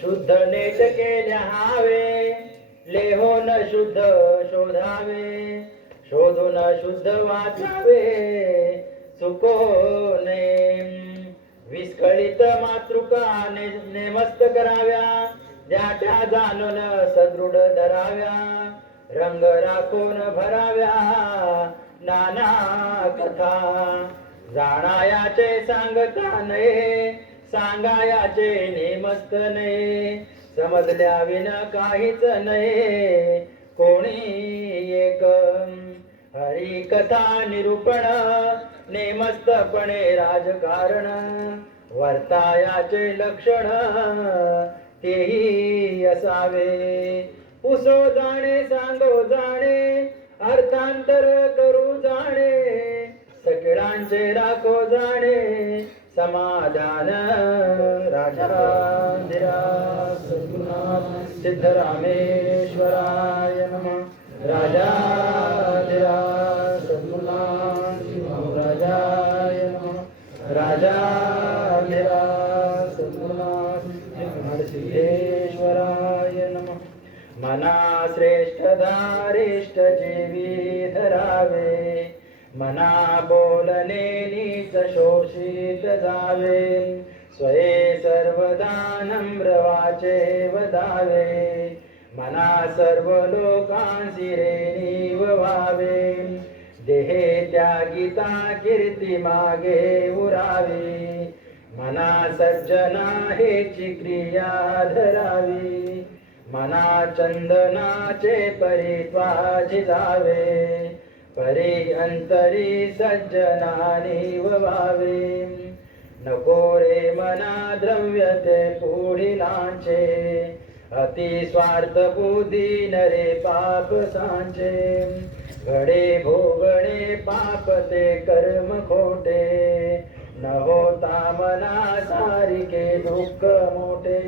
शुद्ध नेट केल्या हावे, लेहो न शुद्ध शोधावे, शोधून शुद्ध वाचावे, चुको नये. विस्कळीत मातृका नेमस्त कराव्या, ज्या त्या जाणून सदृढ धराव्या रंग राखून भराव्या नाना कथा जाणायाचे सांगता नये सांगायाचे नेमस्त नये समजल्या विन काहीच नये कोणी एक हरी कथा निरूपण नेमस्तपणे राजकारण वर्तायाचे लक्षण तेही असावे पुसो जाणे सांगो जाणे अर्थांतर करू जाणे सकिळांचे राखो जाणे समाधान राजाधिराज सद्गुरुनाथ सिद्धरामेश्वराय नमः राजाधिराज सद्गुरुनाथ राजाय नमः राजाधिराज सद्गुरुनाथ सिद्धेश्वराय नमः मना श्रेष्ठ धारिष्ठ जीवी धरावे मना बोलणे नीच शोषित जावे स्वये सर्वदा नम्र वाचे वदावे मना सर्व लोकांसी ऋणी व्हावे देहे त्यागिता कीर्ती मागे उरावी मना सज्जना हेची क्रिया धरावी मना चंदनाचे परित्वाजी जावे परी अंतरी सज्जनानी व्हावे नको रे मना द्रव्य ते पुढिलांचे अति स्वार्थ बुद्धी नरे पाप सांचे घडे भोगणे पाप ते कर्म खोटे न होता मना सारिके दुःख मोठे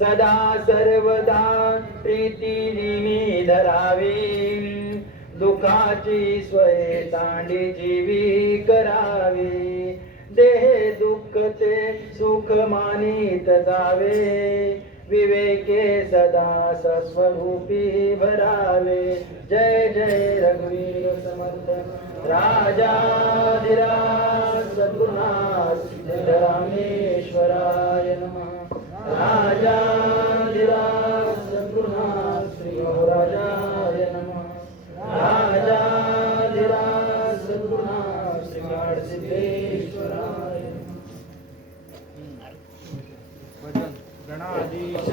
सदा सर्वदा प्रीती निमी धरावी दुखाची स्वये तांडी जीवी करावी देहे दुःख ते सुख मानित जावे विवेके सदा सस्वरूपी भरावे जय जय रघुवीर समर्थ राजाधिराज सद्गुरुनाथ सिद्धरामेश्वराय नमः राजाधिराज सद्गुरुनाथ श्री महाराजाय नमः राजाधिराज सद्गुरुनाथ श्री सिद्धेश्वराय गणाधीश